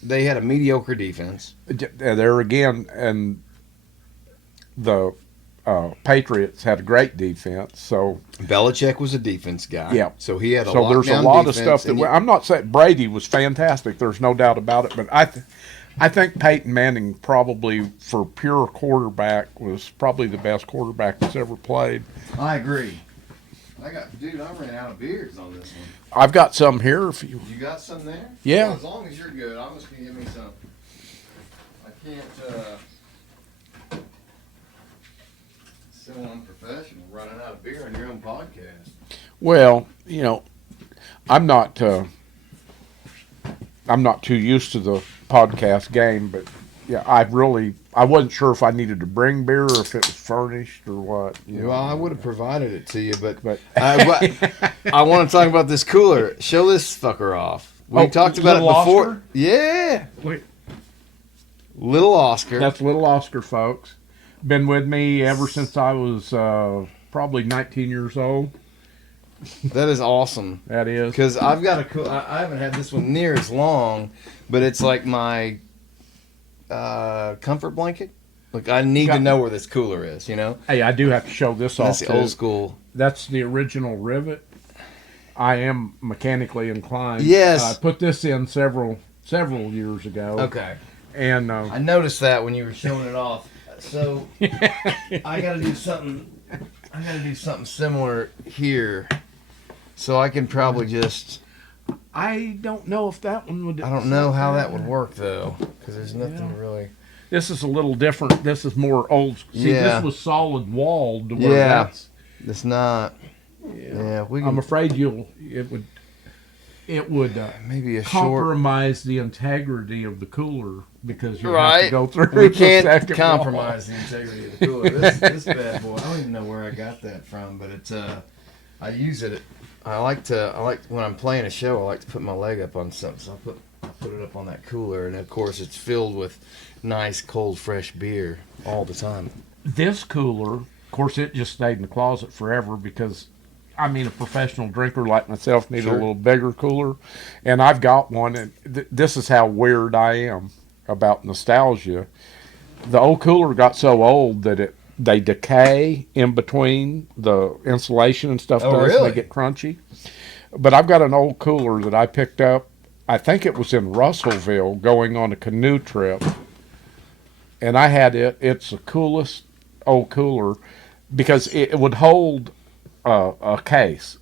they had a mediocre defense. There again, and the Patriots had a great defense. So Belichick was a defense guy. Yeah. So he had so there's a lot of stuff that I'm not saying Brady was fantastic. There's no doubt about it. But I think Peyton Manning probably, for pure quarterback, was probably the best quarterback that's ever played. I agree. I ran out of beers on this one. I've got some here. If you got some there? Yeah. Well, as long as you're good, I'm just gonna give me some. I can't. So unprofessional, running out of beer on your own podcast. Well, I'm not too used to the podcast game, but yeah, I wasn't sure if I needed to bring beer or if it was furnished or what. Well, I would have provided it to you, but I want to talk about this cooler. Show this fucker off. We talked about it before. Oscar? Yeah. Wait. Little Oscar. That's little Oscar, folks. Been with me ever since I was probably 19 years old. That is awesome. That is. Because I've got I haven't had this one near as long, but it's like my comfort blanket. Like I need to know where this cooler is, Hey, I do have to show this off. That's the old school. That's the original rivet. I am mechanically inclined. Yes. I put this in several years ago. Okay. And I noticed that when you were showing it off. So I got to do something. I got to do something similar here. So I can probably just. I don't know if that one would. I don't know how that would work though, because there's nothing really. This is a little different. This is more old. See, this was solid walled. It's not. Yeah, we can. I'm afraid it would maybe compromise the integrity of the cooler because you have to go through. We can't compromise the integrity of the cooler. This bad boy. I don't even know where I got that from, but it's I use it. I like when I'm playing a show. I like to put my leg up on something, so I put it up on that cooler, and of course it's filled with nice cold fresh beer all the time. This cooler, of course, it just stayed in the closet forever because. I mean, a professional drinker like myself needed a little bigger cooler, and I've got one. And this is how weird I am about nostalgia. The old cooler got so old that they decay in between the insulation and stuff. Oh, really? They get crunchy. But I've got an old cooler that I picked up I think it was in Russellville, going on a canoe trip, and I had it. It's the coolest old cooler because it would hold a case.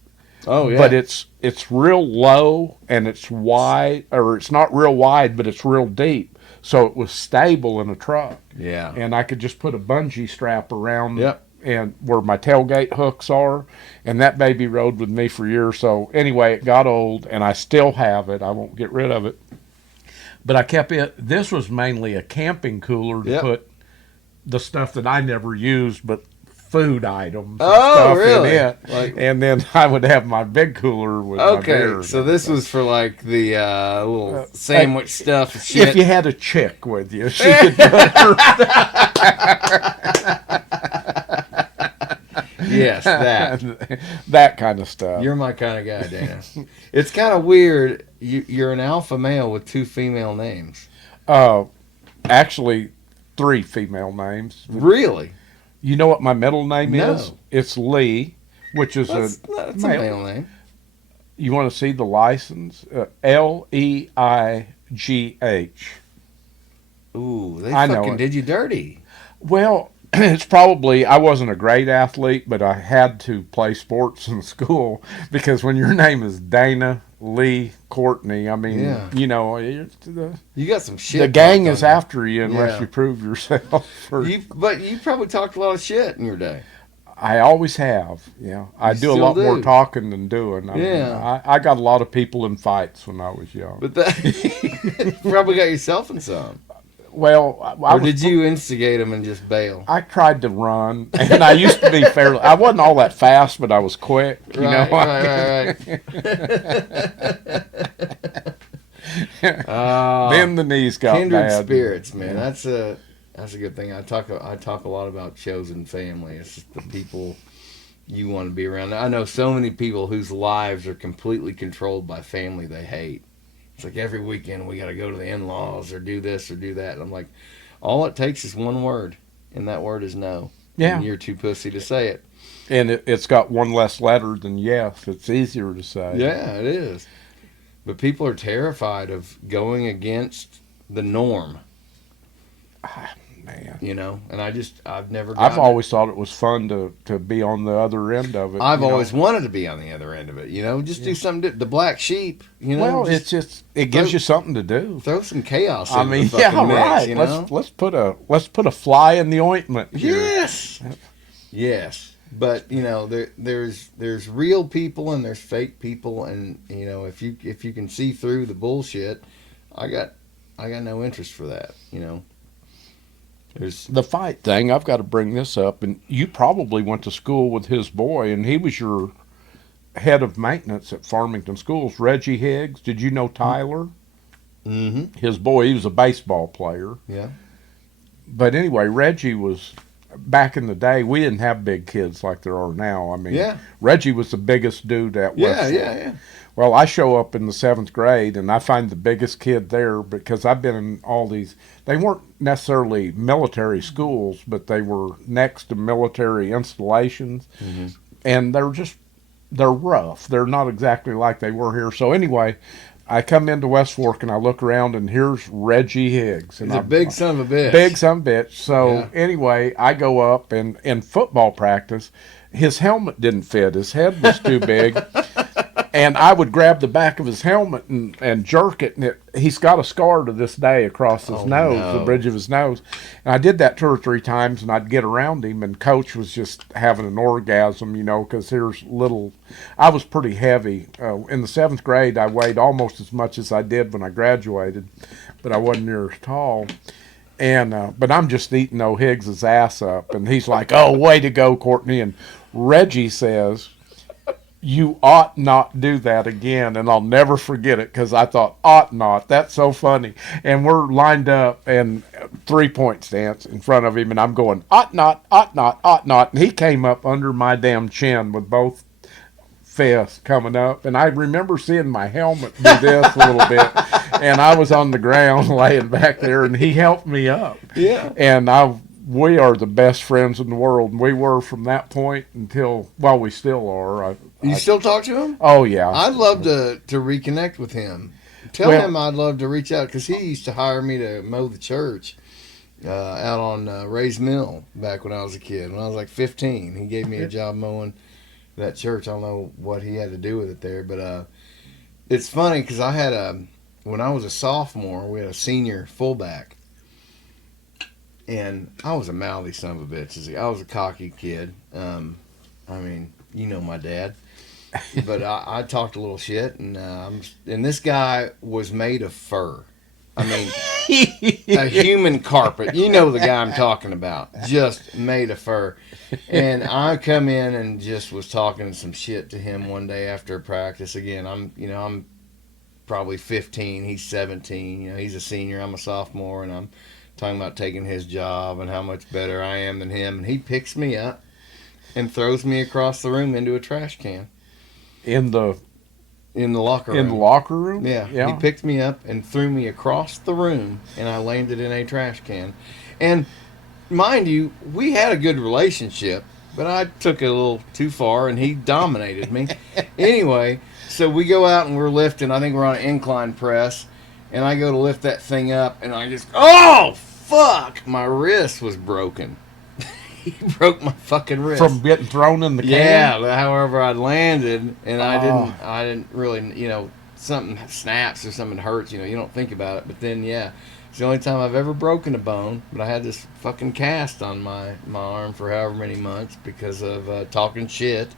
Oh yeah. But it's real low and it's wide, or it's not real wide, but it's real deep. So it was stable in a truck. Yeah. And I could just put a bungee strap around Yep. and where my tailgate hooks are, and that baby rode with me for years. So anyway, it got old, and I still have it. I won't get rid of it. But I kept it. This was mainly a camping cooler to Yep. put the stuff that I never used, but food items and Oh, stuff really? in it. Like- and then I would have my big cooler with my Okay, beer. so this was for like the little sandwich stuff and shit. If you had a chick with you, she could put her. Yes, that. That kind of stuff. You're my kind of guy, Dana. It's kind of weird. You're an alpha male with 2 female names. Actually, 3 female names. Really? You know what my middle name No. is? It's Lee, which is That's a male name. You want to see the license? Leigh. Ooh, they I know fucking it. did you dirty. Well, it's probably, I wasn't a great athlete, but I had to play sports in school because when your name is Dana, Lee, Courtney, I mean, Yeah. you know, it's the You got some shit. gang talked is on you. after you unless Yeah. you prove yourself. But you probably talked a lot of shit in your day. I always have. Yeah, I You do a still lot more do. talking than doing. Yeah. I got a lot of people in fights when I was young. But that you probably got yourself in some. Well, Or did you instigate them and just bail? I tried to run, and I used to be fairly. I wasn't all that fast, but I was quick. You know. Right. Then the knees got Kindred bad. spirits, man. That's a good thing. I talk a lot about chosen family. It's just the people you want to be around. I know so many people whose lives are completely controlled by family they hate. It's like every weekend we got to go to the in-laws or do this or do that. And I'm like, all it takes is one word, and that word is no. Yeah. And you're too pussy to say it. And it's got one less letter than yes. It's easier to say. Yeah, it is. But people are terrified of going against the norm. Man. You know, and I've never. I've gotten it. always thought it was fun to be on the other end of it. I've you know. always wanted to be on the other end of it. You know, just do something. The black sheep. You know, Well, it gives you something to do. throw some chaos. I in mean, the fucking yeah, mix, right. You know? Let's put a fly in the ointment here. Yes. But you know, there's real people and there's fake people, and you know, if you can see through the bullshit, I got no interest for that. You know. There's The fight thing, I've got to bring this up, and you probably went to school with his boy, and he was your head of maintenance at Farmington Schools, Reggie Higgs. Did you know Tyler? Mm-hmm. His boy, he was a baseball player. Yeah. But anyway, Reggie was, back in the day, we didn't have big kids like there are now. I mean, Yeah. Reggie was the biggest dude at West. Yeah. Well, I show up in the 7th grade, and I find the biggest kid there because I've been in all these. They weren't necessarily military schools, but they were next to military installations, Mm-hmm. and they're rough. They're not exactly like they were here. So anyway, I come into West Fork, and I look around, and here's Reggie Higgs. And He's a big son of a bitch. Big son of a bitch. So Yeah. anyway, I go up, and in football practice, his helmet didn't fit. His head was too big. And I would grab the back of his helmet and jerk it, and he's got a scar to this day across his nose, no. the bridge of his nose. And I did that 2 or 3 times, and I'd get around him, and Coach was just having an orgasm, you know, because I was pretty heavy. In the 7th grade, I weighed almost as much as I did when I graduated, but I wasn't near as tall. And but I'm just eating old Higgs's ass up, and he's like, "Oh, way to go, Courtney!" And Reggie says, "You ought not do that again," and I'll never forget it because I thought, "Ought not." That's so funny. And we're lined up and 3-point stance in front of him, and I'm going, "Ought not, ought not, ought not," and he came up under my damn chin with both fists coming up, and I remember seeing my helmet do this a little bit, and I was on the ground laying back there, and he helped me up. Yeah. And we are the best friends in the world, and we were from that point until, well, we still are. You still talk to him? Oh yeah. I'd love to reconnect with him. Tell him I'd love to reach out because he used to hire me to mow the church out on Ray's Mill back when I was a kid. When I was like 15, he gave me a job mowing that church. I don't know what he had to do with it there, but it's funny because I had when I was a sophomore, we had a senior fullback. And I was a mouthy son of a bitch. I was a cocky kid. I mean, you know my dad. But I talked a little shit, and this guy was made of fur. I mean, a human carpet. You know the guy I'm talking about. Just made of fur. And I come in and just was talking some shit to him one day after practice. Again, I'm probably 15. He's 17. You know, he's a senior. I'm a sophomore, and I'm talking about taking his job and how much better I am than him. And he picks me up and throws me across the room into a trash can. In the locker room. In the locker room? Yeah. He picked me up and threw me across the room, and I landed in a trash can. And mind you, we had a good relationship, but I took it a little too far, and he dominated me. Anyway, so we go out and we're lifting. I think we're on an incline press. And I go to lift that thing up, and I just, oh, fuck! My wrist was broken. He broke my fucking wrist. From getting thrown in the can? Yeah, however I landed, and I didn't really, something snaps or something hurts, you don't think about it. But then, yeah, it's the only time I've ever broken a bone, but I had this fucking cast on my arm for however many months because of talking shit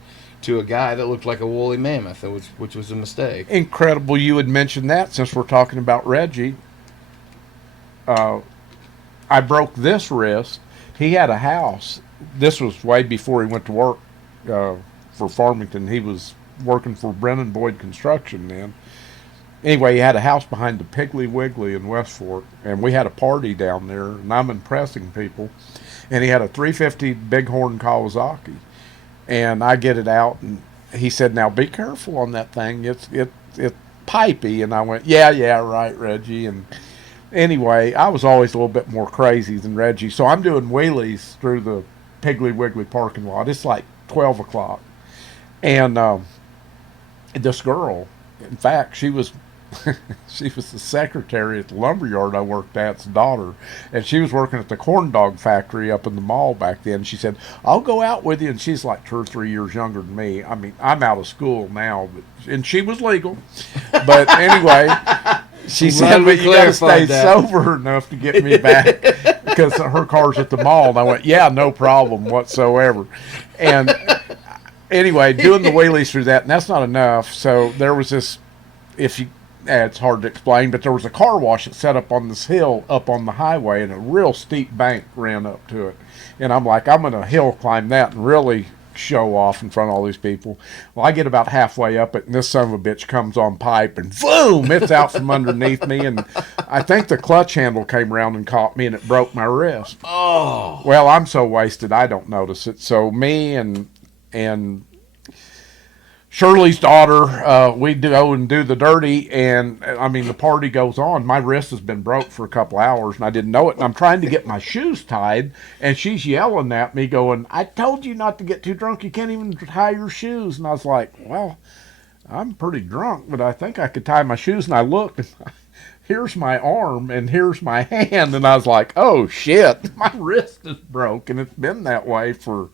to a guy that looked like a woolly mammoth, which was a mistake. Incredible you would mention that since we're talking about Reggie. I broke this wrist. He had a house. This was way before he went to work for Farmington. He was working for Brennan Boyd Construction then. Anyway, he had a house behind the Piggly Wiggly in West Fork, and we had a party down there, and I'm impressing people. And he had a 350 Bighorn Kawasaki. And I get it out, and he said, "Now be careful on that thing. It's pipey." And I went, "Yeah, right, Reggie." And anyway, I was always a little bit more crazy than Reggie, so I'm doing wheelies through the Piggly Wiggly parking lot. It's like 12 o'clock, and this girl, in fact, she was she was the secretary at the lumberyard I worked at's daughter, and she was working at the corn dog factory up in the mall back then. She said, "I'll go out with you," and she's like 2 or 3 years younger than me. I mean, I'm out of school now, and she was legal. But anyway, she said, "But you got to stay sober enough to get me back because her car's at the mall." And I went, "Yeah, no problem whatsoever." And anyway, doing the wheelies through that, and that's not enough. So there was this, it's hard to explain, but there was a car wash that set up on this hill up on the highway, and a real steep bank ran up to it. And I'm like, I'm going to hill climb that and really show off in front of all these people. Well, I get about halfway up it, and this son of a bitch comes on pipe, and boom, it's out from underneath me. And I think the clutch handle came around and caught me, and it broke my wrist. Oh. Well, I'm so wasted, I don't notice it. So me and Shirley's daughter, we go and do the dirty, and I mean, the party goes on. My wrist has been broke for a couple hours, and I didn't know it. And I'm trying to get my shoes tied, and she's yelling at me, going, "I told you not to get too drunk. You can't even tie your shoes." And I was like, "Well, I'm pretty drunk, but I think I could tie my shoes." And I looked, and here's my arm, and here's my hand, and I was like, "Oh shit, my wrist is broke," and it's been that way for,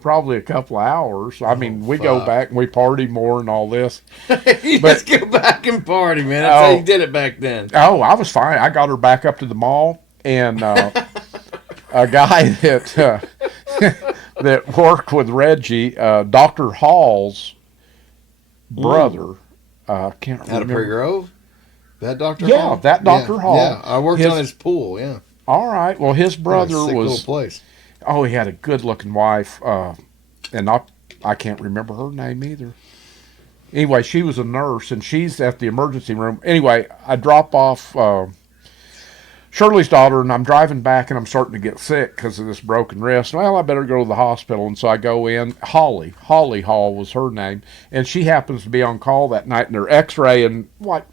probably a couple of hours. I mean, we go back and we party more and all this. Let's go back and party, man. That's how you did it back then. Oh, I was fine. I got her back up to the mall, and a guy that that worked with Reggie, Dr. Hall's brother, can't remember. Out of Prairie Grove? That Dr. Yeah, Hall? that Dr. Hall. Yeah, I worked on his pool, yeah. All right. Well, his brother Sick was... little place. Oh, he had a good-looking wife, and I can't remember her name either. Anyway, she was a nurse, and she's at the emergency room. Anyway, I drop off Shirley's daughter, and I'm driving back, and I'm starting to get sick because of this broken wrist. Well, I better go to the hospital, and so I go in. Holly Hall was her name, and she happens to be on call that night, and they're x-raying. Why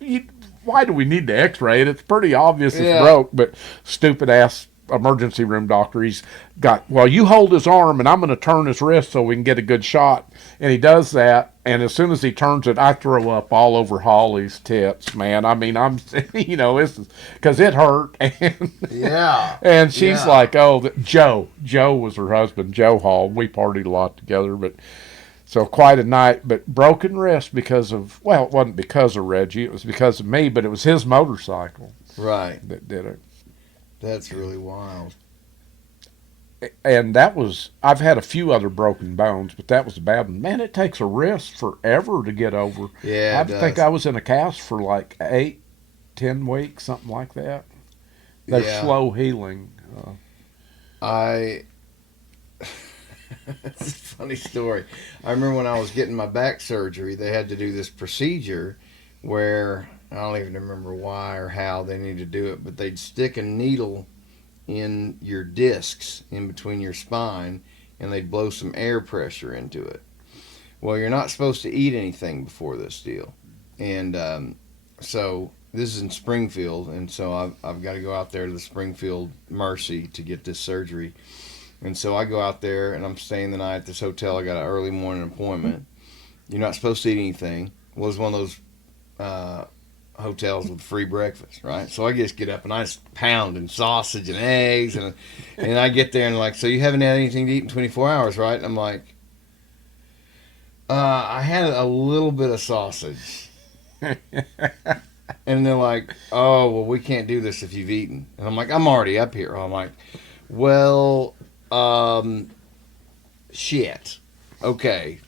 do we need to x-ray it? It's pretty obvious it's broke, but stupid-ass emergency room doctor. He's got, well, you hold his arm and I'm going to turn his wrist so we can get a good shot. And he does that. And as soon as he turns it, I throw up all over Holly's tits, man. I mean, I'm, it's because it hurt. And, Yeah. and she's Yeah. like, oh, Joe was her husband, Joe Hall. We partied a lot together, but so quite a night. But broken wrist because of, well, it wasn't because of Reggie. It was because of me, but it was his motorcycle Right. that did it. That's really wild. And that was, I've had a few other broken bones, but that was a bad one. Man, it takes a wrist forever to get over. Yeah, I it think does. I was in a cast for like 8-10 weeks, something like that. They're Yeah. slow healing. I. It's a funny story. I remember when I was getting my back surgery, they had to do this procedure where I don't even remember why or how they needed to do it, but they'd stick a needle in your discs in between your spine and they'd blow some air pressure into it. Well, you're not supposed to eat anything before this deal. And so this is in Springfield, and so I've got to go out there to the Springfield Mercy to get this surgery. And so I go out there and I'm staying the night at this hotel. I got an early morning appointment. You're not supposed to eat anything. Well, it was one of those hotels with free breakfast, right? So I just get up and I just pounding sausage and eggs, and I get there and like, so you haven't had anything to eat in 24 hours, right? And I'm like, I had a little bit of sausage. And they're like, oh, well, we can't do this if you've eaten. And I'm like, I'm already up here. I'm like, well, shit. Okay.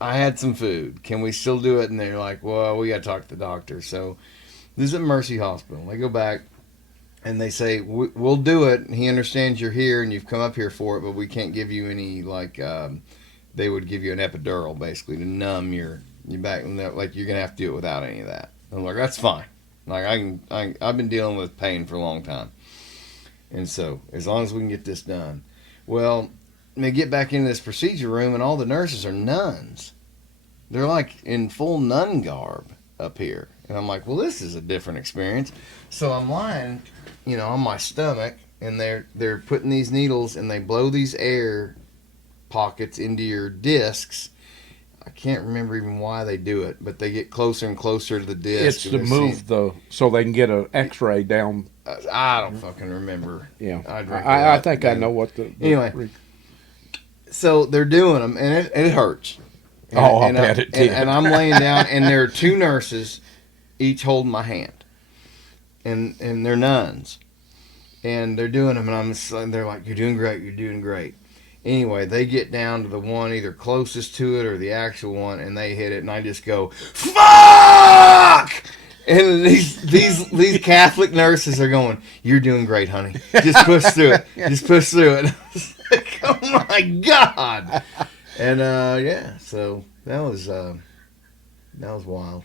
I had some food. Can we still do it? And they're like, well, we got to talk to the doctor. So this is at Mercy Hospital. They go back and they say, we'll do it. He understands you're here and you've come up here for it, but we can't give you any, like, they would give you an epidural basically to numb your back. And like, you're going to have to do it without any of that. I'm like, that's fine. Like, I've been dealing with pain for a long time. And so, as long as we can get this done. Well, they get back into this procedure room, and all the nurses are nuns. They're like in full nun garb up here. And I'm like, well, this is a different experience. So I'm lying, on my stomach, and they're putting these needles, and they blow these air pockets into your discs. I can't remember even why they do it, but they get closer and closer to the disc. It's to move so they can get an X-ray down. I don't fucking remember. Yeah, I I think I know what the anyway. So they're doing them, and it hurts. And, I bet it did. And I'm laying down, and there are two nurses, each holding my hand, and they're nuns, and they're doing them, and they're like, "You're doing great, you're doing great." Anyway, they get down to the one either closest to it or the actual one, and they hit it, and I just go, "Fuck!" And these Catholic nurses are going, "You're doing great, honey. Just push through it. Just push through it." I was like, "Oh my God!" And yeah, so that was wild.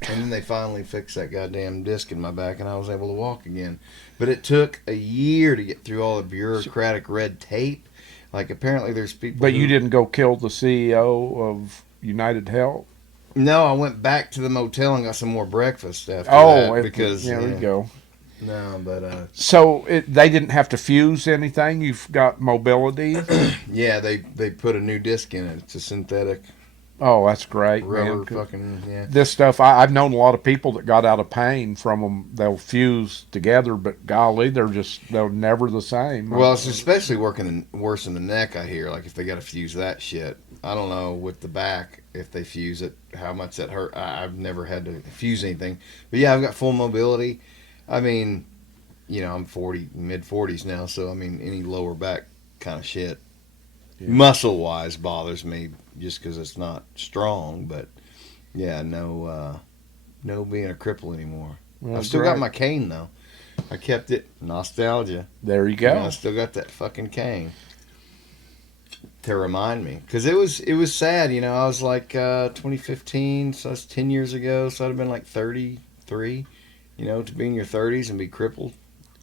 And then they finally fixed that goddamn disc in my back, and I was able to walk again. But it took a year to get through all the bureaucratic red tape. Like, apparently there's people. But you didn't go kill the CEO of United Health? No, I went back to the motel and got some more breakfast after that. Because there you go. No, but so they didn't have to fuse anything. You've got mobility. Yeah, they put a new disc in it. It's a synthetic. Oh, that's great, rubber man. fucking, yeah. This stuff, I've known a lot of people that got out of pain from them. They'll fuse together, but golly, they're never the same. Well, it's especially worse in the neck, I hear. Like, if they got to fuse that shit. I don't know with the back, if they fuse it, how much that hurt. I've never had to fuse anything. But yeah, I've got full mobility. I mean, I'm mid-40s now, so I mean, any lower back kind of shit, muscle-wise, bothers me just because it's not strong. But yeah, no being a cripple anymore. Well, I've still got my cane though. I kept it. Nostalgia. There you go. I still got that fucking cane to remind me, because it was sad. I was like 2015, so that's 10 years ago. So I'd have been like 33. To be in your 30s and be crippled.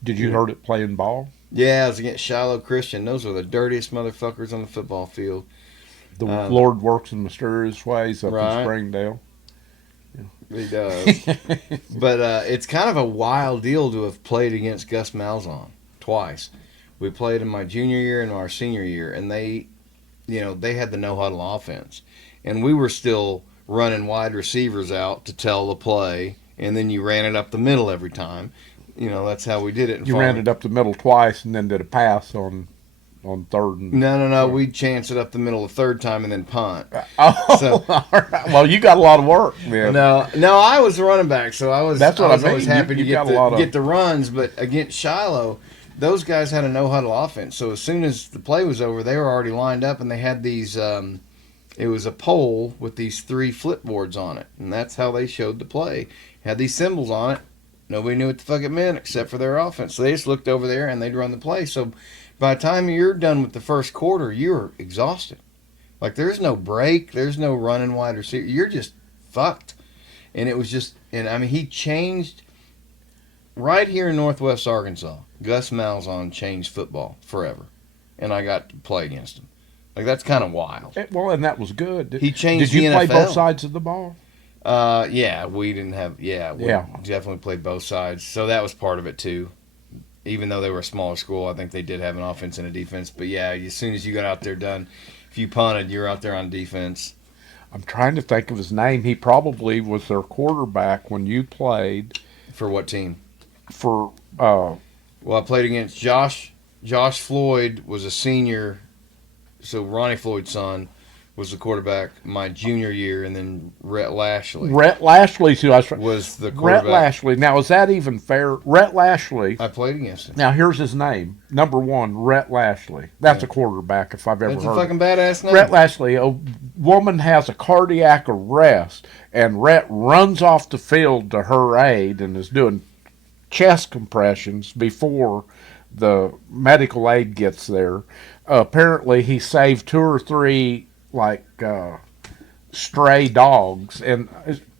Did you hurt it playing ball? Yeah, I was against Shiloh Christian. Those were the dirtiest motherfuckers on the football field. The Lord works in mysterious ways up right. in Springdale. He does. But it's kind of a wild deal to have played against Gus Malzahn twice. We played in my junior year and our senior year, and they had the no-huddle offense. And we were still running wide receivers out to tell the play, and then you ran it up the middle every time. That's how we did it. You ran it up the middle twice and then did a pass on third and... No. We'd chance it up the middle the third time and then punt. Oh, so, all right. Well, you got a lot of work. Man. No, I was the running back, so I was always happy to get the runs. But against Shiloh, those guys had a no-huddle offense. So as soon as the play was over, they were already lined up, and they had these it was a pole with these 3 flipboards on it, and that's how they showed the play. Had these symbols on it. Nobody knew what the fuck it meant except for their offense. So they just looked over there, and they'd run the play. So by the time you're done with the first quarter, you're exhausted. Like, there's no break. There's no running wide receiver. You're just fucked. And it was just, he changed right here in Northwest Arkansas. Gus Malzahn changed football forever. And I got to play against him. Like, that's kind of wild. Well, and that was good. He changed the NFL. Did you play both sides of the ball? Yeah, we didn't have, we definitely played both sides. So that was part of it, too. Even though they were a smaller school, I think they did have an offense and a defense. But yeah, as soon as you got out there done, if you punted, you were out there on defense. I'm trying to think of his name. He probably was their quarterback when you played. For what team? Well, I played against Josh. Josh Floyd was a senior, so Ronnie Floyd's son was the quarterback my junior year, and then Rhett Lashley. Rhett Lashley, who was the quarterback. Rhett Lashley. Now, is that even fair? Rhett Lashley. I played against him. Now, here's his name. Number 1, Rhett Lashley. That's a quarterback, if I've ever heard. That's a fucking badass name. Rhett Lashley. A woman has a cardiac arrest, and Rhett runs off the field to her aid and is doing chest compressions before the medical aid gets there. Apparently, he saved 2 or 3 stray dogs, and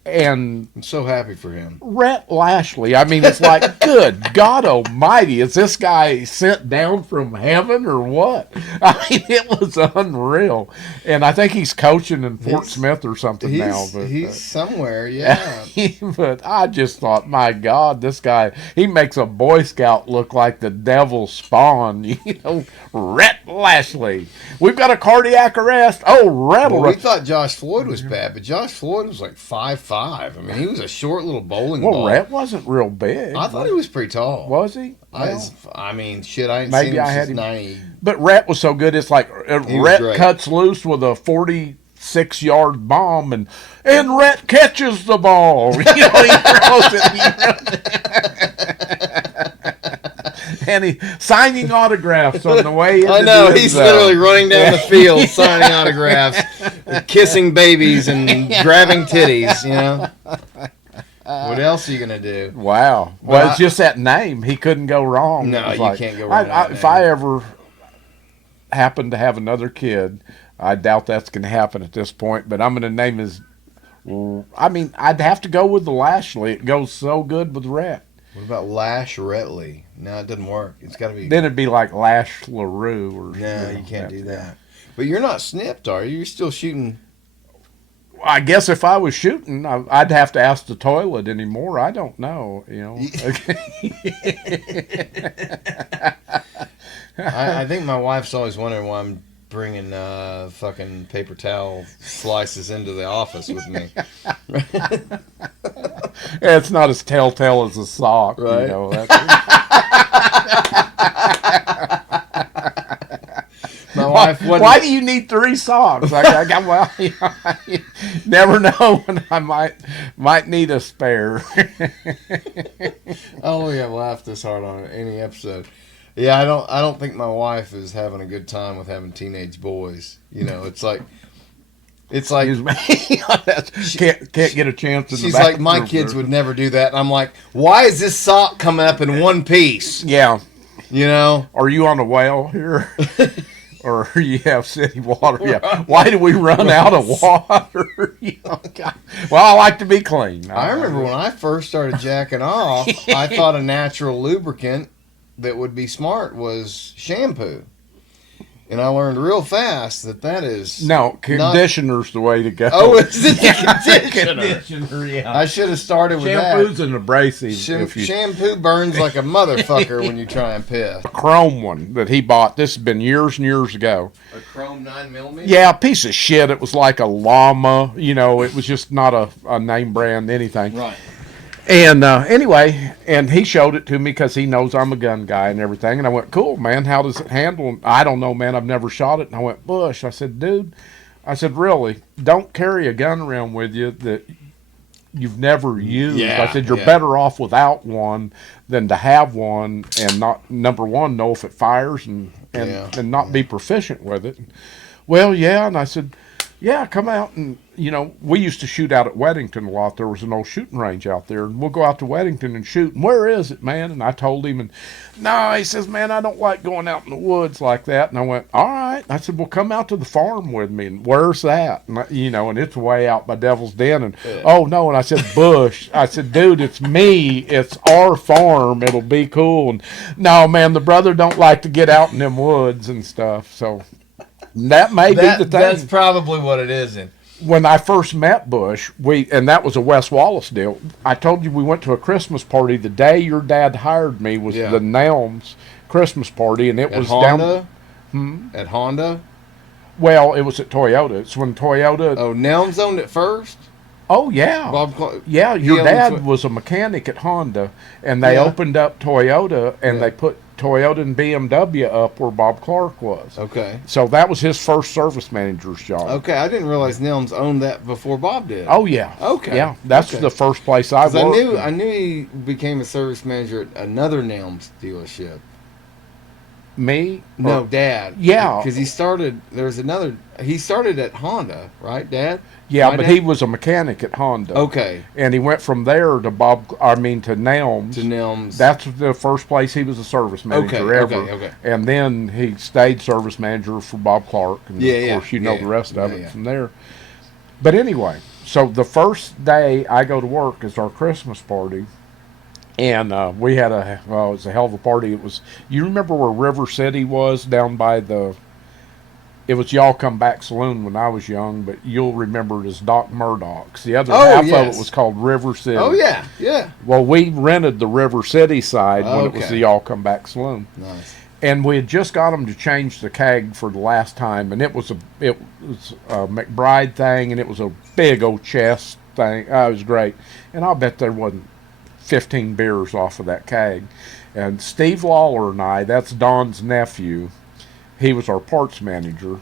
I'm so happy for him. Rhett Lashley, it's like, good God almighty, is this guy sent down from heaven or what? It was unreal. And I think he's coaching in Fort Smith or something now. But, he's somewhere, yeah. But I just thought, my God, this guy, he makes a Boy Scout look like the devil spawn, Rhett Lashley. We've got a cardiac arrest. Oh, Rhett. Well, we thought Josh Floyd was bad, but Josh Floyd was like 5'5". He was a short little bowling ball. Well, Rhett wasn't real big. I thought he was pretty tall. Was he? I ain't seen him since 90. But Rhett was so good, it's like Rhett cuts loose with a 46-yard bomb, and Rhett catches the ball. He throws it. And he's signing autographs on the way into I know, he's literally running down the field signing autographs, kissing babies and grabbing titties, What else are you going to do? Wow. Well, it's just that name. He couldn't go wrong. No, you can't go wrong. If I ever happen to have another kid, I doubt that's going to happen at this point, but I'm going to name his... I'd have to go with the Lashley. It goes so good with Rhett. What about Lash Retley? No, it doesn't work. It's got to be... Then it'd be like Lash LaRue. No, you can't do that. But you're not snipped, are you? You're still shooting... I guess if I was shooting, I'd have to ask the toilet anymore. I don't know, I think my wife's always wondering why I'm bringing fucking paper towel slices into the office with me. It's not as telltale as a sock, right? My wife wasn't... Why do you need 3 socks? You never know when I might need a spare. I don't think I've laughed this hard on any episode. Yeah, I don't think my wife is having a good time with having teenage boys. It's like can't get a chance in the she's like, my kids would never do that. And I'm like, why is this sock coming up in one piece? Yeah. Are you on a well here? Or you have city water? Yeah. Why do we run out of water? Well, I like to be clean. I remember when I first started jacking off, I thought a natural lubricant that would be smart was shampoo. And I learned real fast that is No, conditioner's the way to go. Oh, is it the conditioner? Conditioner, yeah. I should have started with Shampoo's that. an abrasive. Shampoo burns like a motherfucker when you try and piss. A chrome one that he bought. This has been years and years ago. A chrome 9mm? Yeah, a piece of shit. It was like a llama. You know, it was just not a name brand anything. Right. And anyway, and he showed it to me because he knows I'm a gun guy and everything. And I went, cool, man. How does it handle? I don't know, man. I've never shot it. And I went, Bush. I said, dude. I said, really? Don't carry a gun around with you that you've never used. Yeah, I said, you're better off without one than to have one and not, number one, know if it fires and not be proficient with it. Well, yeah. And I said, yeah, come out and, you know, we used to shoot out at Weddington a lot. There was an old shooting range out there, and we'll go out to Weddington and shoot. And where is it, man? And I told him, and no, he says, man, I don't like going out in the woods like that. And I went, all right. I said, well, come out to the farm with me. And where's that? And you know, and it's way out by Devil's Den. And oh no, and I said, Bush. I said, dude, it's me. It's our farm. It'll be cool. And no, man, the brother don't like to get out in them woods and stuff. So. That may be the thing. That's probably what it is. When I first met Bush, and that was a Wes Wallace deal. I told you we went to a Christmas party the day your dad hired me was the Nelms Christmas party, and it was Honda? down. At Honda? Well, it was at Toyota. It's when Toyota. Oh, Nelms owned it first? Oh yeah, yeah. Your dad was a mechanic at Honda, and they opened up Toyota, and they put Toyota and BMW up where Bob Clark was. Okay. So that was his first service manager's job. Okay, I didn't realize Nelms owned that before Bob did. Oh yeah. Okay. Yeah, that's the first place I worked. I knew he became a service manager at another Nelms dealership. Me? No, Dad. Yeah. Because he started at Honda, right, Dad? Yeah, but he was a mechanic at Honda. Okay. And he went from there to Nelms. To Nelms. That's the first place he was a service manager ever. Okay. And then he stayed service manager for Bob Clark. And of course, you know the rest of it from there. But anyway, so the first day I go to work is our Christmas party. And we had it was a hell of a party. It was, you remember where River City was down by it was Y'all Come Back Saloon when I was young, but you'll remember it as Doc Murdoch's. The other half of it was called River City. Oh, yeah, yeah. Well, we rented the River City side when it was the Y'all Come Back Saloon. Nice. And we had just got them to change the keg for the last time, and it was a McBride thing, and it was a big old chest thing. It was great. And I'll bet there wasn't 15 beers off of that keg. And Steve Lawler and I, that's Don's nephew, he was our parts manager.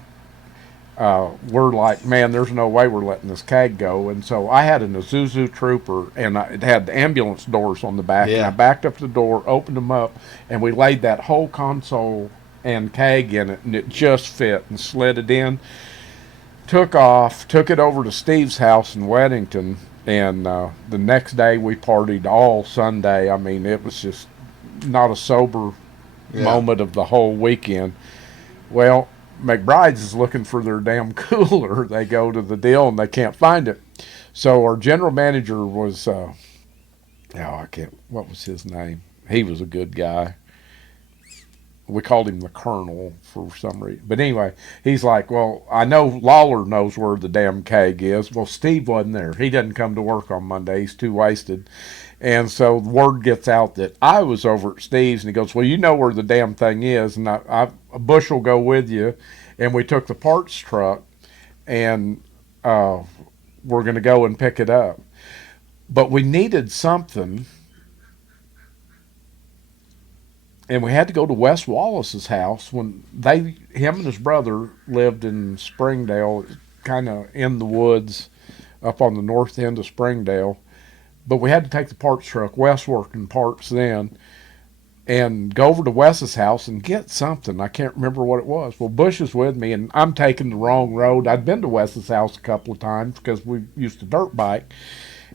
We're like, man, there's no way we're letting this keg go. And so I had an Isuzu Trooper, and it had the ambulance doors on the back. And I backed up the door, opened them up, and we laid that whole console and keg in it, and it just fit, and slid it in. Took off, took it over to Steve's house in Weddington. And the next day we partied all Sunday. I mean, it was just not a sober moment of the whole weekend. Well, McBride's is looking for their damn cooler. They go to the deal and they can't find it. So our general manager was, what was his name? He was a good guy. We called him the Colonel for some reason. But anyway, he's like, well, I know Lawler knows where the damn keg is. Well, Steve wasn't there. He doesn't come to work on Monday. He's too wasted. And so the word gets out that I was over at Steve's, and he goes, well, you know where the damn thing is. And Bush will go with you. And we took the parts truck, and we're going to go and pick it up. But we needed something. And we had to go to Wes Wallace's house when him and his brother lived in Springdale, kind of in the woods up on the north end of Springdale. But we had to take the parts truck, Wes worked in parts then, and go over to Wes's house and get something. I can't remember what it was. Well, Bush is with me, and I'm taking the wrong road. I'd been to Wes's house a couple of times because we used to dirt bike.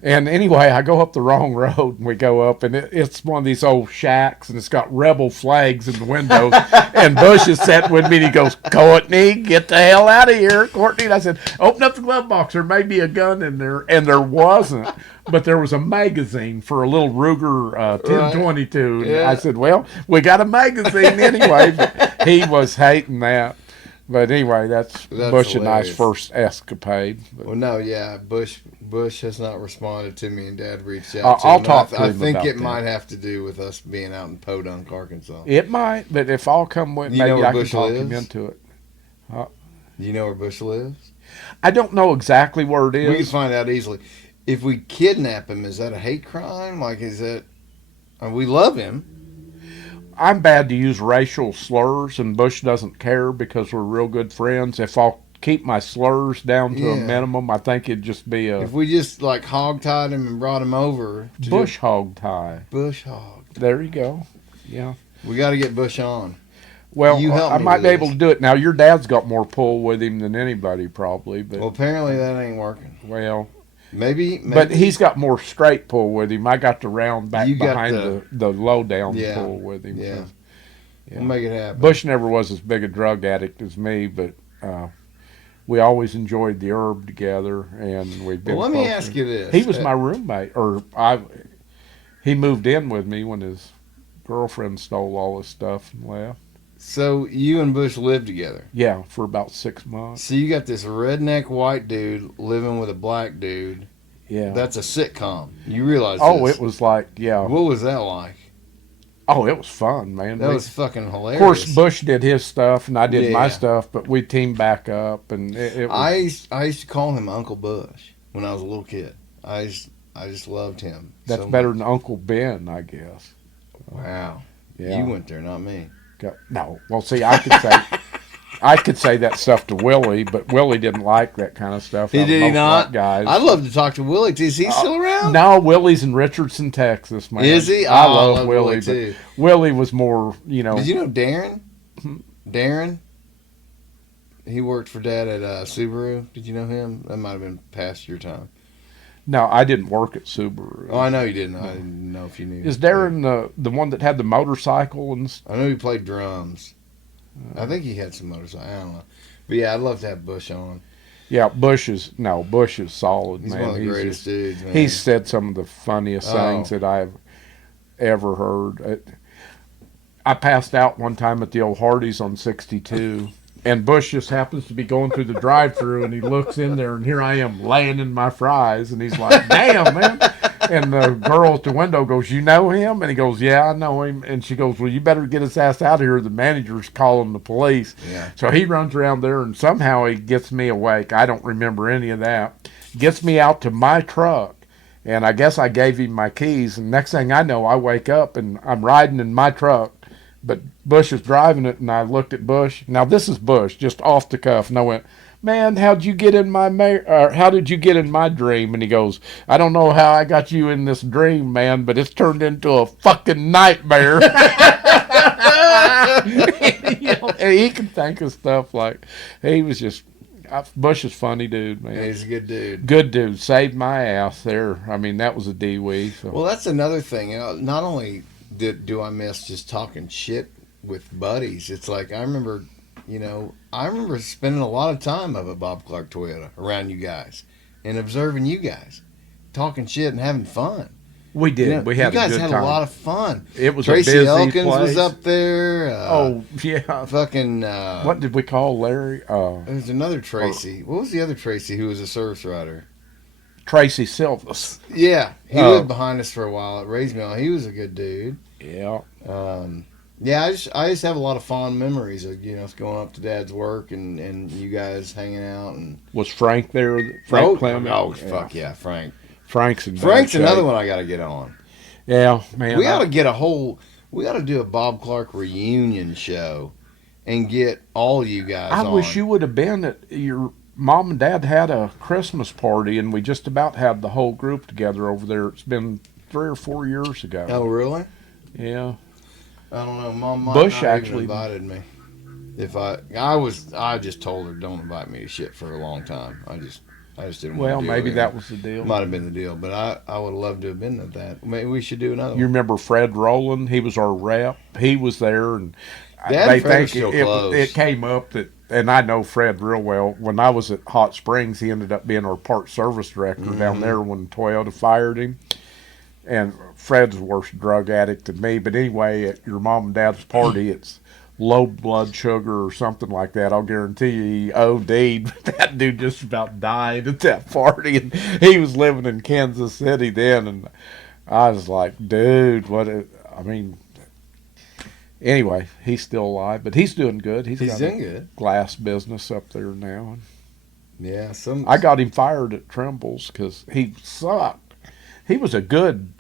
And anyway, I go up the wrong road, and we go up, and it's one of these old shacks, and it's got rebel flags in the windows. And Bush is sitting with me, and he goes, Courtney, get the hell out of here, Courtney. And I said, open up the glove box. There may be a gun in there. And there wasn't. But there was a magazine for a little Ruger 1022. And I said, well, we got a magazine anyway. But he was hating that. But anyway, that's Bush and I's hilarious. first escapade. But Well, no, yeah, Bush has not responded to me, and Dad reached I'll out to him. talk to I him think about it that. might have to do with us being out in Podunk, Arkansas. It might, but if I'll come with, You know maybe where I can Bush talk him lives? into it. You know where Bush lives? I don't know exactly where it We can is. find out easily. If we kidnap him, is that a hate crime? Like, is that? We love him. I'm bad to use racial slurs, and Bush doesn't care because we're real good friends. If I'll keep my slurs down to a Yeah. minimum, I think it'd just be a If we just like hog-tied him and brought him over to bush hog tie. Bush hog, There you go. Yeah. we got to get Bush on. Well, You help I me might with be able this. to do it. Now, your dad's got more pull with him than anybody, probably. But Well, apparently that ain't working. well, Maybe. but he's got more straight pull with him. I got the round back You got behind the low down Yeah. pull with him. Yeah. So, yeah. We'll make it happen. Bush never was as big a drug addict as me, but we always enjoyed the herb together, and we've been. Well, let me close. ask you this. He was my roommate, or he moved in with me when his girlfriend stole all his stuff and left. So you and Bush lived together. Yeah, for about 6 months. So you got this redneck white dude living with a black dude. Yeah. That's a sitcom. You realize Oh, this. it was like, yeah. What was that like? Oh, it was fun, man. That was fucking hilarious. Of course, Bush did his stuff and I did my Yeah. stuff, but we teamed back up, and it was. I used to call him Uncle Bush when I was a little kid. I just loved him. That's so better much. than Uncle Ben, I guess. Wow. Yeah. You went there, not me. No. Well, see, I could say that stuff to Willie, but Willie didn't like that kind of stuff. Did out of he most not? white guys. I'd love to talk to Willie. Is he still around? No, Willie's in Richardson, Texas, man. Is he? I Oh, love Willie, too. but Willie was more, Did you know Darren? Darren? He worked for Dad at Subaru. Did you know him? That might have been past your time. No, I didn't work at Subaru. Oh, I know you didn't. I didn't know if you knew. Is Darren the one that had the motorcycle and I know he played drums. I think he had some motorcycle. I don't know. But yeah, I'd love to have Bush on. yeah, Bush is solid, He's man. one of the greatest dudes, man. He's said some of the funniest things Oh. that I've ever heard. I passed out one time at the old Hardee's on 62, and Bush just happens to be going through the drive-thru, and he looks in there, and here I am laying in my fries, and he's like, "Damn, man!" And the girl at the window goes, "You know him?" And he goes, "Yeah, I know him." And she goes, "Well, you better get his ass out of here. The manager's calling the police." Yeah. So he runs around there, and somehow he gets me awake. I don't remember any of that. Gets me out to my truck. And I guess I gave him my keys. And next thing I know, I wake up and I'm riding in my truck. But Bush is driving it, and I looked at Bush. Now this is Bush, just off the cuff, and I went, "Man, how'd you get in how did you get in my dream?" And he goes, "I don't know how I got you in this dream, man, but it's turned into a fucking nightmare." And he can think of stuff like he was just. Bush is funny dude, man. Yeah, he's a good dude. Good dude. Saved my ass there. I mean, that was a D-Wee. So. Well, that's another thing. Not only do I miss just talking shit with buddies, it's like I remember spending a lot of time up at Bob Clark Toyota around you guys and observing you guys, talking shit and having fun. We did. You know, we had you guys a good had time. a lot of fun. It was Tracy a busy Elkins place. was up there. Oh yeah. Fucking. What did we call Larry? There's another Tracy. What was the other Tracy who was a service rider? Tracy Silvas. Yeah, he Oh. lived behind us for a while at Raise Mill. He was a good dude. Yeah. Yeah, I just have a lot of fond memories of going up to Dad's work and you guys hanging out and Was Frank there? Frank Clement? Oh fuck yeah, Frank. Frank's in bad Frank's shape. another one I got to get on. Yeah, man. We got to get we got to do a Bob Clark reunion show and get all you guys I on. wish you would have been at your mom and dad had a Christmas party, and we just about had the whole group together over there. It's been 3 or 4 years ago. Oh really? Yeah. I don't know. Mom might Bush not actually even invited me. If I just told her don't invite me to shit for a long time. I just didn't. Well, want to maybe that was the deal. might have been the deal, but I would have loved to have been at that. Maybe we should do another You one. remember Fred Rowland? He was our rep. He was there, and Dad they and Fred are think still it, close. it came up that, and I know Fred real well. When I was at Hot Springs, he ended up being our part service director Mm-hmm. down there when Toyota fired him. And Fred's a worse drug addict than me. But anyway, at your mom and dad's party, it's low blood sugar or something like that. I'll guarantee you he OD'd. That dude just about died at that party, and he was living in Kansas City then. And I was like, dude, I mean, anyway, he's still alive, but he's doing good. He's got doing a good. glass business up there now. Yeah, I got him fired at Trimble's because he sucked. He was a good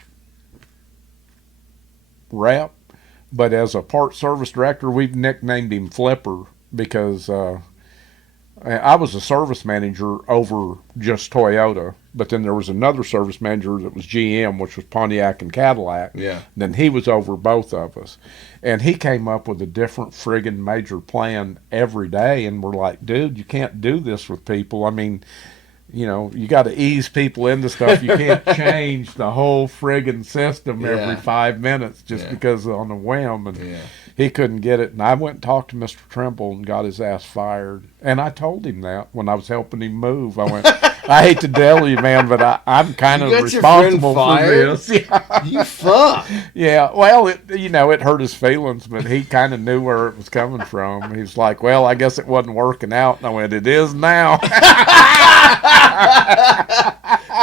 rep, but as a part service director, we've nicknamed him Flipper because I was a service manager over just Toyota, but then there was another service manager that was GM, which was Pontiac and Cadillac. Yeah. Then he was over both of us. And he came up with a different friggin' major plan every day, and we're like, dude, you can't do this with people. I mean, you got to ease people into stuff. You can't change the whole friggin' system every 5 minutes just because on a whim. And he couldn't get it. And I went and talked to Mr. Trimble and got his ass fired. And I told him that when I was helping him move. I went, I hate to tell you, man, but I'm kind of responsible for this. Yeah. You fuck. Yeah, well, it hurt his feelings, but he kind of knew where it was coming from. He was like, well, I guess it wasn't working out. And I went, it is now.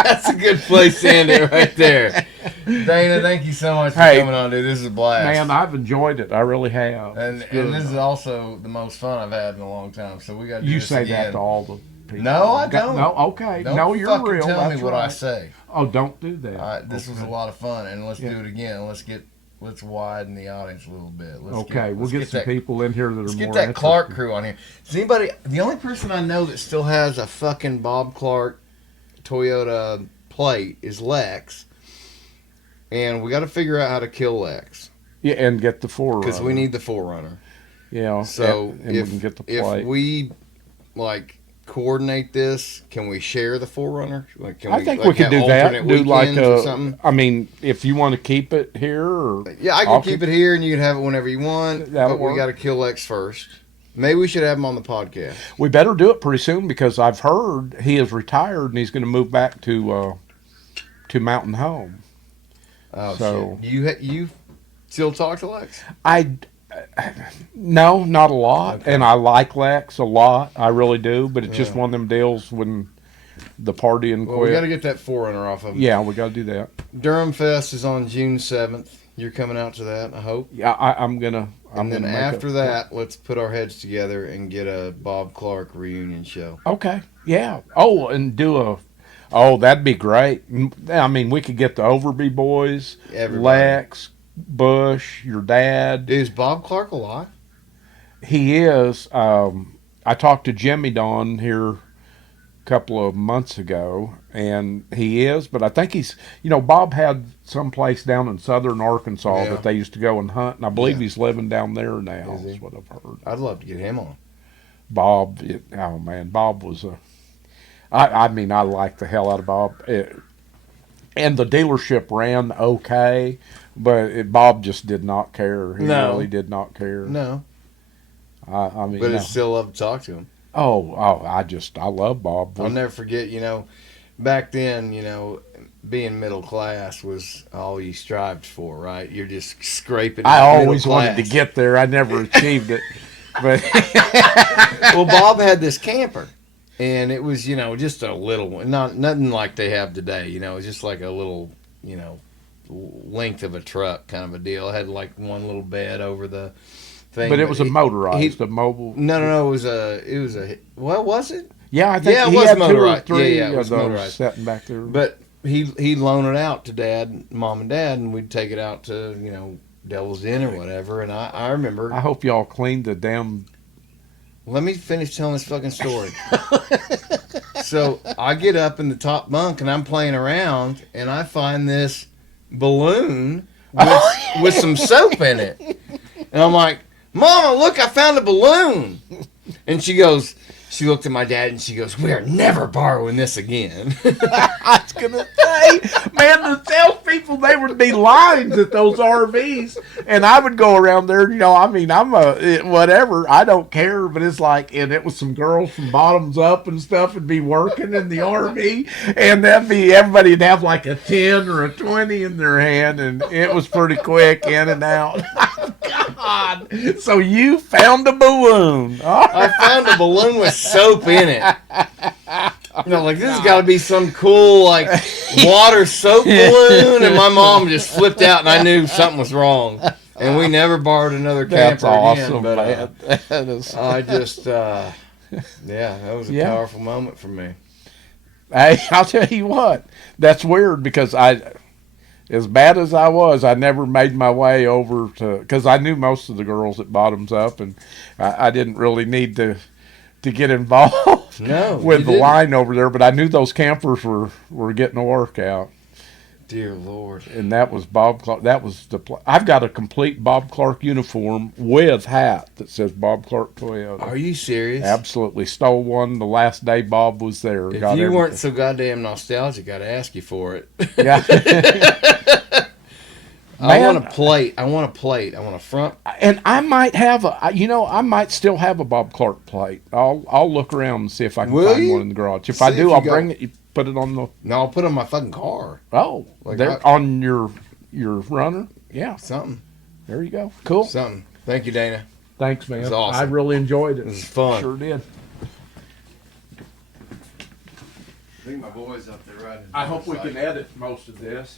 That's a good place to end it right there. Dana, thank you so much for coming on, dude. This is a blast. Man, I've enjoyed it. I really have. And this is also the most fun I've had in a long time. So we got to do this again. You say that to all the people. No, I don't. No, okay. Don't no, you're fucking real. tell That's me what right. I say. Oh, don't do that. This was a lot of fun, and let's do it again. Let's widen the audience a little bit. We'll get some people in here that are more Let's get that interested. Clark crew on here. Does anybody? The only person I know that still has a fucking Bob Clark Toyota plate is Lex, and we got to figure out how to kill Lex. Yeah, and get the 4Runner. Because we need the 4Runner. Yeah. So and we can get the plate. If we coordinate this, can we share the 4Runner? I think we could do that. Do like or something? I mean, if you want to keep it here, or yeah, I can keep it here, and you can have it whenever you want. But we got to kill Lex first. Maybe we should have him on the podcast. We better do it pretty soon because I've heard he is retired and he's going to move back to Mountain Home. Oh, so shit. You still talk to Lex? No, not a lot. Okay. And I like Lex a lot. I really do. But it's just one of them deals when the party and we got to get that 4Runner off of him. Yeah, we got to do that. Durham Fest is on June 7th. You're coming out to that, I hope. Yeah, I'm gonna. And then after that, let's put our heads together and get a Bob Clark reunion show. Okay. Yeah. Oh, and do that'd be great. I mean, we could get the Overby boys, Lex, Bush, your dad. Is Bob Clark alive? He is. I talked to Jimmy Don here couple of months ago, and he is, but I think he's, Bob had some place down in southern Arkansas that they used to go and hunt, and I believe he's living down there now, is what I've heard. I'd love to get him on. Bob, Bob was I mean, I like the hell out of Bob. And the dealership ran okay, but Bob just did not care. He really did not care. No. I mean, but I still love to talk to him. Oh, I love Bob. I'll never forget, back then, being middle class was all you strived for, right? You're just scraping. I always wanted to get there. I never achieved it. But well, Bob had this camper, and it was, just a little one, nothing like they have today. It was just like a little, length of a truck kind of a deal. It had like one little bed over the thing. But it was a motorized, a mobile. No. It was a. What was it? Yeah, I think it he was had motorized. 2 or 3 it was motorized. Sitting back there. But he'd loan it out to Mom and Dad, and we'd take it out to Devil's Den or whatever. And I remember. I hope y'all cleaned the damn. Let me finish telling this fucking story. So I get up in the top bunk and I'm playing around, and I find this balloon with some soap in it, and I'm like, "Mama, look! I found a balloon." And she goes, She looked at my dad and she goes, "We're never borrowing this again." I was gonna say, man, the salespeople, they would be lines at those RVs, and I would go around there. You know, I mean, whatever. I don't care, but it's like, and it was some girls from Bottoms Up and stuff would be working in the RV, and everybody'd have like a 10 or a 20 in their hand, and it was pretty quick in and out. God, so you found a balloon? I found a balloon with soap in it. You know, like, this has got to be some cool, like, water soap balloon. And my mom just flipped out, and I knew something was wrong. And we never borrowed another camper That's awesome, again. But man. That is... I just, yeah, that was a powerful moment for me. Hey, I'll tell you what. That's weird because as bad as I was, I never made my way over to, because I knew most of the girls at Bottoms Up, and I didn't really need to get involved with the line over there, but I knew those campers were getting a workout. Dear Lord. And that was Bob Clark. That was I've got a complete Bob Clark uniform with hat that says Bob Clark Toyota. Are you serious? Absolutely. Stole one the last day Bob was there. If you weren't so goddamn nostalgic, I'd ask you for it. Yeah. I want a plate. I want a front. And I might have I might still have a Bob Clark plate. I'll look around and see if I can find one in the garage. If I do, I'll bring it. You put it on the. No, I'll put it on my fucking car. Oh, like they're on your runner. Yeah, something. There you go. Cool. Something. Thank you, Dana. Thanks, man. It was awesome. I really enjoyed it. It was fun. Sure did. I think my boy's up there riding. I hope we can edit most of this.